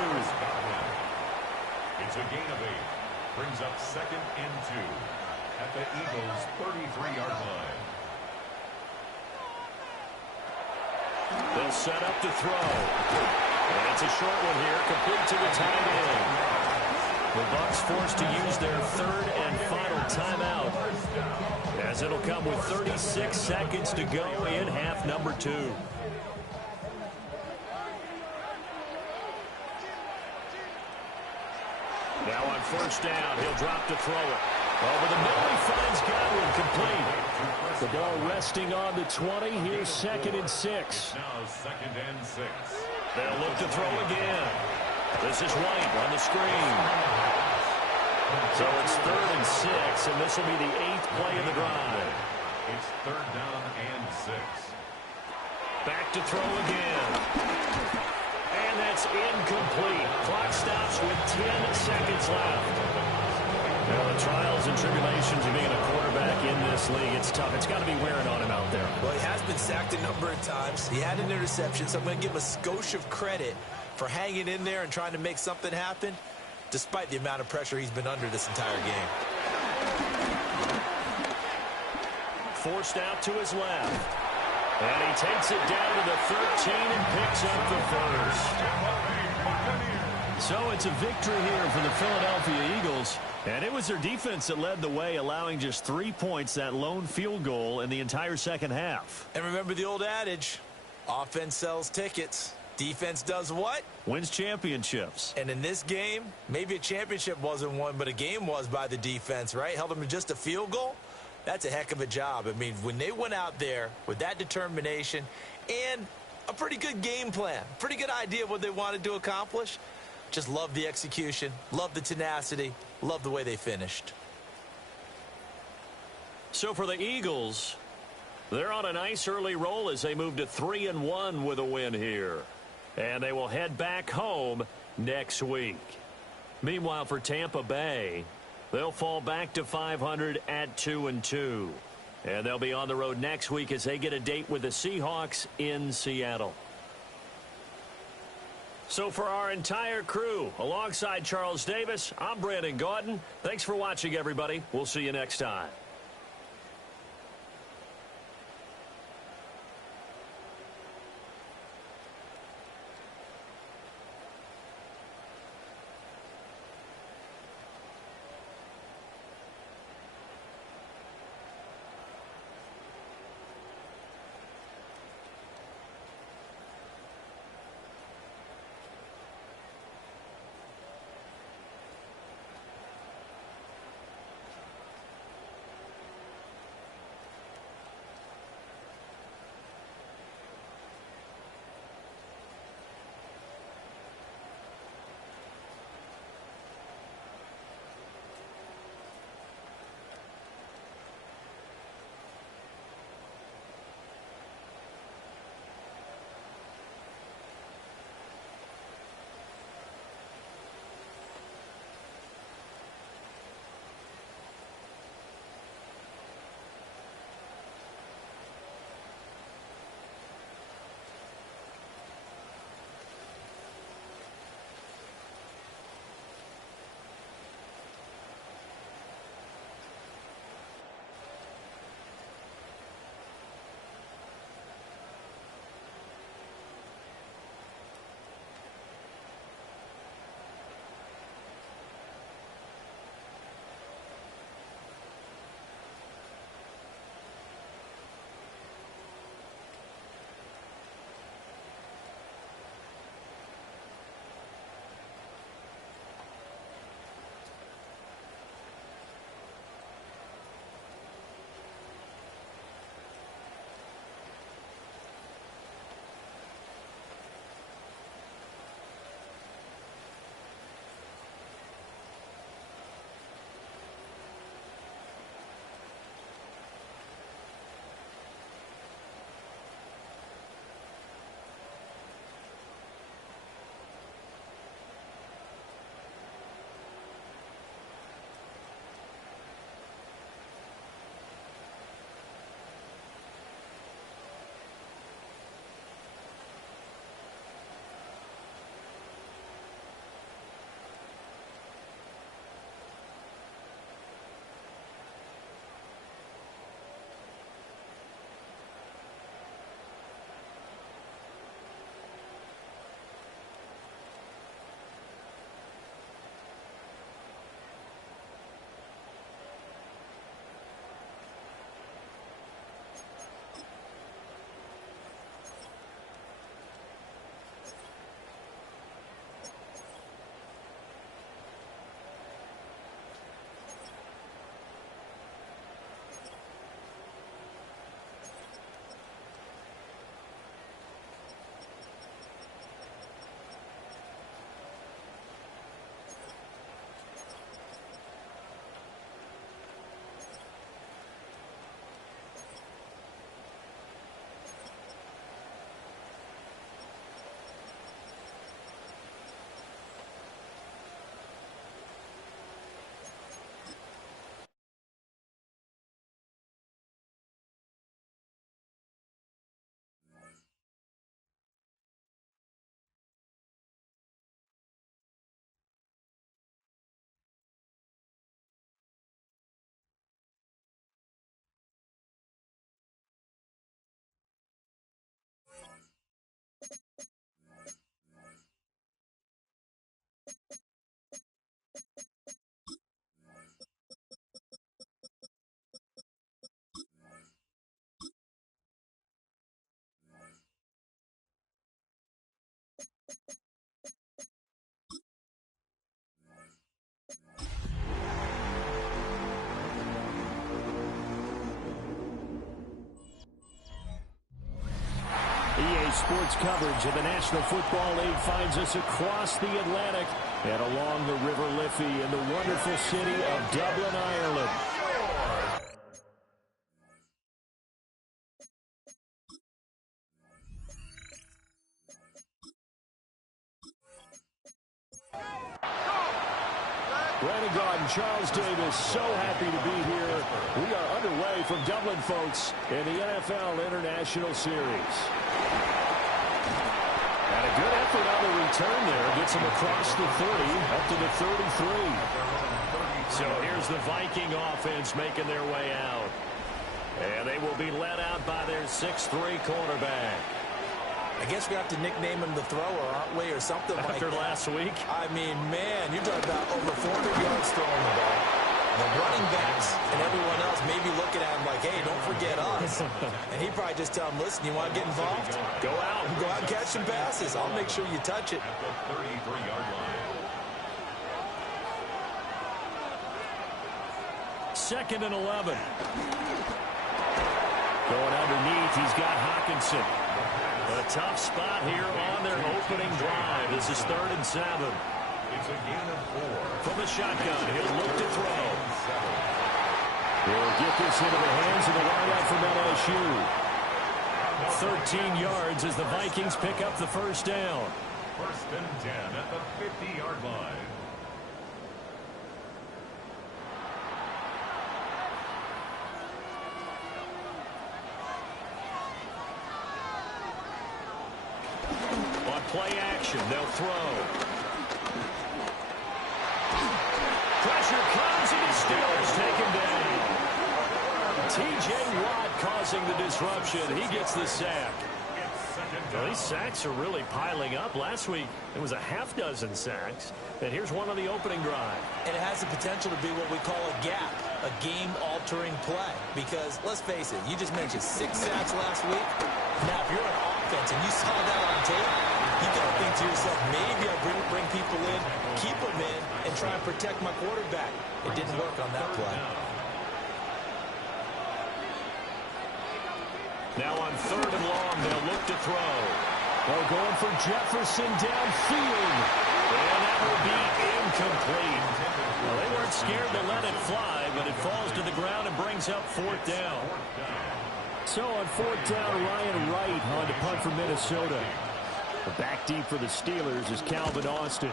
It's a gain of 8. Brings up 2nd and 2 at the Eagles' 33-yard line. They'll set up to throw. And it's a short one here, complete to the tight end. The Bucs forced to use their 3rd and final timeout, as it'll come with 36 seconds to go in half number 2. Now on 1st down, he'll drop to throw it. Over the middle, he finds Godwin, complete. The ball resting on the 20. Here's 2nd and 6. Now 2nd and 6. They'll look to throw again. This is White on the screen. So it's 3rd and 6, and this will be the 8th play of the drive. It's 3rd down and 6. Back to throw again. And that's incomplete. Clock stops with 10 seconds left. Now the trials and tribulations of being a quarterback in this league, it's tough. It's got to be wearing on him out there. Well, he has been sacked a number of times. He had an interception, so I'm going to give him a skosh of credit for hanging in there and trying to make something happen, despite the amount of pressure he's been under this entire game. Forced out to his left. And he takes it down to the 13 and picks up the 1st. So it's a victory here for the Philadelphia Eagles. And it was their defense that led the way, allowing just 3 points, that lone field goal in the entire second half. And remember the old adage, offense sells tickets. Defense does what? Wins championships. And in this game, maybe a championship wasn't won, but a game was by the defense, right? Held them to just a field goal. That's a heck of a job. I mean, when they went out there with that determination and a pretty good game plan, pretty good idea of what they wanted to accomplish, just love the execution, love the tenacity, love the way they finished. So for the Eagles, they're on a nice early roll as they move to 3-1 with a win here. And they will head back home next week. Meanwhile, for Tampa Bay, they'll fall back to 500 at 2-2. And they'll be on the road next week as they get a date with the Seahawks in Seattle. So for our entire crew, alongside Charles Davis, I'm Brandon Gaudin. Thanks for watching, everybody. We'll see you next time. EA Sports coverage of the National Football League finds us across the Atlantic and along the River Liffey in the wonderful city of Dublin, Ireland. Brandon Gaudin, Charles Davis, so happy to be here. We are underway from Dublin, folks, in the NFL International Series. And a good effort on the return there. Gets him across the 30, up to the 33. So here's the Viking offense making their way out. And they will be led out by their 6'3" quarterback. I guess we have to nickname him the thrower, aren't we, or something like that. After last week? I mean, man, you're talking about over 400 yards throwing the ball. The running backs and everyone else may be looking at him like, hey, don't forget us. And he probably just tell him, listen, you want to get involved? Go out and catch some passes. I'll make sure you touch it. At the 33-yard line. 2nd and 11. Going underneath, he's got Hawkinson. A tough spot here on their opening drive. This is 3rd and 7. It's a gain of 4. From the shotgun, he'll look to throw. He'll get this into the hands of the wideout from LSU. 13 yards as the Vikings pick up the first down. 1st and 10 at the 50-yard line. Play action, they'll throw. Pressure comes and the Steelers take him down. T.J. Watt causing the disruption. He gets the sack. Well, these sacks are really piling up. Last week, it was a half dozen sacks. And here's one on the opening drive. And it has the potential to be what we call a gap, a game-altering play. Because, let's face it, you just mentioned 6 sacks last week. Now, if you're an offense and you saw that on tape, you got to think to yourself, maybe I bring people in, keep them in, and try and protect my quarterback. It didn't work on that play. Now on 3rd and long, they'll look to throw. They're going for Jefferson downfield. And that will be incomplete. Well, they weren't scared to let it fly, but it falls to the ground and brings up 4th down. So on 4th down, Ryan Wright on to punt for Minnesota. Back deep for the Steelers is Calvin Austin.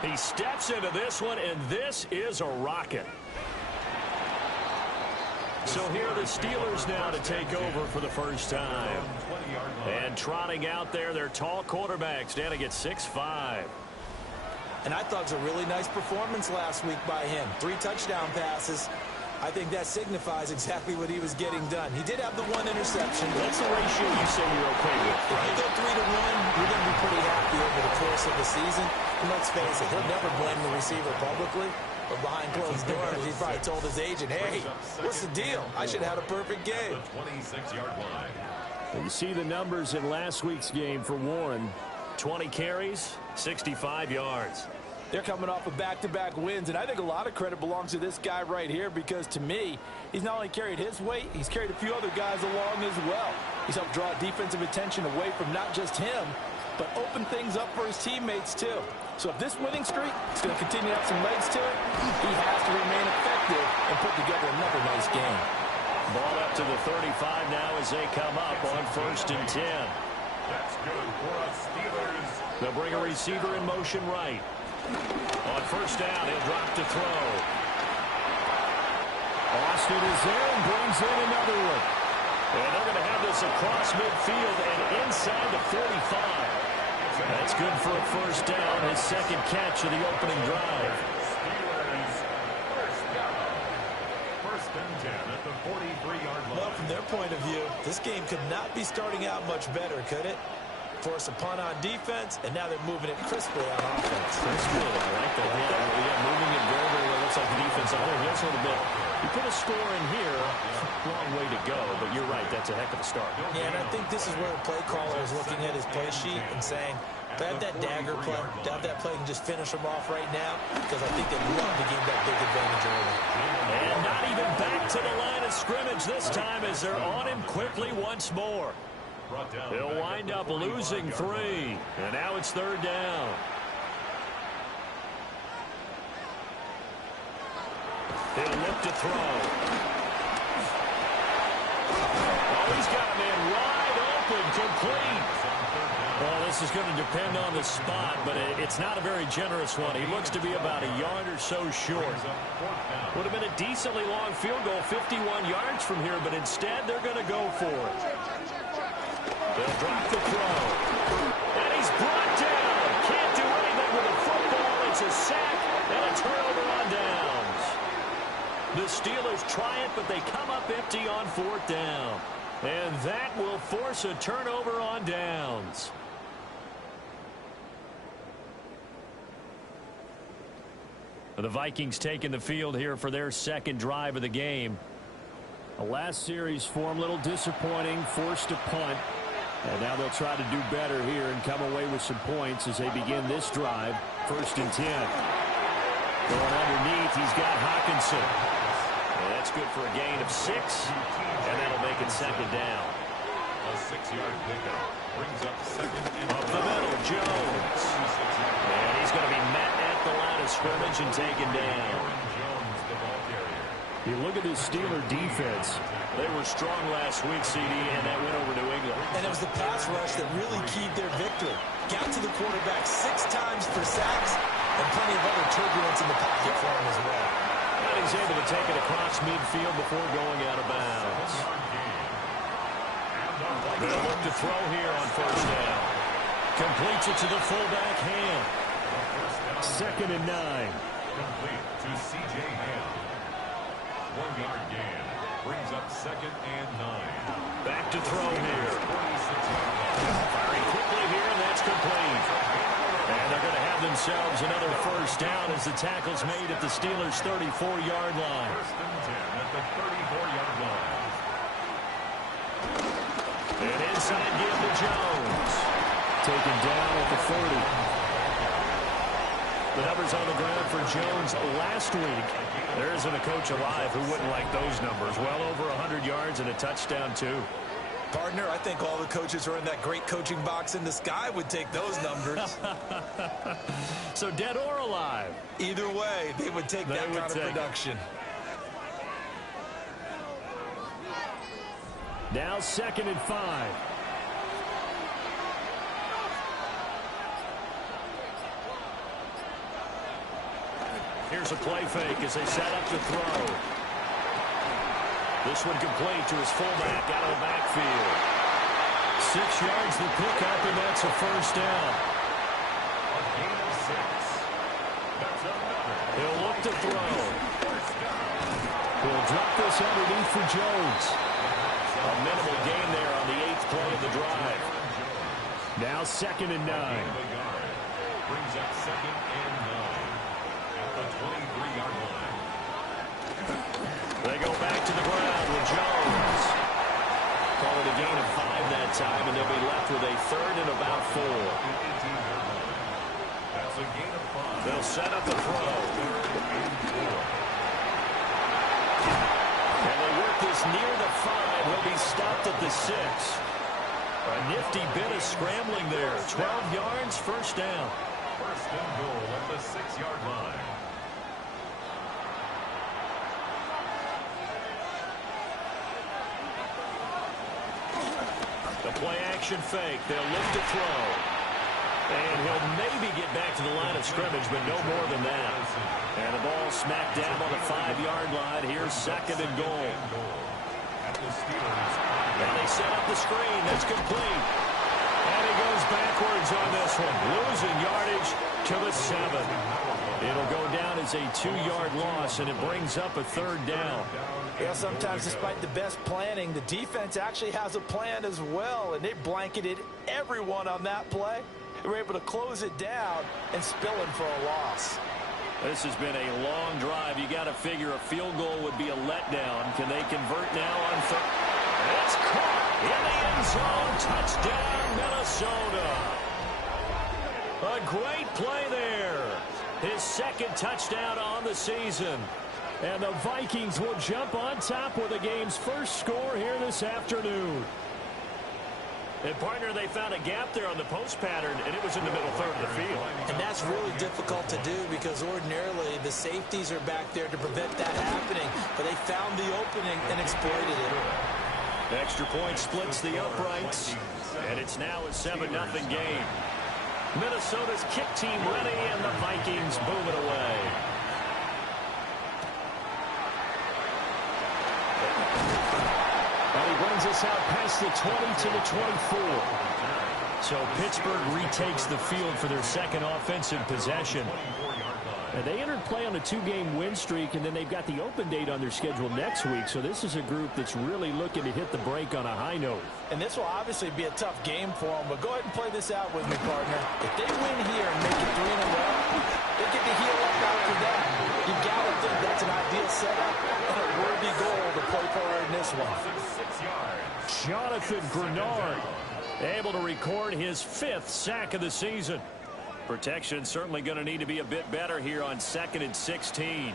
He steps into this one, and this is a rocket. So here are the Steelers now to take over for the first time. And trotting out there, their tall quarterback standing at 6'5". And I thought it was a really nice performance last week by him. 3 touchdown passes. I think that signifies exactly what he was getting done. He did have the 1 interception. That's the ratio you say you're okay with, right? If you go 3 to 1, you're going to be pretty happy over the course of the season. And let's face it, he'll never blame the receiver publicly. But behind closed doors, he probably told his agent, hey, what's the deal? I should have had a perfect game. The 26-yard line. And you see the numbers in last week's game for Warren. 20 carries, 65 yards. They're coming off of back-to-back wins, and I think a lot of credit belongs to this guy right here because, to me, he's not only carried his weight, he's carried a few other guys along as well. He's helped draw defensive attention away from not just him, but open things up for his teammates, too. So if this winning streak is going to continue to have some legs to it, he has to remain effective and put together another nice game. Ball up to the 35 now as they come up on 1st and 10. That's good for us Steelers. They'll bring a receiver in motion right. On 1st down, he'll drop to throw. Austin is there and brings in another one. And they're going to have this across midfield and inside the 45. That's good for a 1st down, his 2nd catch of the opening drive. Steelers, 1st down. 1st and 10 at the 43-yard line. Well, from their point of view, this game could not be starting out much better, could it? Force a punt on defense, and now they're moving it crisply on offense. Crisply, I like that. Yeah, moving it very, very well. Looks like the defense on their heels a little bit. You put a score in here, long way to go, but you're right, that's a heck of a start. Yeah, and I think this is where the play caller is looking at his play sheet and saying, if I have that dagger play, to have that play and just finish them off right now, because I think they'd love to gain that big advantage early. And not even back to the line of scrimmage this time as they're on him quickly once more. He'll wind up losing 3, and now it's 3rd down. He'll look to throw. Oh, he's got a man wide open, complete. Well, this is going to depend on the spot, but it's not a very generous one. He looks to be about a yard or so short. Would have been a decently long field goal, 51 yards from here, but instead they're going to go for it. They'll drop the throw. And he's brought down. Can't do anything with a football. It's a sack and a turnover on downs. The Steelers try it, but they come up empty on 4th down. And that will force a turnover on downs. The Vikings taking the field here for their 2nd drive of the game. The last series form a little disappointing, forced to punt. And now they'll try to do better here and come away with some points as they begin this drive. 1st and 10. Going underneath, he's got Hawkinson. And that's good for a gain of 6. And that'll make it 2nd down. A 6-yard pickup brings up 2nd and up the middle, Jones. And he's going to be met at the line of scrimmage and taken down. You look at this Steeler defense. They were strong last week, CD, and that went over New England. And it was the pass rush that really keyed their victory. Got to the quarterback 6 times for sacks and plenty of other turbulence in the pocket for him as well. And he's able to take it across midfield before going out of bounds. They'll look to throw here on 1st down. Completes it to the fullback, Ham. 2nd and 9. Complete to C.J. Ham. 1-yard gain brings up 2nd and 9. Back to throw here. Firing quickly here, and that's complete. And they're going to have themselves another 1st down as the tackle's made at the Steelers' 34-yard line. 1st and 10 at the 34-yard line. And inside give to Jones. Taken down at the 30. The numbers on the ground for Jones last week. There isn't a coach alive who wouldn't like those numbers. Well over 100 yards and a touchdown, too. Partner, I think all the coaches who are in that great coaching box in the sky would take those numbers. So dead or alive? Either way, they would take that kind of production. Now 2nd and 5. Here's a play fake as they set up the throw. This one complete to his fullback out of the backfield. 6 yards the pickup, and that's a 1st down. A gain of 6. That's another. He'll look to throw. He'll drop this underneath for Jones. A minimal gain there on the 8th play of the drive. Now 2nd and 9. Brings up 2nd and 9 at the 23-yard line. They go back to the ground with Jones. Call it a gain of 5 that time, and they'll be left with a 3rd and about 4. That's a gain of 5. They'll set up the throw. And they work this near the 5. Will be stopped at the 6. A nifty bit of scrambling there. 12 yards, 1st down. 1st and goal at the 6-yard line. The play-action fake. They'll look to throw. And he'll maybe get back to the line of scrimmage, but no more than that. And the ball smacked down on the 5-yard line. Here's 2nd and goal. And they set up the screen. That's complete. And he goes backwards on this one. Losing yardage to the 7. It'll go down as a 2-yard loss, and it brings up a 3rd down. Yeah, sometimes despite the best planning, the defense actually has a plan as well, and they blanketed everyone on that play. They were able to close it down and spill him for a loss. This has been a long drive. You got to figure a field goal would be a letdown. Can they convert now on third? It's caught in the end zone. Touchdown, Minnesota. A great play there. His second touchdown on the season. And the Vikings will jump on top with the game's first score here this afternoon. And, partner, they found a gap there on the post pattern, and it was in the middle third of the field. And that's really difficult to do because ordinarily the safeties are back there to prevent that happening. But they found the opening and exploited it. Extra point splits the uprights, and it's now a 7-0 game. Minnesota's kick team ready, and the Vikings boom it away. And he runs us out past the 20 to the 24. So Pittsburgh retakes the field for their second offensive possession. And they entered play on a 2-game win streak, and then they've got the open date on their schedule next week. So this is a group that's really looking to hit the break on a high note. And this will obviously be a tough game for them, but go ahead and play this out with me, partner. If they win here and make it 3 in a row, they get to heal up after that. You got to think that's an ideal setup and a worthy goal to play for in this one. Jonathan Grenard able to record his 5th sack of the season. Protection certainly going to need to be a bit better here on 2nd and 16.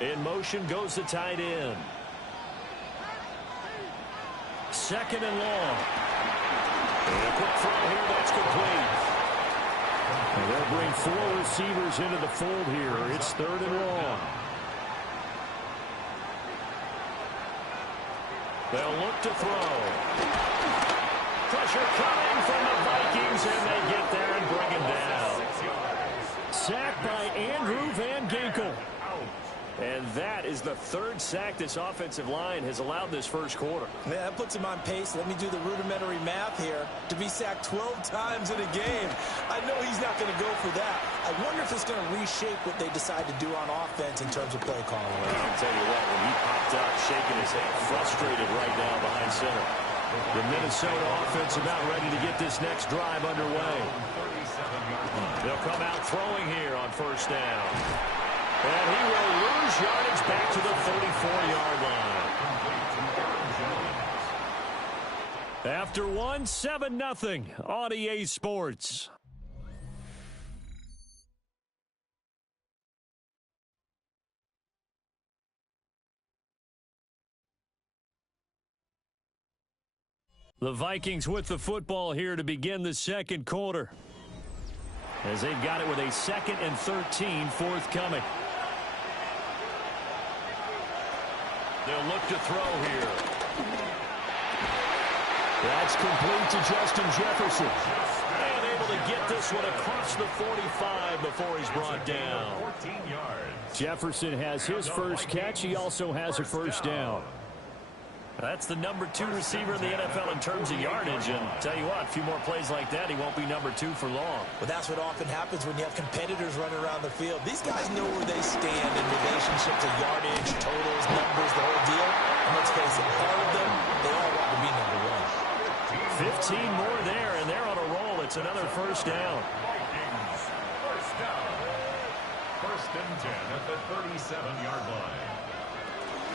In motion goes the tight end. 2nd and long. And a quick throw here, that's complete. And they'll bring 4 receivers into the fold here. It's 3rd and long. They'll look to throw. Pressure coming from the Vikings, and they get there and bring him down. Sacked by Andrew Van Ginkel. And that is the 3rd sack this offensive line has allowed this first quarter. Yeah, that puts him on pace. Let me do the rudimentary math here. To be sacked 12 times in a game, I know he's not going to go for that. I wonder if it's going to reshape what they decide to do on offense in terms of play calling. I'll tell you what, when he popped up, shaking his head, frustrated right now behind center. The Minnesota offense about ready to get this next drive underway. They'll come out throwing here on 1st down. And he will lose yardage back to the 34-yard line. After one, 7-0 on EA Sports. The Vikings with the football here to begin the second quarter, as they've got it with a 2nd and 13 forthcoming. They'll look to throw here. That's complete to Justin Jefferson. And able to get this one across the 45 before he's brought down. 14 yards. Jefferson has his first catch. He also has a 1st down. That's the number 2 receiver in the NFL in terms of yardage. And tell you what, a few more plays like that, he won't be number 2 for long. But that's what often happens when you have competitors running around the field. These guys know where they stand in relationship to yardage, totals, numbers, the whole deal. And let's face it, all of them, they all want to be number 1. 15 more there, and they're on a roll. It's another 1st down. Vikings, 1st down. 1st and 10 at the 37-yard line.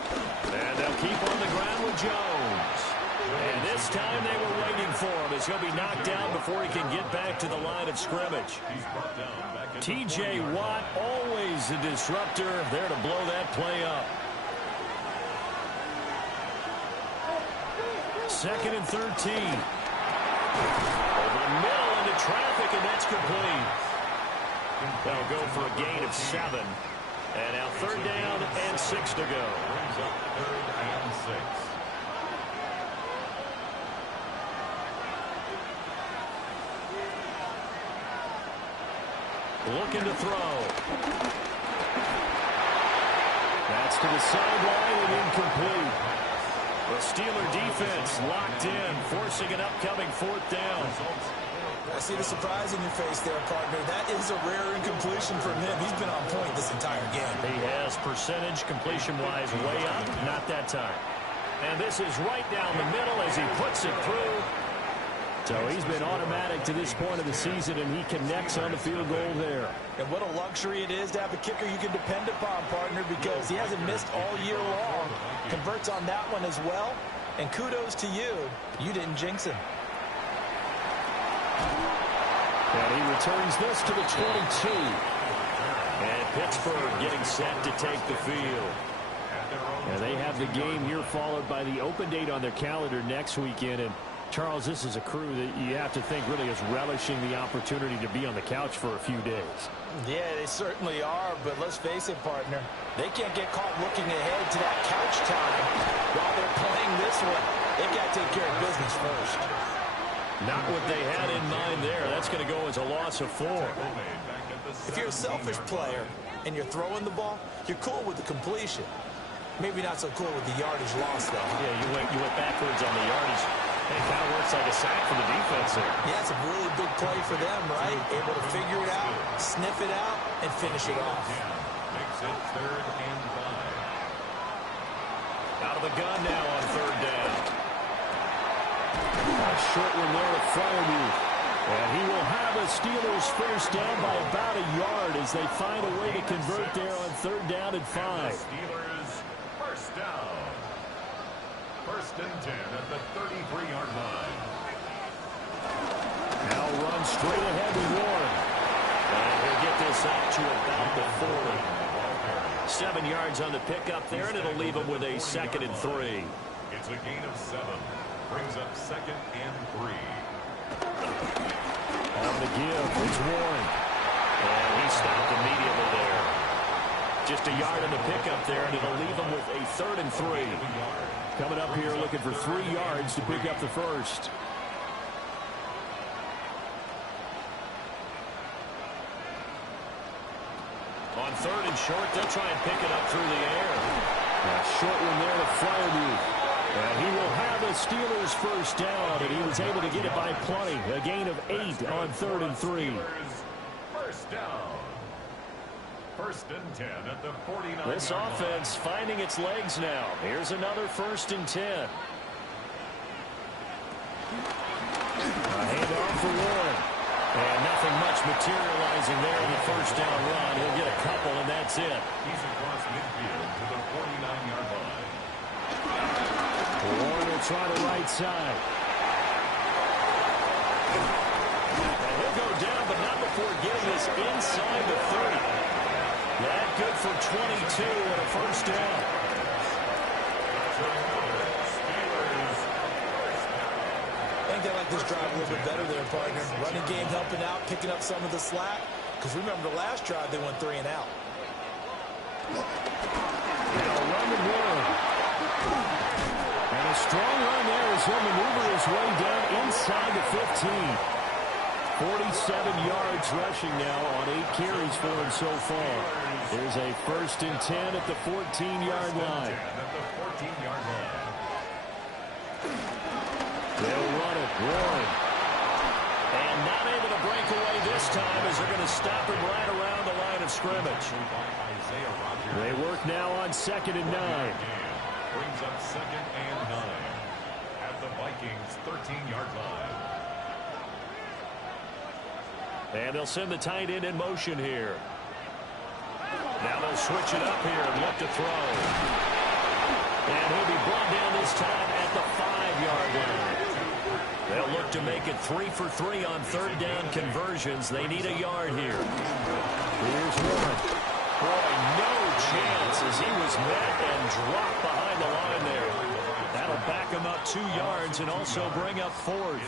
And they'll keep on the ground with Jones. And this time they were waiting for him as he'll be knocked down before he can get back to the line of scrimmage. T.J. Watt, always a disruptor, there to blow that play up. 2nd and 13. Over the middle into traffic, and that's complete. They'll go for a gain of 7. And now 3rd down and 6 to go. 3rd and 6. Looking to throw. That's to the sideline and incomplete. The Steeler defense locked in, forcing an upcoming 4th down. I see the surprise in your face there, partner. That is a rare incompletion from him. He's been on point this entire game. He has percentage completion-wise way up. Not that time. And this is right down the middle as he puts it through. So he's been automatic to this point of the season, and he connects on the field goal there. And what a luxury it is to have a kicker you can depend upon, partner, because he hasn't missed all year long. Converts on that one as well. And kudos to you. You didn't jinx him. And he returns this to the 22. And Pittsburgh getting set to take the field. And they have the game here followed by the open date on their calendar next weekend. And Charles, this is a crew that you have to think really is relishing the opportunity to be on the couch for a few days. Yeah, they certainly are, but let's face it, partner. They can't get caught looking ahead to that couch time while they're playing this one. They've got to take care of business first. Not what they had in mind there. That's going to go as a loss of 4. If you're a selfish player and you're throwing the ball, you're cool with the completion. Maybe not so cool with the yardage loss, though. Yeah, you went backwards on the yardage. It kind of works like a sack for the defense there. Yeah, it's a really big play for them, right? Able to figure it out, sniff it out, and finish it off. Makes it 3rd and 5. Out of the gun now on 3rd down. A short one there to Freiermuth. And he will have the Steelers first down by about a yard as they find a way to convert there on 3rd down and 5. Steelers first down. 1st and 10 at the 33-yard line. Now run straight ahead with Warren. And he'll get this up to about the 40. 7 yards on the pickup there, and it'll leave him with a 2nd and 3. It's a gain of 7. Brings up 2nd and 3. On the give, it's Warren. And he stopped immediately there. Just a yard on the pickup there, and it'll leave him with a 3rd and 3. Coming up here looking for 3 yards to pick up the first. On 3rd and short, they'll try and pick it up through the air. A short one there to Freiermuth. And he will have the Steelers first down, and he was able to get it by plenty. A gain of 8 on 3rd and 3. First down. 1st and 10 at the 49. This offense finding its legs now. Here's another 1st and 10. A handoff for Warren. And nothing much materializing there in the first down run. He'll get a couple, and that's it. He's across midfield to the 49-yard line. Warren will try the right side. And he'll go down, but not before getting this inside the 30. That good for 22 and a first down. I think they like this drive a little bit better there, partner. Running game helping out, picking up some of the slack. Because remember, the last drive, they went 3 and out. Now run to Warren. And a strong run there as he'll maneuver his way down inside the 15. 47 yards rushing now on 8 carries for him so far. There's a 1st and 10 at the 14-yard line. They'll run it. Warren. And not able to break away this time as they're going to stop him right around the line of scrimmage. They work now on 2nd and 9. Brings up 2nd and 9 at the Vikings' 13-yard line. And they'll send the tight end in motion here. Now they'll switch it up here and look to throw. And he'll be brought down this time at the 5-yard line. They'll look to make it 3 for 3 on 3rd down conversions. They need a yard here. Here's Warren. Boy, no chance as he was met and dropped behind the line there. That'll back him up 2 yards and also bring up 4th.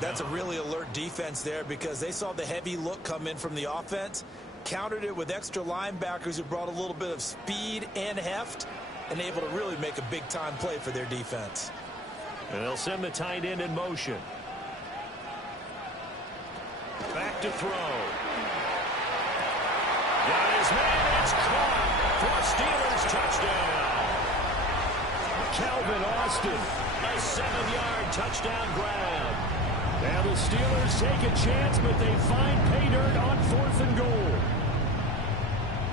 That's a really alert defense there because they saw the heavy look come in from the offense, countered it with extra linebackers who brought a little bit of speed and heft, and able to really make a big-time play for their defense. And they'll send the tight end in motion. Back to throw. Got his man. It's caught for Steelers touchdown. Calvin Austin, a 7-yard touchdown grab. Now the Steelers take a chance, but they find pay dirt on 4th and goal.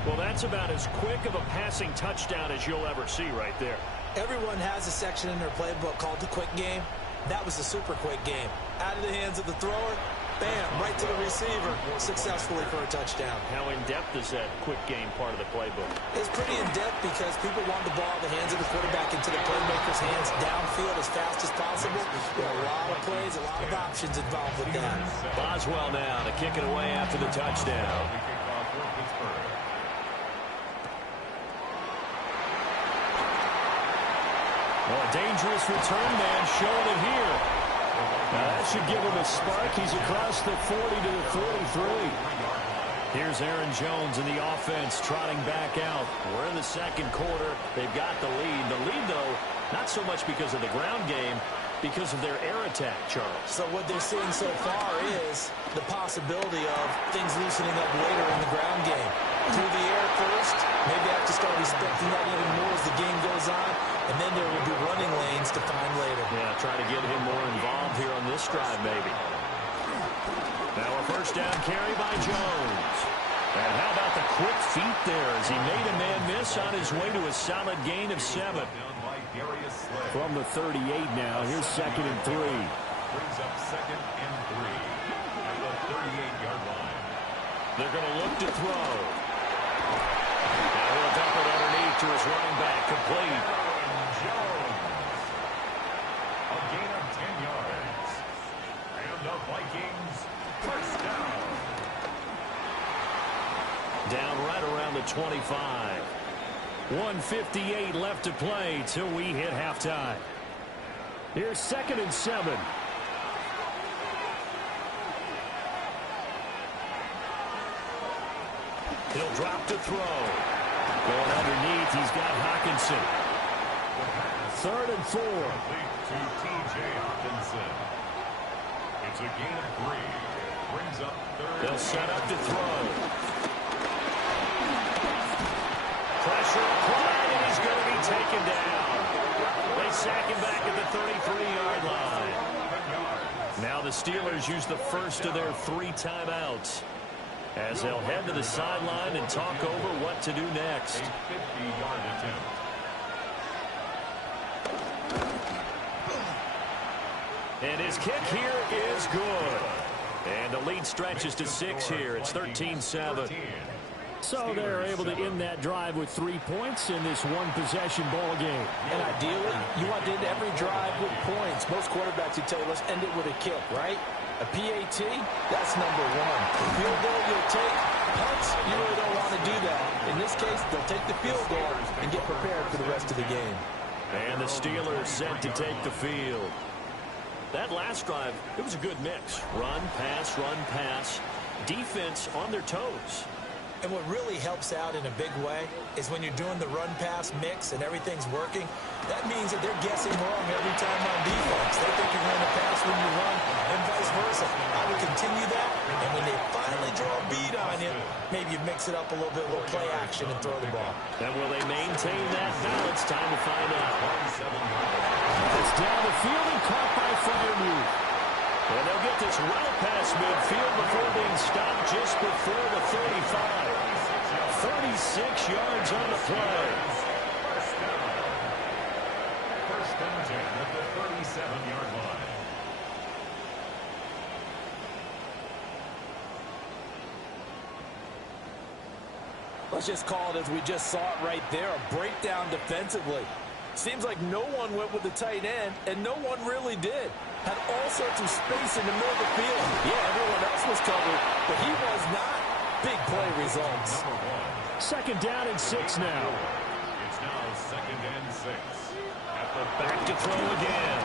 Well, that's about as quick of a passing touchdown as you'll ever see right there. Everyone has a section in their playbook called the quick game. That was a super quick game. Out of the hands of the thrower, bam, right to the receiver, successfully for a touchdown. How in-depth is that quick game part of the playbook? It's pretty in-depth because people want the ball in the hands of the quarterback into the playmaker's hands downfield as fast as possible. There are a lot of plays, a lot of options involved with that. Boswell now to kick it away after the touchdown. Well, a dangerous return man showing it here. Now that should give him a spark. He's across the 40 to the 43. Here's Aaron Jones in the offense trotting back out. We're in the second quarter. They've got the lead. The lead, though, not so much because of the ground game, because of their air attack, Charles. So what they're seeing so far is the possibility of things loosening up later in the ground game. Through the air first, maybe I have to start respecting that even more as the game goes on, and then there will be running lanes to find later. Yeah, try to get him more involved here on this drive, maybe. Now a first down carry by Jones. And how about the quick feet there as he made a man miss on his way to a solid gain of 7. From the 38 now, here's 2nd and 3. Brings up 2nd and 3 at the 38-yard line. They're going to look to throw. Now he'll dump it underneath to his running back, complete. Jones. A gain of 10 yards. And the Vikings first down. Down right around the 25. 1:58 left to play till we hit halftime. Here's 2nd and 7. He'll drop to throw. Going underneath, he's got Hawkinson. 3rd and 4. To T.J. Hawkinson. It's a gain of 3. Brings up 3rd. They'll set up to throw. Pressure applied, and he's going to be taken down. They sack him back at the 33-yard line. Now the Steelers use the first of their 3 timeouts as they'll head to the sideline and talk over what to do next. A 50-yard attempt. And his kick here is good. And the lead stretches to 6 here. It's 13-7. So they're able to end that drive with 3 points in this one-possession ball game. And ideally, you want to end every drive with points. Most quarterbacks would tell you, let's end it with a kick, right? A PAT, that's number 1. Field goal you'll take. Punts, you really don't want to do that. In this case, they'll take the field goal and get prepared for the rest of the game. And the Steelers set to take the field. That last drive, it was a good mix. Run, pass, defense on their toes. And what really helps out in a big way is when you're doing the run-pass mix and everything's working, that means that they're guessing wrong every time on defense. They think you're going to pass when you run and vice versa. I would continue that, and when they finally draw a beat on you, maybe you mix it up a little bit, a little play action and throw the ball. And will they maintain that balance? Time to find out. It's down the field and caught by Freiermuth. And they'll get this well past midfield before being stopped just before the 35. 36 yards on the play. First and 10 at the 37-yard line. Let's just call it as we just saw it right there, a breakdown defensively. Seems like no one went with the tight end, and no one really did. Had all sorts of space in the middle of the field. Yeah, everyone else was covered, but he was not. Big play results. 2nd down and 6 now. It's now 2nd and 6. At the Back to throw again.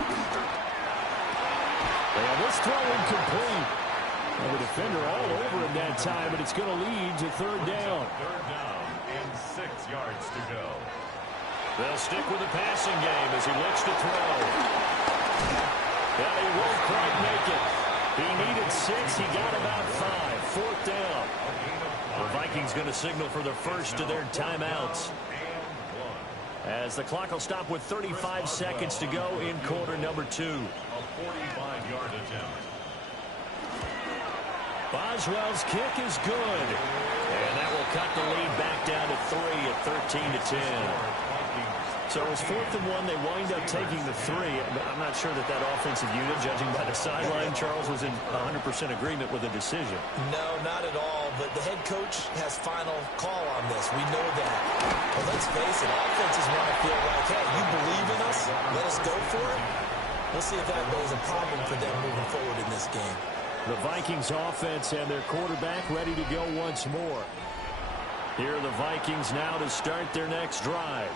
And this throw incomplete. And the defender all over him that time, but it's going to lead to 3rd down. 3rd down and 6 yards to go. They'll stick with the passing game as he looks to throw. Yeah, he won't quite make it. He needed 6. He got about 5. 4th down. The Vikings going to signal for the first of their timeouts. As the clock will stop with 35 seconds to go in quarter number 2. A 45-yard attempt. Boswell's kick is good. And that will cut the lead back down to 3 at 13-10. So it's 4th and 1. They wind up taking the 3. I'm not sure that offensive unit, judging by the sideline, Charles, was in 100% agreement with the decision. No, not at all. But the head coach has final call on this. We know that. But let's face it, offenses want to feel like, hey, you believe in us? Let us go for it. We'll see if that is a problem for them moving forward in this game. The Vikings offense and their quarterback ready to go once more. Here are the Vikings now to start their next drive.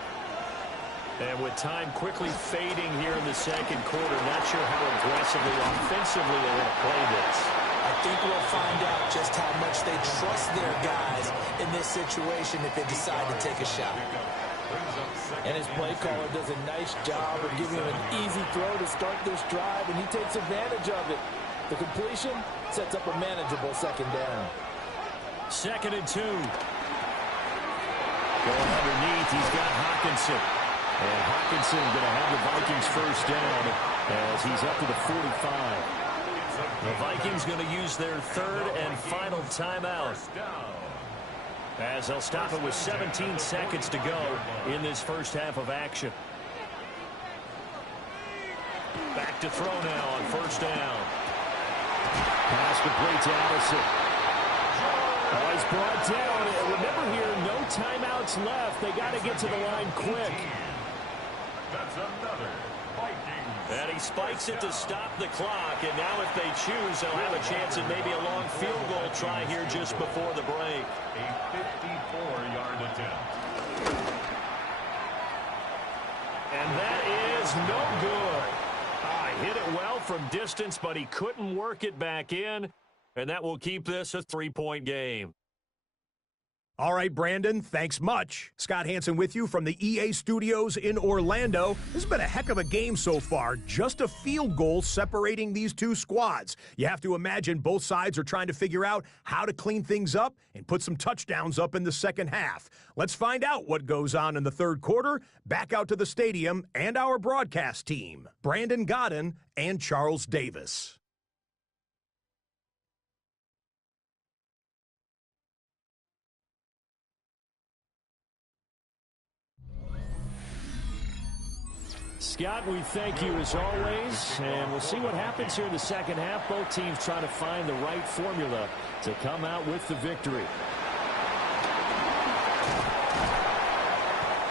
And with time quickly fading here in the second quarter, not sure how aggressively, offensively they're going to play this. I think we'll find out just how much they trust their guys in this situation if they decide to take a shot. And his play caller does a nice job of giving him an easy throw to start this drive, and he takes advantage of it. The completion sets up a manageable second down. 2nd and 2. Going underneath, he's got Hockenson. And Hockenson going to have the Vikings first down as he's up to the 45. The Vikings going to use their 3rd and final timeout, as they'll stop it with 17 seconds to go in this first half of action. Back to throw now on first down. Pass complete to Allison. Oh, he's brought down. Remember here, no timeouts left. They got to get to the line quick. That's another Vikings. And he spikes it to stop the clock. And now if they choose, they'll have a chance at maybe a long field goal try here just before the break. A 54-yard attempt. And that is no good. Hit it well from distance, but he couldn't work it back in. And that will keep this a 3-point game. All right, Brandon, thanks much. Scott Hansen with you from the EA Studios in Orlando. This has been a heck of a game so far. Just a field goal separating these two squads. You have to imagine both sides are trying to figure out how to clean things up and put some touchdowns up in the second half. Let's find out what goes on in the third quarter. Back out to the stadium and our broadcast team, Brandon Godden and Charles Davis. Scott, we thank you as always, and we'll see what happens here in the second half. Both teams trying to find the right formula to come out with the victory.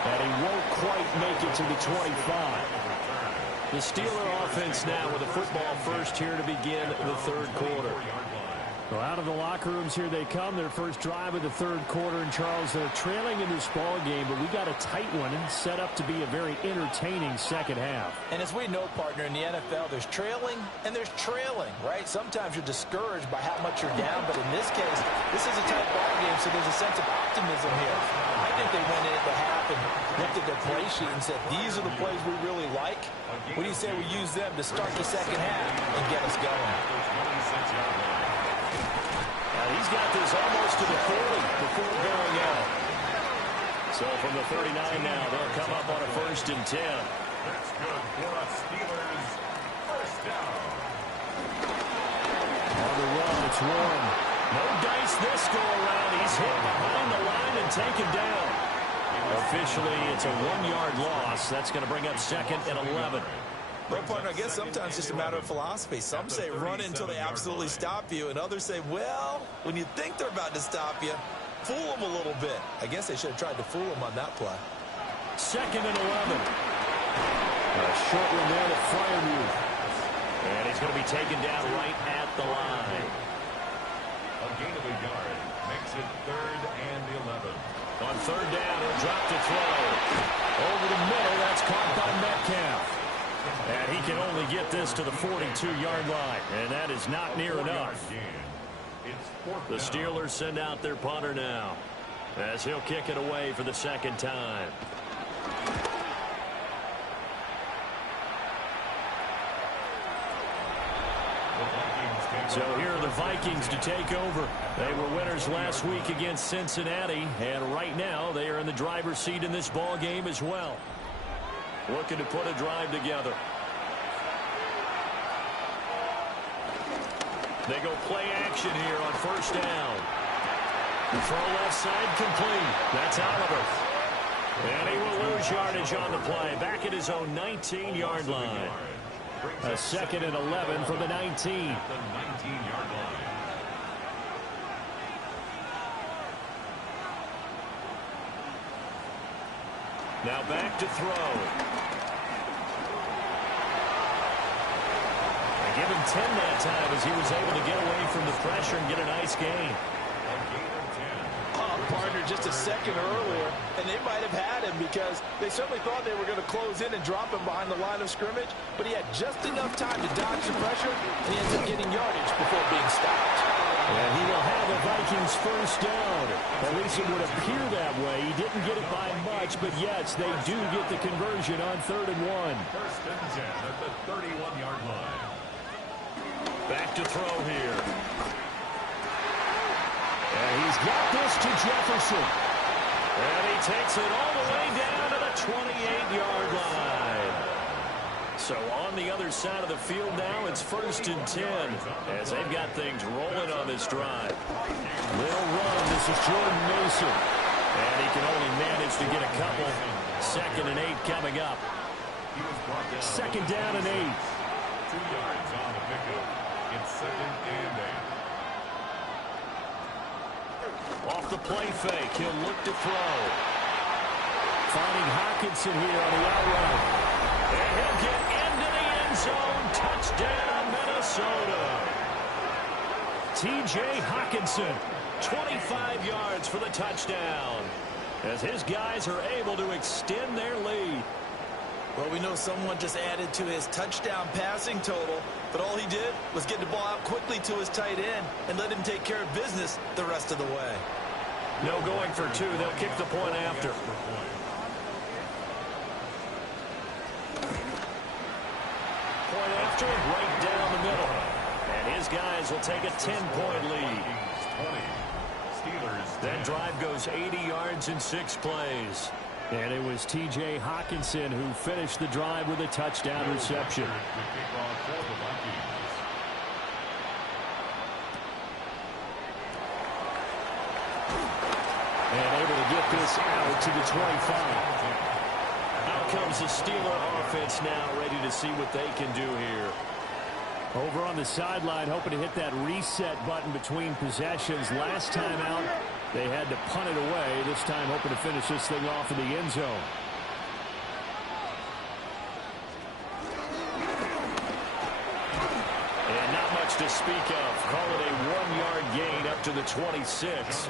And he won't quite make it to the 25. The Steeler offense now with a football first here to begin the third quarter. Well, out of the locker rooms here they come. Their first drive of the third quarter. And Charles, they're trailing in this ball game, but we got a tight one and set up to be a very entertaining second half. And as we know, partner, in the NFL, there's trailing and there's trailing, right? Sometimes you're discouraged by how much you're down, but in this case, this is a tight ball game, so there's a sense of optimism here. I think they went in at the half and looked at their play sheet and said, these are the plays we really like. What do you say we use them to start the second half and get us going? He's got this almost to the 40 before going out. So from the 39 now, they'll come up on a 1st and 10. That's good for the Steelers. First down. On the run, it's Warren. No dice this go around. He's hit behind the line and taken down. Officially, it's a 1-yard loss. That's going to bring up 2nd and 11. Well, partner, I guess sometimes it's just a matter of philosophy. Some say run until they absolutely stop you, and others say, well, when you think they're about to stop you, fool them a little bit. I guess they should have tried to fool them on that play. 2nd and 11. A short one there to Freiermuth. And he's going to be taken down right at the line. A gain of a yard makes it 3rd and 11. On 3rd down, he'll drop to throw. Over the middle, that's caught by Metcalf. And he can only get this to the 42-yard line, and that is not near enough. The Steelers send out their punter now, as he'll kick it away for the second time. So here are the Vikings to take over. They were winners last week against Cincinnati, and right now they are in the driver's seat in this ball game as well. Looking to put a drive together. They go play action here on 1st down. Throw left side complete. That's Oliver. And he will lose yardage on the play. Back at his own 19-yard line. A 2nd and 11 from the 19. The 19-yard line. Now back to throw. They give him 10 that time as he was able to get away from the pressure and get a nice gain. Partner just a second earlier, and they might have had him because they certainly thought they were going to close in and drop him behind the line of scrimmage, but he had just enough time to dodge the pressure, and he ends up getting yardage before being stopped. And he will have the Vikings first down. At least it would appear that way. He didn't get it by much, but yes, they do get the conversion on 3rd and 1. First and 10 at the 31-yard line. Back to throw here. And he's got this to Jefferson. And he takes it all the way down to the 28-yard line. So on the other side of the field now, it's 1st and 10 as they've got things rolling on this drive. Little run. This is Jordan Mason. And he can only manage to get a couple. 2nd and 8 coming up. 2nd down and 8. 2 yards on the pickup. It's 2nd and 8. Off the play fake, he'll look to throw. Finding Hockenson here on the outrun. And he'll get into the end zone. Touchdown, Minnesota. T.J. Hockenson, 25 yards for the touchdown, as his guys are able to extend their lead. Well, we know someone just added to his touchdown passing total, but all he did was get the ball out quickly to his tight end and let him take care of business the rest of the way. No going for 2. They'll kick the point after. Point after, right down the middle. And his guys will take a 10-point lead. That drive goes 80 yards in 6 plays. And it was T.J. Hockenson who finished the drive with a touchdown reception. And able to get this out to the 25. Out comes the Steeler offense now, ready to see what they can do here. Over on the sideline, hoping to hit that reset button between possessions. Last time out, they had to punt it away. This time, hoping to finish this thing off in the end zone. And not much to speak of. Call it a 1-yard gain up to the 26.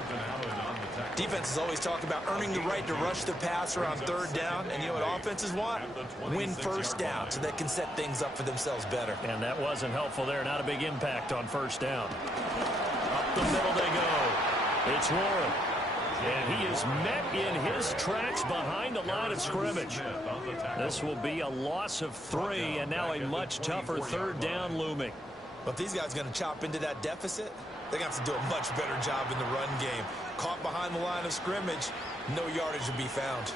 Defenses always talk about earning the right to rush the passer on 3rd down, and you know what offenses want? Win 1st down so they can set things up for themselves better. And that wasn't helpful there. Not a big impact on 1st down. Up the middle they go. It's Warren. And he is met in his tracks behind the line of scrimmage. This will be a loss of 3, and now a much tougher 3rd down looming. But these guys going to chop into that deficit? They're going to have to do a much better job in the run game. Caught behind the line of scrimmage, no yardage to be found.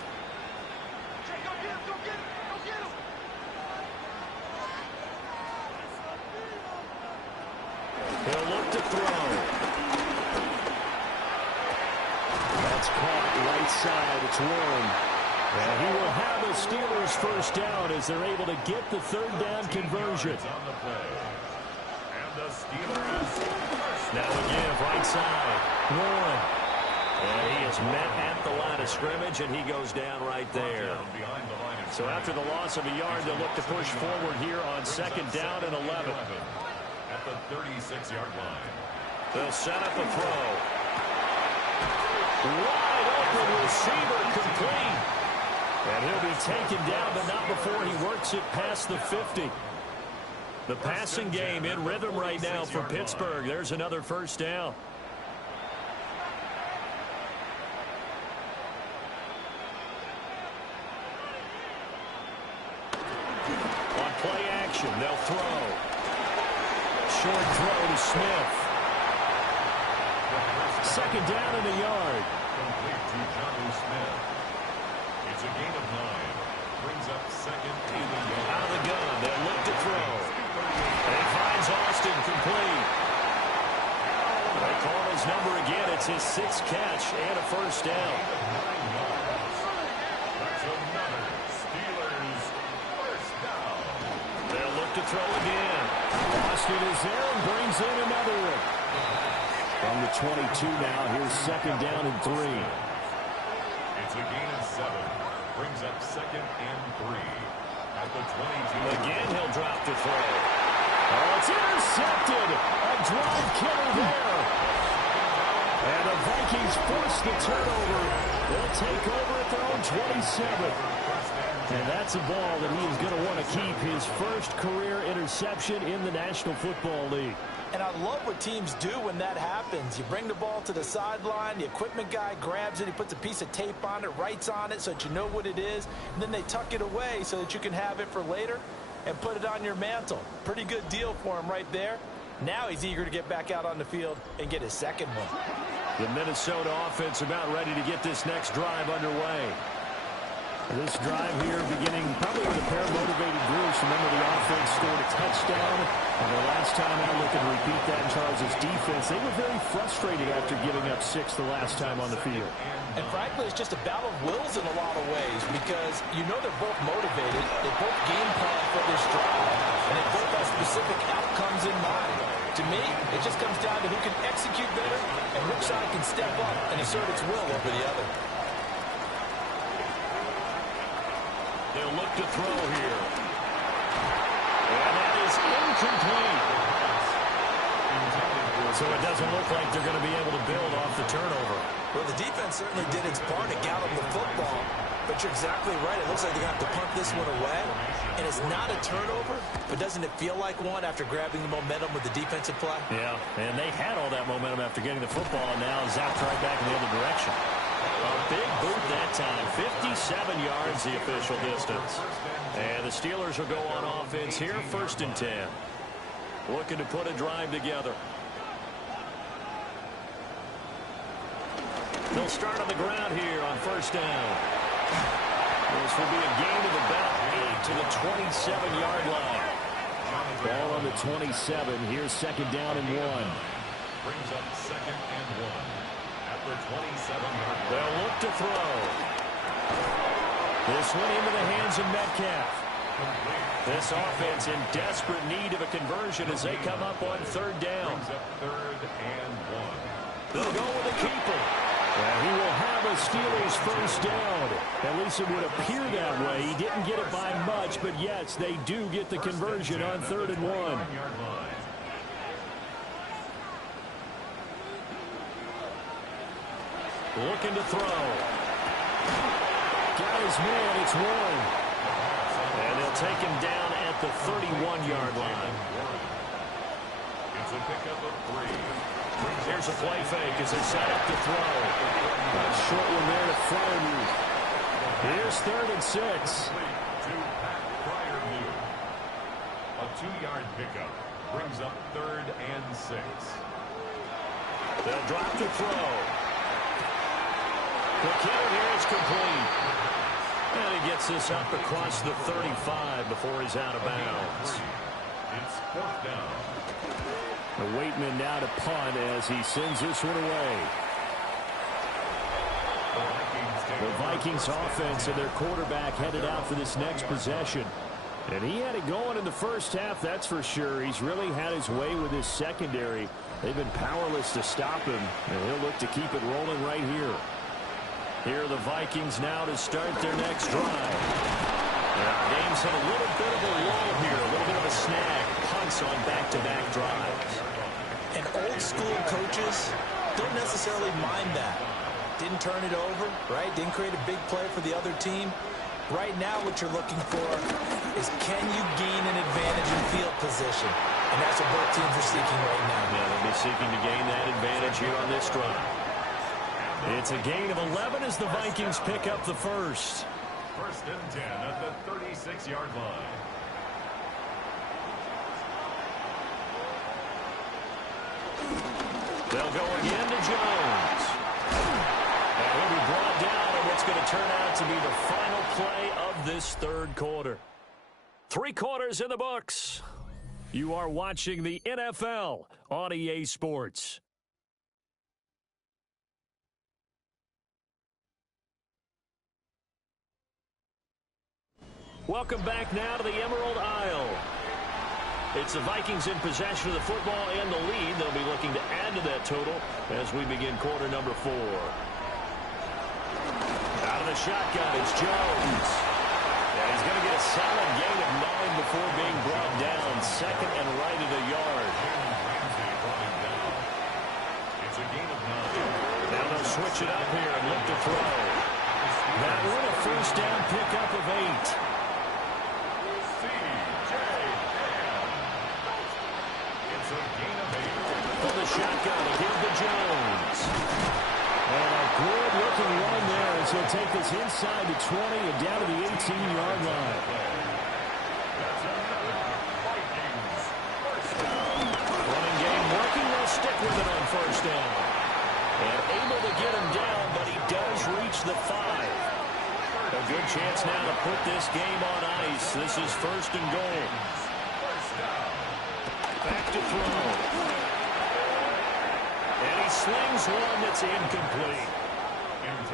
He'll look to throw. That's caught right side. It's Warren. And he will have the Steelers first down as they're able to get the 3rd down conversion. Now again, right side. Warren. And he is met at the line of scrimmage, and he goes down right there. So after the loss of a yard, they'll look to push forward here on 2nd down and 11. At the 36-yard line. They'll set up a throw. Wide open receiver complete. And he'll be taken down, but not before he works it past the 50. The passing game in rhythm right now for Pittsburgh. There's another first down. On play action, they'll throw. Short throw to Smith. 2nd down and a yard. Complete to Jonnu Smith. It's a gain of 9. Brings up 2nd and a yard. Out of the gun, they'll look to throw. And he finds Austin complete. They call his number again. It's his 6th catch and a first down. throw again. Boston is there and brings in another one. From the 22 now, here's second down and 3. It's a gain of 7. Brings up second and 3. At the 22. Again, he'll drop to throw. Oh, it's intercepted. A drive killer there. And the Vikings force the turnover. They'll take over at their own 27. And that's a ball that he is going to want to keep, his first career interception in the National Football League. And I love what teams do when that happens. You bring the ball to the sideline, the equipment guy grabs it, he puts a piece of tape on it, writes on it so that you know what it is, and then they tuck it away so that you can have it for later and put it on your mantle. Pretty good deal for him right there. Now he's eager to get back out on the field and get his second one. The Minnesota offense about ready to get this next drive underway. This drive here beginning probably with a pair of motivated groups. Remember, the offense scored a touchdown. And the last time out, looking to repeat that in Charles' defense, they were very frustrated after giving up 6 the last time on the field. And frankly, it's just a battle of wills in a lot of ways because you know they're both motivated. They both game plan for this drive. And they both have specific outcomes in mind. To me, it just comes down to who can execute better and which side can step up and assert its will over the other. They'll look to throw here. And that is incomplete. So it doesn't look like they're going to be able to build off the turnover. Well, the defense certainly did its part to gallop the football. But you're exactly right. It looks like they're going to have to punt this one away. And it's not a turnover, but doesn't it feel like one after grabbing the momentum with the defensive play? Yeah, and they had all that momentum after getting the football, and now zapped right back in the other direction. A big boot that time. 57 yards the official distance. And the Steelers will go on offense here, 1st and 10. Looking to put a drive together. They'll start on the ground here on 1st down. This will be a gain of about 8 to the 27-yard line. Ball on the 27. Here's second down and 1. Brings up second and 1. At the 27-yard line. They'll look to throw. This one into the hands of Metcalf. This offense in desperate need of a conversion as they come up on 3rd down. Brings up 3rd and 1. They'll go with a keeper. And he will have a Steelers first down. At least it would appear that way. He didn't get it by much, but yes, they do get the conversion on 3rd and 1. Looking to throw. Got his man, it's Warren. And they'll take him down at the 31-yard line. It's a pickup of 3. Here's a play fake as they set up to throw. A short one there to Freiermuth. Here's 3rd and 6. To Pat Freiermuth. A 2-yard pickup brings up 3rd and 6. They'll drop to throw. The kicker here is complete. And he gets this up across the 35 before he's out of bounds. It's 4th down. The Waitman now to punt as he sends this one away. The Vikings offense and their quarterback headed out for this next possession. And he had it going in the first half, that's for sure. He's really had his way with his secondary. They've been powerless to stop him, and he'll look to keep it rolling right here. Here are the Vikings now to start their next drive. Our game's had a little bit of a lull here, a little bit of a snag. Punts on back-to-back drives. And old-school coaches don't necessarily mind that. Didn't turn it over, right? Didn't create a big play for the other team. Right now what you're looking for is can you gain an advantage in field position? And that's what both teams are seeking right now. Yeah, they'll be seeking to gain that advantage here on this drive. It's a gain of 11 as the Vikings pick up the first. 1st and 10 at the 36-yard line. They'll go again to Jones. And he'll be brought down in what's going to turn out to be the final play of this 3rd quarter. 3 quarters in the books. You are watching the NFL on EA Sports. Welcome back now to the Emerald Isle. It's the Vikings in possession of the football and the lead. They'll be looking to add to that total as we begin quarter number 4. Out of the shotgun, it's Jones. And he's going to get a solid gain of 9 before being brought down. Second and right at a yard. It's a gain of 9. Now they'll switch it up here and look to throw. That one, a first down pickup of 8. It's a gain of 8. From the shotgun, again to Jones. And a good-looking run there as he'll take this inside the 20 and down to the 18-yard line. Running game working. They'll stick with it on first down. And able to get him down, but he does reach the 5. A good chance now to put this game on ice. This is first and goal. Back to throw. And he slings one that's incomplete.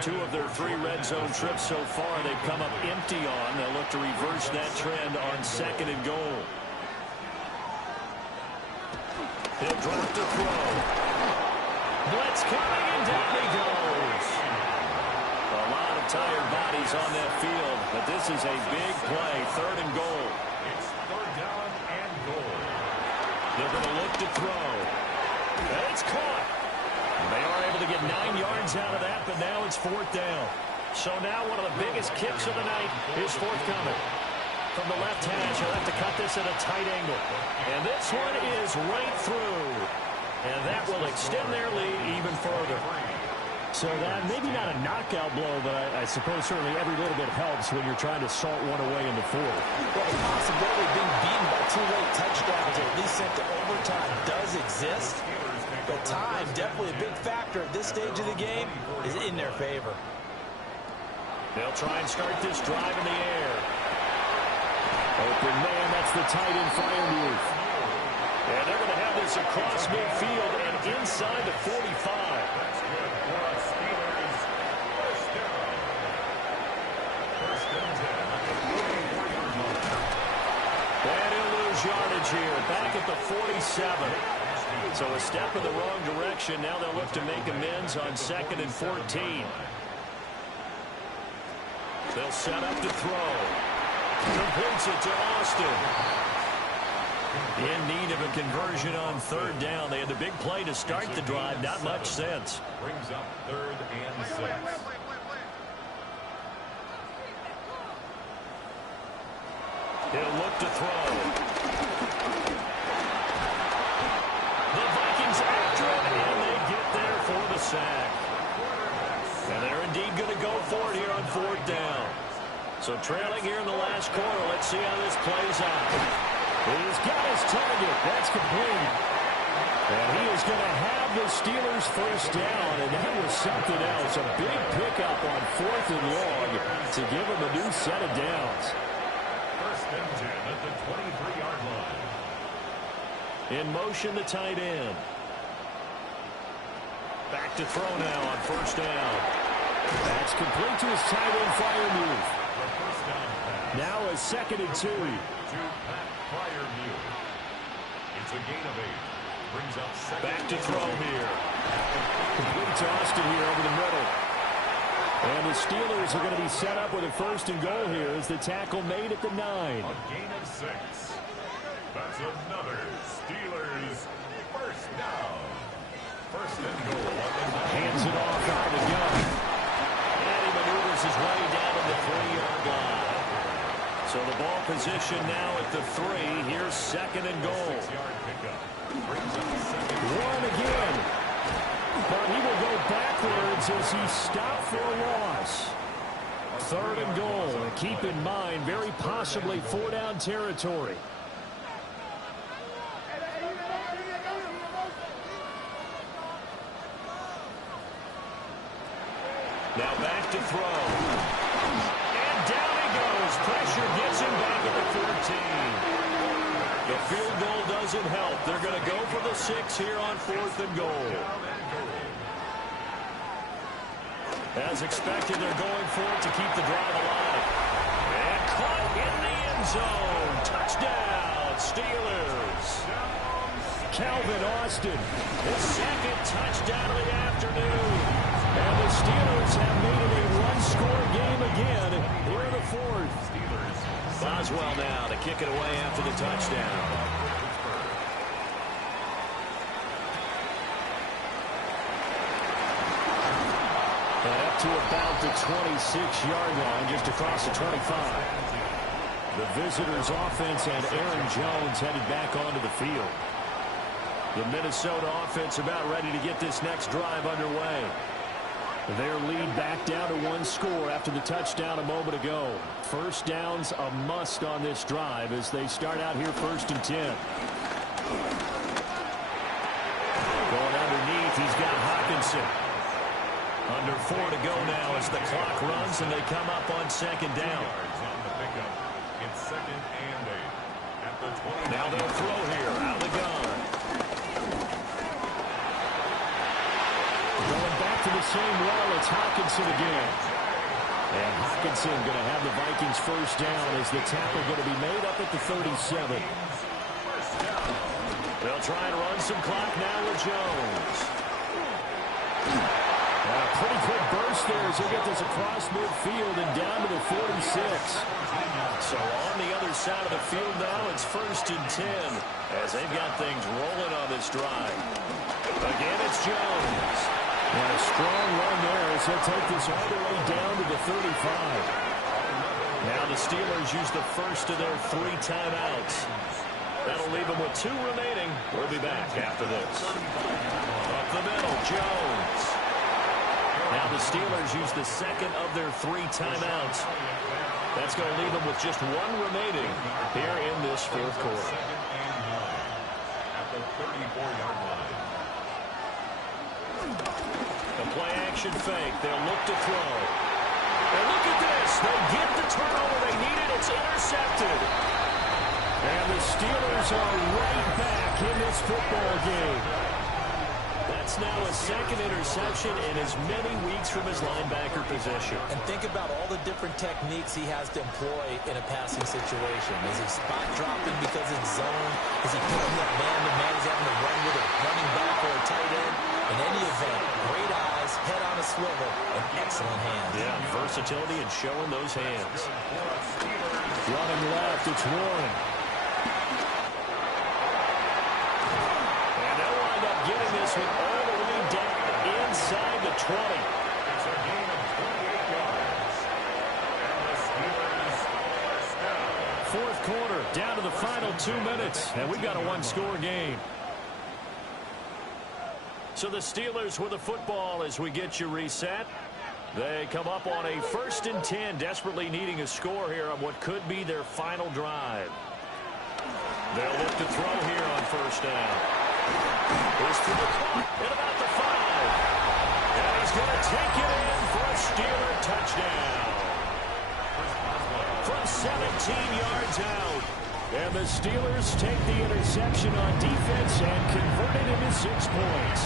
2 of their 3 red zone trips so far they've come up empty on. They'll look to reverse that trend on second and goal. He'll drop to throw. Blitz coming, and down he goes. A lot of tired bodies on that field, but this is a big play. Third and goal. It's third down and goal. They're going to look to throw. And it's caught. They are able to get 9 yards out of that, but now it's fourth down. So now one of the biggest kicks of the night is forthcoming. From the left hash, he'll have to cut this at a tight angle. And this one is right through. And that will extend their lead even further. So that maybe not a knockout blow, but I suppose certainly every little bit helps when you're trying to salt one away in the fourth. Well, the possibility of being beaten by 2 late touchdowns or at least sent to overtime does exist. But time, definitely a big factor at this stage of the game, is in their favor. They'll try and start this drive in the air. Open man, that's the tight end Freiermuth. And they're going to have this across midfield and inside the 45. That's good for us Steelers. First down. First and 10 at the 44-yard line. And he'll lose yardage here, back at the 47. So a step in the wrong direction. Now they'll look to make amends on second and 14. They'll set up to throw. Completes it to Austin. In need of a conversion on third down. They had the big play to start the drive. Not much sense. Brings up third and 6. He'll look to throw. The Vikings after it, and they get there for the sack. And they're indeed going to go for it here on fourth down. So trailing here in the last quarter. Let's see how this plays out. He's got his target. That's complete. And he is going to have the Steelers first down, and that was something else. A big pickup on fourth and long to give him a new set of downs. First and 10 at the 23-yard line. In motion, the tight end. Back to throw now on first down. That's complete to his tight end, Freiermuth. The first down pass. Now a second and 2. To Pat Freiermuth. It's a gain of 8. Brings up second. Back to throw here. Complete to Austin here over the middle. And the Steelers are going to be set up with a first and goal here as the tackle made at the 9. A gain of 6. That's another Steelers first down. First and goal on the 9. Hands it off out of the gun. And he maneuvers his way down to the 3-yard line. So the ball position now at the 3. Here's second and goal. 6-yard pickup. Brings up second. One again. But he will go backwards as he stopped for a loss. Third and goal. Keep in mind, very possibly 4-down territory. Now back to throw. And down he goes. Pressure gets him back at the 14. The field goal doesn't help. They're going to go for the 6 here on fourth and goal. As expected, they're going for it to keep the drive alive. And caught in the end zone. Touchdown, Steelers. Calvin Austin, his second touchdown of the afternoon. And the Steelers have made it a one-score game again here in the fourth. Boswell now to kick it away after the touchdown. And up to about the 26-yard line, just across the 25. The visitors' offense and Aaron Jones headed back onto the field. The Minnesota offense about ready to get this next drive underway. Their lead back down to one score after the touchdown a moment ago. First down's a must on this drive as they start out here 1st and 10. Going underneath, he's got Hawkinson. Under 4 to go now as the clock runs and they come up on 2nd down. It's 2nd and 8 at the 20. Now they'll throw here out of the gun. Going back to the same well, it's Hawkinson again. And Hawkinson going to have the Vikings first down as the tackle going to be made up at the 37. They'll try and run some clock now with Jones. A pretty quick burst there as he'll get this across midfield and down to the 46. So on the other side of the field now, it's 1st and 10 as they've got things rolling on this drive. Again, it's Jones. And a strong run there as he'll take this all the way down to the 35. Now the Steelers use the first of their 3 timeouts. That'll leave them with 2 remaining. We'll be back after this. Up the middle, Jones. Now the Steelers use the second of their 3 timeouts. That's going to leave them with just 1 remaining here in this 4th quarter. At the 34-yard line. The play-action fake. They'll look to throw. And look at this. They get the turnover they needed. It's intercepted. And the Steelers are right back in this football game. That's now a 2nd interception in as many weeks from his linebacker position. And think about all the different techniques he has to employ in a passing situation. Is he spot dropping because it's zone? Is he putting up man-to-man? Is he having to run with a running back or a tight end? In any event, great eyes, head on a swivel, and excellent hands. Yeah, versatility and showing those hands. Running left, it's Warren. And they'll wind up getting this one all the way down inside the 20. It's a gain of 28 yards. And the Steelers first down. 4th quarter, down to the final 2 minutes, and we've got a 1-score game. So the Steelers with the football as we get you reset. They come up on a 1st and 10, desperately needing a score here on what could be their final drive. They'll look to throw here on 1st down. Here's for the clock at about the 5. And he's going to take it in for a Steeler touchdown. From 17 yards out. And the Steelers take the interception on defense and convert it into 6 points.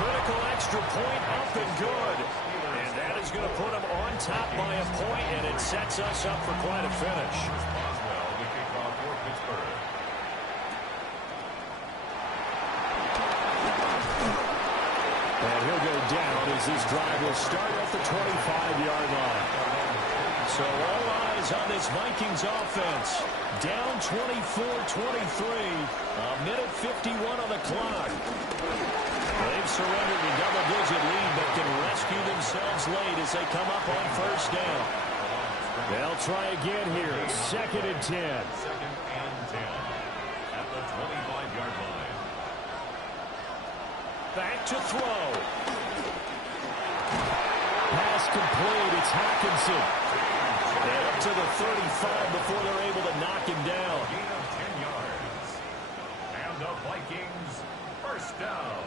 Critical extra point up and good. And that is going to put them on top by a point, and it sets us up for quite a finish. Boswell, the kickoff for Pittsburgh. And he'll go down as this drive will start at the 25-yard line. So all eyes on this Vikings offense. Down 24-23. A minute 51 on the clock. They've surrendered a double-digit lead, but can rescue themselves late as they come up on 1st down. They'll try again here. 2nd and 10. 2nd and 10 at the 25-yard line. Back to throw. Pass complete. It's Hawkinson. And up to the 35 before they're able to knock him down. Gain of 10 yards. And the Vikings first down.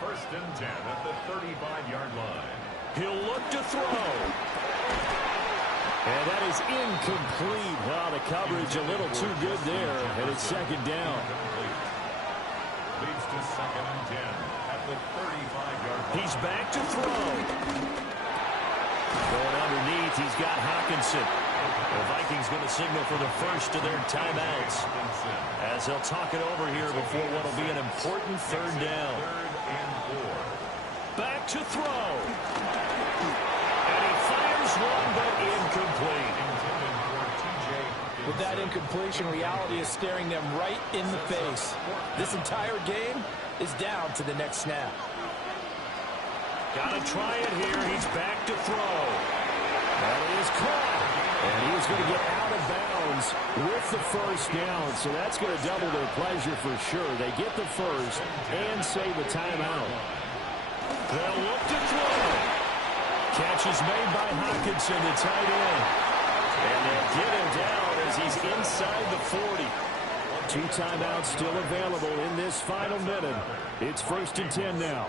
1st and 10 at the 35-yard line. He'll look to throw. And that is incomplete. Wow, the coverage a little too good there. And it's 2nd down. Leads to 2nd and 10 at the 35-yard line. He's back to throw. Going underneath, he's got Hawkinson. The Vikings going to signal for the first of their timeouts as they'll talk it over here before what will be an important third down. Back to throw. And he fires one, but incomplete. With that incompletion, reality is staring them right in the face. This entire game is down to the next snap. Got to try it here. He's back to throw. That is caught. And he's going to get out of bounds with the first down. So that's going to double their pleasure for sure. They get the first and save a timeout. They'll look to throw. Catch is made by Hockenson, the tight end. And they'll get him down as he's inside the 40. 2 timeouts still available in this final minute. It's 1st and 10 now.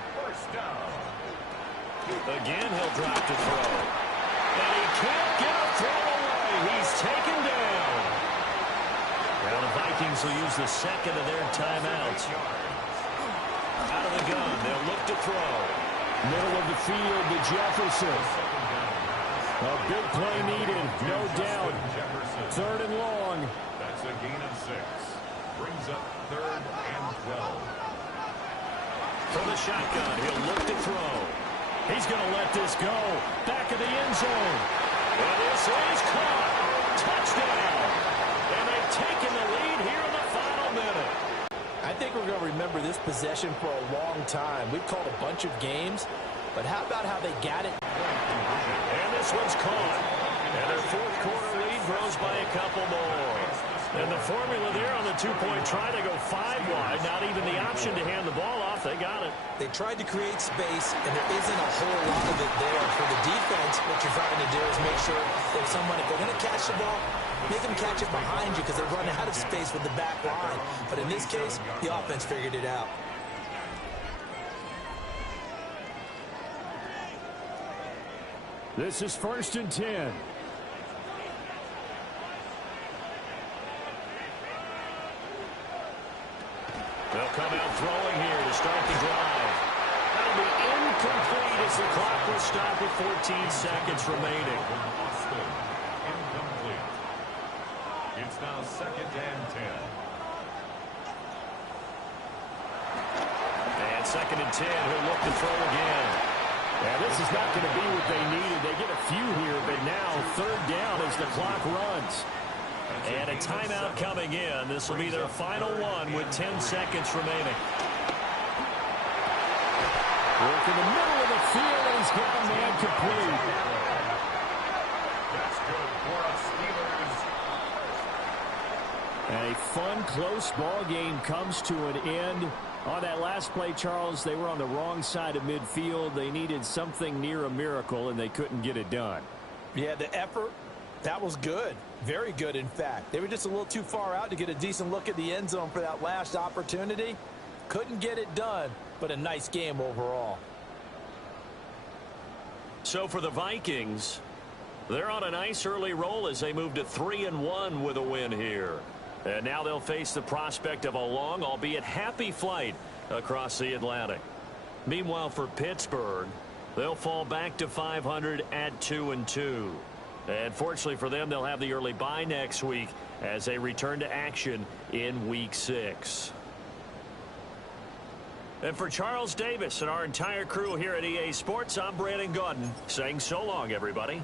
Again, he'll drop to throw. And he can't get a throw away. He's taken down. Now the Vikings will use the second of their timeouts. Out of the gun, they'll look to throw. Middle of the field to Jefferson. A big play needed, no doubt. 3rd and long. That's a gain of 6. Brings up 3rd and 12. From the shotgun, he'll look to throw. He's going to let this go. Back of the end zone. And this is caught. Touchdown. And they've taken the lead here in the final minute. I think we're going to remember this possession for a long time. We've called a bunch of games, but how about how they got it? And this one's caught. And their 4th quarter lead grows by a couple more. And the formula there on the 2-point try to go 5 wide. Not even the option to hand the ball off. They got it. They tried to create space, and there isn't a whole lot of it there. For the defense, what you're trying to do is make sure that if they're going to catch the ball, make them catch it behind you because they're running out of space with the back line. But in this case, the offense figured it out. This is 1st and 10. They'll come out throwing here to start the drive. That'll be incomplete as the clock will stop with 14 seconds remaining. Incomplete. It's now 2nd and 10. And 2nd and 10, he'll look to throw again. And this is not going to be what they needed. They get a few here, but now 3rd down as the clock runs. And a timeout coming in. This will be their final one with 10 seconds remaining. Work in the middle of the field, and he's got a man complete. That's good for us, Steelers. And a fun, close ball game comes to an end. On that last play, Charles, they were on the wrong side of midfield. They needed something near a miracle, and they couldn't get it done. Yeah, the effort, that was good. Very good, in fact. They were just a little too far out to get a decent look at the end zone for that last opportunity. Couldn't get it done, but a nice game overall. So for the Vikings, they're on a nice early roll as they move to 3-1 with a win here. And now they'll face the prospect of a long, albeit happy flight across the Atlantic. Meanwhile, for Pittsburgh, they'll fall back to 500 at 2-2. And fortunately for them, they'll have the early bye next week as they return to action in Week 6. And for Charles Davis and our entire crew here at EA Sports, I'm Brandon Gaudin saying so long, everybody.